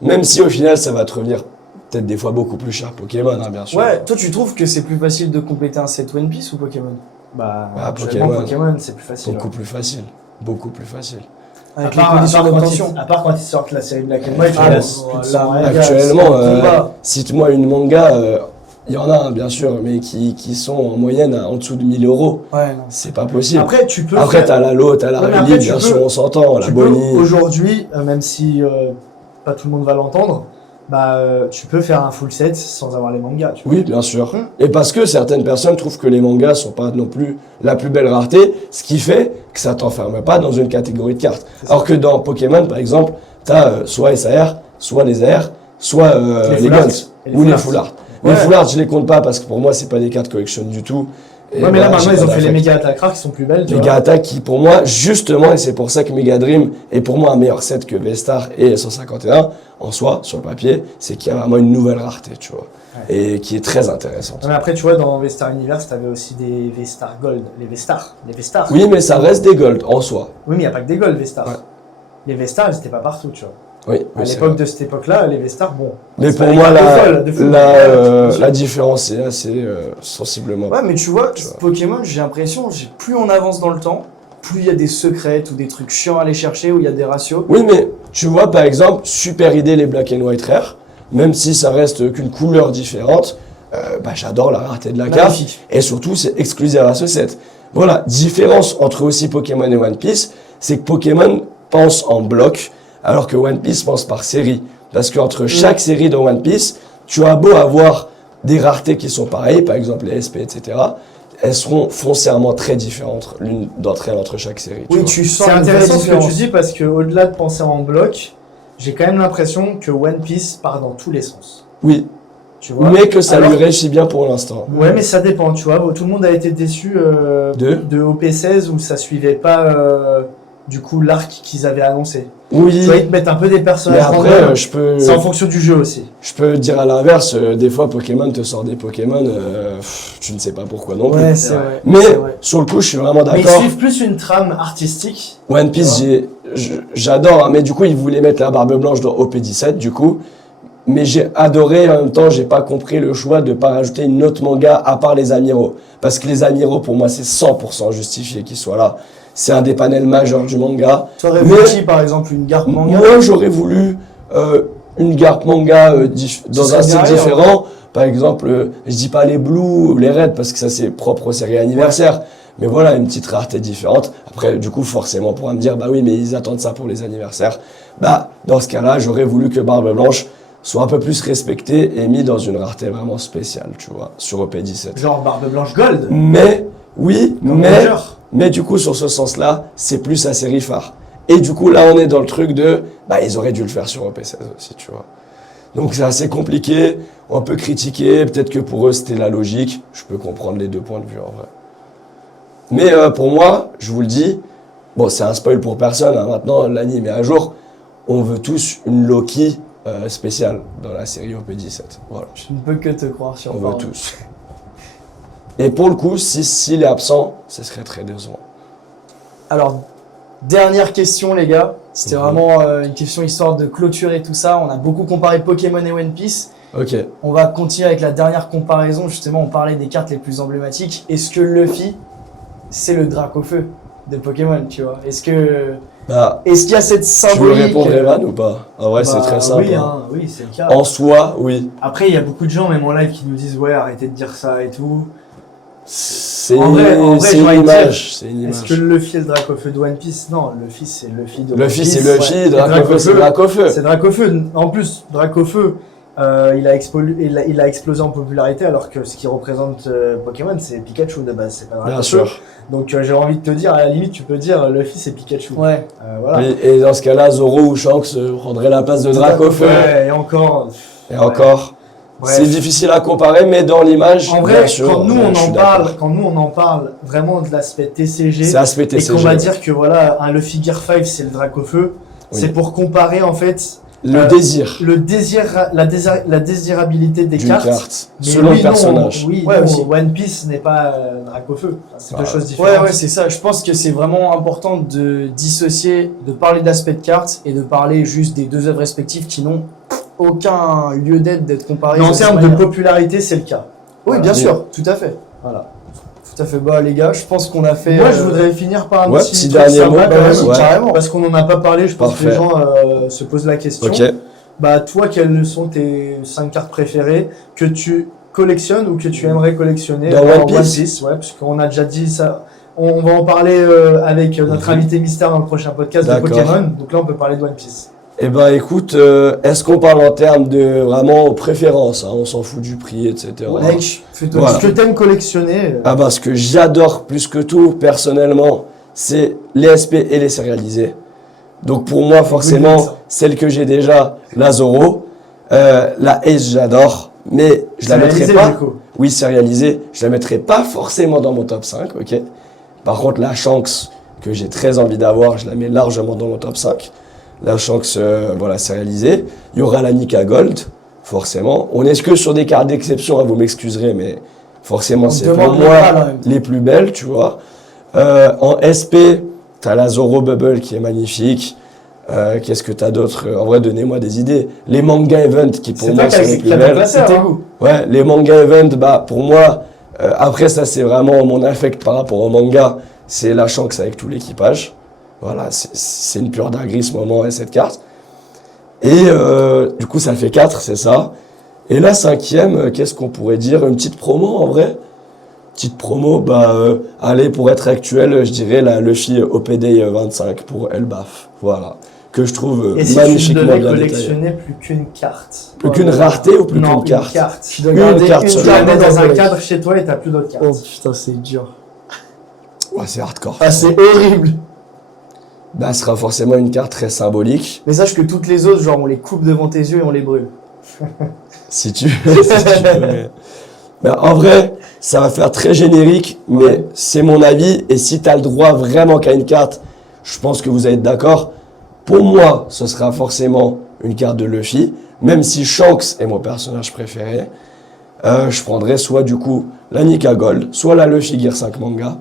Même si au final, ça va te revenir peut-être des fois beaucoup plus cher Pokémon, hein, bien sûr. Ouais, toi tu trouves que c'est plus facile de compléter un set One Piece ou Pokémon? Bah, Ah, actuellement, Pokémon. Pokémon, c'est plus facile. Beaucoup plus facile. Beaucoup plus facile. Avec À les part, conditions quand d'obtention. à part quand ils sortent la série Black and White, Ah, il bon, reste plus de 100 voilà. mangas. Actuellement, c'est un combat. cite-moi une manga, il y en a, hein, bien sûr, mais qui sont en moyenne en dessous de 1000 euros. Ouais, non. C'est pas possible. Après, tu peux Après, faire- t'as la Lo, t'as la Ouais, mais Relique, après, tu bien peux- sûr, on s'entend, la Tu peux Bonnie. aujourd'hui, même si pas tout le monde va l'entendre, tu peux faire un full set sans avoir les mangas. Tu vois. Oui, bien sûr. Et parce que certaines personnes trouvent que les mangas sont pas non plus la plus belle rareté, ce qui fait que ça t'enferme pas dans une catégorie de cartes. Alors que dans Pokémon, par exemple, t'as soit SAR, soit les AR, soit les full art. Gold Et ou les full art. Ouais. Les full art, je les compte pas parce que pour moi, c'est pas des cartes collection du tout. Et Ouais, mais là voilà, maintenant j'ai ils ont pas fait les d'affect. méga attaques rares qui sont plus belles. Tu Mega vois. Attack qui pour moi justement, et c'est pour ça que Mega Dream est pour moi un meilleur set que V-Star et 151 en soi sur le papier, c'est qu'il y a vraiment une nouvelle rareté, tu vois, et qui est très intéressante. Ouais, mais après tu vois dans V-Star Universe t'avais aussi des V-Star Gold, les V-Star. Oui, mais ça reste des gold en soi. Oui, mais il n'y a pas que des Gold V-Star. Ouais. Les V-Star elles étaient pas partout, tu vois. Oui, À oui, c'est l'époque vrai. de cette époque-là, les V-Stars, bon. Mais c'est pour pas moi, des cartes de folle, la différence est assez sensiblement. Ouais, mais tu vois, Tu vois. Pokémon, j'ai l'impression, plus on avance dans le temps, plus il y a des secrets ou des trucs chiants à aller chercher, où il y a des ratios. Oui, mais tu vois, par exemple, super idée les Black and White Rares, même si ça reste qu'une couleur différente, j'adore la rareté de la carte. Magnifique. Et surtout, c'est exclusif à ce set. Voilà, différence entre aussi Pokémon et One Piece, c'est que Pokémon pense en bloc, alors que One Piece pense par série. Parce qu'entre chaque série de One Piece, tu as beau avoir des raretés qui sont pareilles, par exemple les SP, etc., elles seront foncièrement très différentes, l'une d'entre elles, entre chaque série. Oui, vois. tu sens C'est une vraie intéressant ce que différence. tu dis parce que au-delà de penser en bloc, j'ai quand même l'impression que One Piece part dans tous les sens. Oui, Tu vois. mais que ça Alors- lui réussit bien pour l'instant. Ouais, mais ça dépend, tu vois. Tout le monde a été déçu de OP16 où ça suivait pas du coup l'arc qu'ils avaient annoncé. Oui, Tu vois, ils te mettent un peu des mais personnages après, random. je C'est en fonction du jeu aussi. peux dire à l'inverse, des fois Pokémon te sort des Pokémon, tu ne sais pas pourquoi non plus. Ouais, C'est c'est vrai. vrai. Mais c'est vrai. sur le coup, je suis vraiment Mais ils d'accord. suivent plus une trame artistique. One Piece, j'adore, hein, mais du coup, ils voulaient mettre la barbe blanche dans OP17, du coup. Mais j'ai adoré, en même temps, j'ai pas compris le choix de pas rajouter une autre manga à part les amiraux. Parce que les amiraux, pour moi, c'est 100% justifié qu'ils soient là. C'est un des panels majeurs du manga. Tu aurais Mais- vu qui, par exemple, une garde manga? Moi, j'aurais voulu une garde manga dans serait un style bien ailleurs, différent. Par exemple, je dis pas les Blue ou les Red parce que ça c'est propre aux séries anniversaires. Mais voilà, une petite rareté différente. Après, du coup, forcément, on pourra me dire, bah oui, mais ils attendent ça pour les anniversaires. Bah, dans ce cas-là, j'aurais voulu que Barbe Blanche soit un peu plus respectée et mis dans une rareté vraiment spéciale, tu vois, sur OP17. Genre Barbe Blanche Gold. Mais, oui, Comme mais... Major. Mais du coup, sur ce sens-là, c'est plus la série phare. Et du coup, là, on est dans le truc de... ils auraient dû le faire sur OP16 aussi, tu vois. Donc, c'est assez compliqué. On peut critiquer. Peut-être que pour eux, c'était la logique. Je peux comprendre les deux points de vue, en vrai. Mais pour moi, je vous le dis, bon, c'est un spoil pour personne. Hein, maintenant, l'anime est à jour. On veut tous une Loki spéciale dans la série OP17. Voilà. Je ne peux que te croire sur On veut parole. tous. Et pour le coup, s'il est absent, ce serait très décevant. Alors, dernière question, les gars. C'était Mhm. vraiment une question histoire de clôturer tout ça. On a beaucoup comparé Pokémon et One Piece. Ok. On va continuer avec la dernière comparaison. Justement, on parlait des cartes les plus emblématiques. Est-ce que Luffy, c'est le Dracofeu de Pokémon, tu vois? Est-ce qu'il y a cette Tu veux symbolique répondre Evan ou pas? En vrai, c'est très simple. Oui, hein. oui, c'est le cas. En soi, oui. Après, il y a beaucoup de gens, même en live, qui nous disent ouais, arrêtez de dire ça et tout. C'est En vrai, c'est je une dois te dire, image. C'est une Est-ce que image. Luffy est le Dracofeu de One Piece? Non, Luffy c'est Luffy de One Luffy, Piece. c'est Luffy, Ouais. Dracofeu, c'est Dracofeu. C'est Dracofeu. En plus, Dracofeu, il a explosé en popularité alors que ce qui représente Pokémon, c'est Pikachu de base, c'est pas Dracofeu. Bien sûr. Donc j'ai envie de te dire, à la limite, tu peux dire Luffy c'est Pikachu. Ouais. Voilà. Et dans ce cas-là, Zoro ou Shanks prendraient la place de Dracofeu. Ouais, et encore. Et encore, Bref. c'est difficile à comparer, mais dans l'image, En bien vrai, sûr, quand nous je on suis en d'accord. parle, quand nous on en parle vraiment de l'aspect TCG, C'est aspect et TCG. qu'on va ouais. dire que voilà, un Luffy Gear 5 c'est le Dracofeu, Oui. c'est pour comparer en fait Le désir le désir, la désirabilité des d'une cartes. carte, Mais selon oui, le personnage. Non, oui, Ouais, non, aussi. One Piece n'est pas Dracofeu. Enfin, c'est deux Ah. choses différentes. Ouais, c'est ça. Je pense que c'est vraiment important de dissocier, de parler d'aspect de carte et de parler juste des deux œuvres respectives qui n'ont aucun lieu d'être d'être comparées. Mais en de cette termes de manière. popularité, c'est le cas. Oui, bien Oui. sûr, tout à fait. Voilà. Tout à fait. Bah, les gars, je pense qu'on a fait. Moi, je voudrais finir par un ouais, petit petit truc dernier sympa, mot, quand Bah, même, vas-y, Ouais. carrément. parce qu'on n'en a pas parlé. Je pense que les Parfait. gens se posent la question. Ok. Bah, toi, quelles sont tes 5 cartes préférées que tu collectionnes ou que tu aimerais collectionner Dans One Piece Ouais, parce qu'on a déjà dit ça. On va en parler avec notre Mhm. invité mystère dans le prochain podcast de D'accord. Pokémon. Donc là, on peut parler de One Piece. Eh ben écoute, est-ce qu'on parle en termes de vraiment préférence, hein, on s'en fout du prix, etc. Mec, fais-toi Voilà. Ce que t'aimes collectionner. Ah ben, ce que j'adore plus que tout, personnellement, c'est les SP et les sérialisés. Donc pour moi, forcément, ça. celle que j'ai déjà, la Zoro, la Ace, j'adore, mais je la mettrai Réalisé, pas. du coup. Oui, sérialisée, je la mettrai pas forcément dans mon top 5, ok. Par contre, la Shanks, que j'ai très envie d'avoir, je la mets largement dans mon top 5. La Shanks, voilà, sérialisée. Il y aura la Nika Gold, forcément. On est que sur des cartes d'exception, hein, vous m'excuserez, mais forcément, On c'est te pour demande le moi mal en même temps. les plus belles, tu vois. En SP, t'as la Zoro Bubble qui est magnifique. Qu'est-ce que t'as d'autre? En vrai, donnez-moi des idées. Les manga event qui pour C'est moi toi sont qui les as plus fait belles. classer, C'est tes hein. goûts. Ouais, les manga event, bah pour moi, après ça c'est vraiment mon affect par rapport au manga, c'est la Shanks avec tout l'équipage. Voilà, c'est une pure dinguerie ce moment et cette carte. Et du coup ça fait 4, c'est ça. Et la cinquième, qu'est-ce qu'on pourrait dire? Une petite promo en vrai? Petite promo, bah allez, pour être actuel, je dirais la Luffy OPD 25 pour Elbaf. Voilà, que je trouve Et si tu magnifiquement devais bien détaillé. collectionner plus qu'une carte? Plus qu'une rareté ou plus Non, qu'une une carte? carte. Tu dois Une garder carte une seule. Tu la carte mets dans un collège. cadre chez toi et t'as plus d'autres cartes. Oh putain, c'est dur. Ouais, c'est hardcore. Ah, c'est horrible. Bah, ce sera forcément une carte très symbolique. Mais sache que toutes les autres, genre, on les coupe devant tes yeux et on les brûle. Si tu, si tu peux, mais en vrai, ça va faire très générique, mais Ouais. c'est mon avis. Et si tu as le droit vraiment qu'à une carte, je pense que vous allez être d'accord. Pour moi, ce sera forcément une carte de Luffy, même si Shanks est mon personnage préféré. Je prendrais soit du coup la Nika Gold, soit la Luffy Gear 5 manga,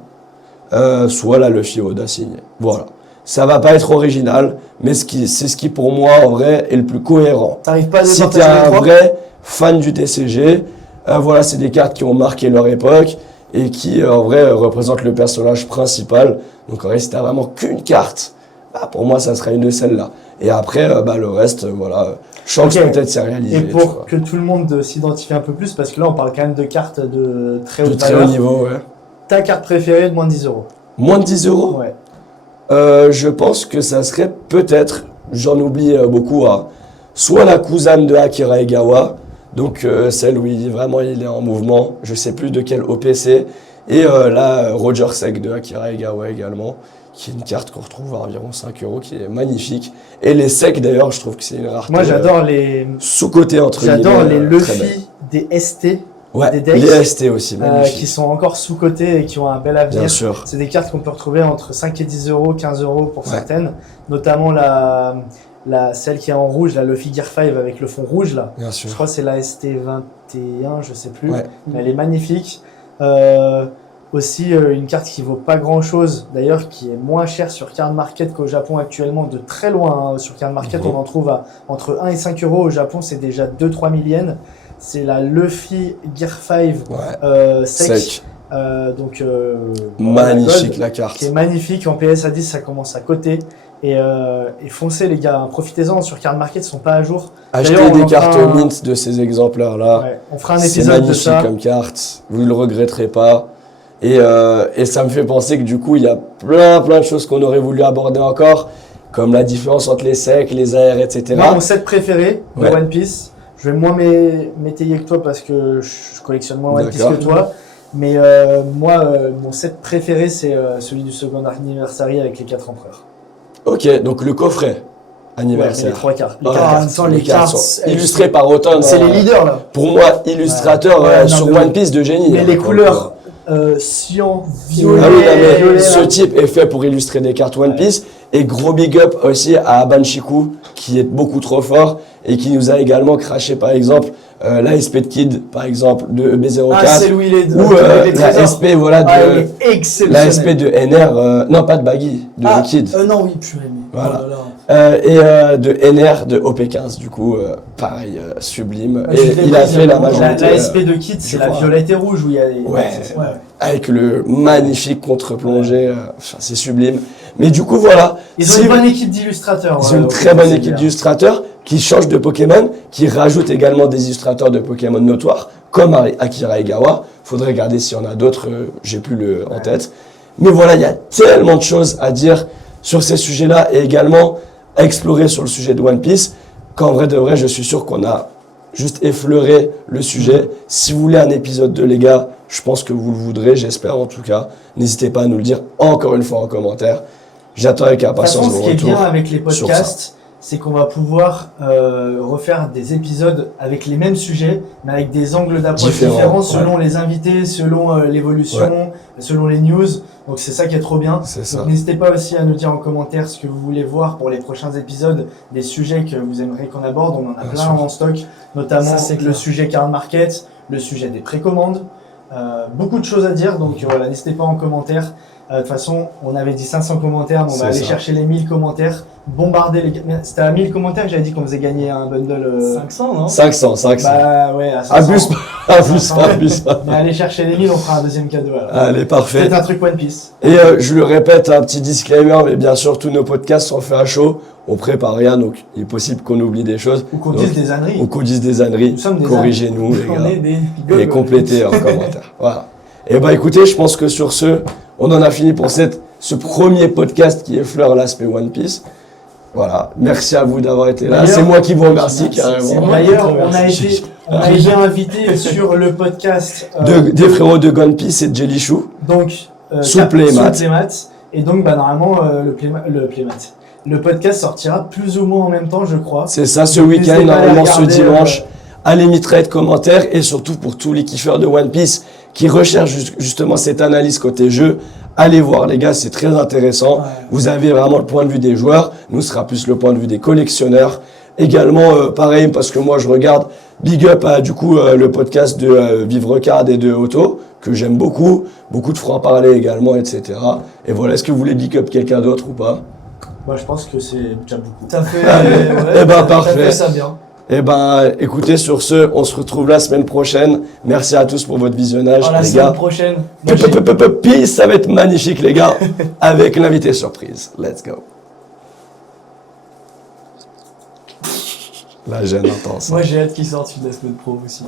soit la Luffy Oda signée. Voilà. Ça va pas être original, mais c'est ce qui pour moi en vrai est le plus cohérent. T'arrives pas à Si départager t'es les un trois vrai fan du TCG, voilà, c'est des cartes qui ont marqué leur époque et qui en vrai représentent le personnage principal. Donc en vrai, si t'as vraiment qu'une carte, bah, pour moi ça sera une de celles-là. Et après, bah, le reste, voilà, Shanks Ok. peut-être c'est réalisé. Et tu pour vois. que tout le monde s'identifie un peu plus, parce que là on parle quand même de cartes de très De haute très haut valeur, niveau, ouais. ta carte préférée de moins de 10 euros. Moins de 10 euros. Ouais. Je pense que ça serait peut-être, j'en oublie beaucoup, soit la cousine de Akira Egawa, donc celle où vraiment il est en mouvement, je sais plus de quel OPC, et la Roger Sec de Akira Egawa également, qui est une carte qu'on retrouve à environ 5 euros, qui est magnifique. Et les secs d'ailleurs, je trouve que c'est une rareté. Moi j'adore les Sous-côté entre j'adore les guillemets, très belle. Luffy des ST Ouais, des decks, les ST aussi, qui magnifiques. sont encore sous-cotés et qui ont un bel avenir. Bien sûr. C'est des cartes qu'on peut retrouver entre 5 et 10 euros, 15 euros pour Ouais. certaines, notamment celle qui est en rouge, la Luffy Gear 5 avec le fond rouge là. Bien sûr. Je crois que c'est la ST21, je sais plus. Ouais. Mais elle est magnifique. Aussi une carte qui vaut pas grand chose, d'ailleurs qui est moins chère sur Card Market qu'au Japon actuellement, de très loin. Hein. Sur Card Market, Mhm. on en trouve à entre 1 et 5 euros. Au Japon, c'est déjà 2-3 000 yens. C'est la Luffy Gear 5 Ouais. sec. Sec. Donc, Magnifique Gold, la qui est carte. magnifique. En PSA 10, ça commence à coter. Et foncez les gars, profitez-en. Sur Card Market, ils sont pas à jour. Achetez D'ailleurs, on des en fera cartes un- mint de ces exemplaires-là. Ouais, on fera un C'est épisode de magnifique ça. comme carte, vous ne le regretterez pas. Et ça me fait penser que du coup, il y a plein de choses qu'on aurait voulu aborder encore, comme la différence entre les secs, les AR, etc. Moi, mon set préféré de Ouais. One Piece, je vais moins m'étayer que toi parce que je collectionne moins One Piece D'accord. que toi. Mais moi, mon set préféré, c'est celui du second anniversary avec les 4 empereurs. Ok, donc le coffret Ouais, mais les anniversaire. 3 cartes. Les Ah, quatre en cartes. même temps, les cartes, sont elles illustrées sont- par Automne. C'est les leaders là. Pour moi, illustrateur Ouais. Ouais, non, sur mais One oui. Piece de génie. Mais hein, les donc, couleurs cyan, violet, Ah oui, non, mais violet, ce là. type est fait pour illustrer des cartes One Ouais. Piece. Et gros big up aussi à Banshiku, qui est beaucoup trop fort et qui nous a également craché, par exemple, la SP de Kid, par exemple, de EB04. Ah, c'est Louis les deux. ou les la trésors. SP, voilà, Ah, de, elle est la exceptionnelle. SP de NR, non, pas de Baggy, de Ah, Kid. non, oui, purée, mais. Voilà. Oh là là. Et de NR de OP15, du coup, pareil, sublime. Ah, je Et l'ai il a pris, fait la la- majorité. La SP de Kid, c'est je la crois. violette et rouge où il y a les. Ouais. Ouais. Avec le magnifique contre-plongée, enfin, c'est sublime. Mais du coup, voilà. Ils ont Si une vous- bonne équipe d'illustrateurs. Ils ont une ouais, très bonne c'est équipe bien. d'illustrateurs qui changent de Pokémon, qui rajoutent également des illustrateurs de Pokémon notoires, comme Akira Egawa. Faudrait regarder s'il y en a d'autres, j'ai plus le en tête. Mais voilà, il y a tellement de choses à dire sur ces sujets-là et également explorer sur le sujet de One Piece, qu'en vrai de vrai, je suis sûr qu'on a juste effleuré le sujet. Si vous voulez un épisode 2, les gars, je pense que vous le voudrez, j'espère en tout cas. N'hésitez pas à nous le dire encore une fois en commentaire. J'attends avec De toute impatience façon, vos ce qui est bien retours. avec les sur podcasts, c'est qu'on va pouvoir refaire des épisodes avec les mêmes sujets, mais avec des angles d'approche Différents, différents selon les invités, selon l'évolution, selon les news. Donc c'est ça qui est trop bien. C'est ça. Donc n'hésitez pas aussi à nous dire en commentaire ce que vous voulez voir pour les prochains épisodes, des sujets que vous aimeriez qu'on aborde. On en a Bien plein sûr. en stock, notamment Ça, c'est le clair. sujet card market, le sujet des précommandes. Beaucoup de choses à dire, donc voilà, n'hésitez pas en commentaire. De toute façon, on avait dit 500 commentaires, mais on C'est va aller ça. chercher les 1000 commentaires, bombarder les... C'était à 1000 commentaires que j'avais dit qu'on faisait gagner un bundle... 500, non 500. Bah ouais, à 500. Abuse pas. Mais allez chercher les 1000, on fera un deuxième cadeau alors. Allez, parfait. Peut-être un truc One Piece. Et je le répète, un petit disclaimer, mais bien sûr, tous nos podcasts sont faits à chaud. On prépare rien, donc il est possible qu'on oublie des choses. Ou qu'on Donc, dise des âneries. Ou qu'on dise des âneries. Nous sommes des Corrigez-nous, les On gars. est des Et complétez en commentaire. Voilà. Et bah écoutez, je pense que sur ce, on en a fini pour ce premier podcast qui effleure l'aspect One Piece. Voilà. Merci à vous d'avoir été là. D'ailleurs- C'est moi qui vous remercie Merci, carrément. c'est moi. D'ailleurs, Merci. on a été invité sur le podcast Des frérots de One Piece et de Jelly Chou. donc Sous Playmat. Et donc bah normalement le podcast sortira plus ou moins en même temps, je crois. C'est ça, ce Donc, week-end, n'hésitez pas à normalement ce regarder, dimanche. Allez m'y trade commentaires et surtout pour tous les kiffeurs de One Piece qui recherchent justement cette analyse côté jeu, allez voir les gars, c'est très intéressant. Ouais. Vous avez vraiment le point de vue des joueurs, nous ce sera plus le point de vue des collectionneurs. Également, pareil, parce que moi je regarde Big Up à du coup le podcast de Vivre Card et de Otto, que j'aime beaucoup de francs-parler également, etc. Et voilà, est-ce que vous voulez Big Up quelqu'un d'autre ou pas? Moi je pense que c'est déjà beaucoup. Ça fait, Eh ben, parfait. Ça fait ça bien. Eh ben, écoutez, sur ce, on se retrouve la semaine prochaine. Merci à tous pour votre visionnage, La les semaine gars. prochaine. Moi, Peace, ça va être magnifique, les gars, avec l'invité surprise. Let's go. La gêne intense. j'ai hâte qu'il sorte une la semaine pro aussi.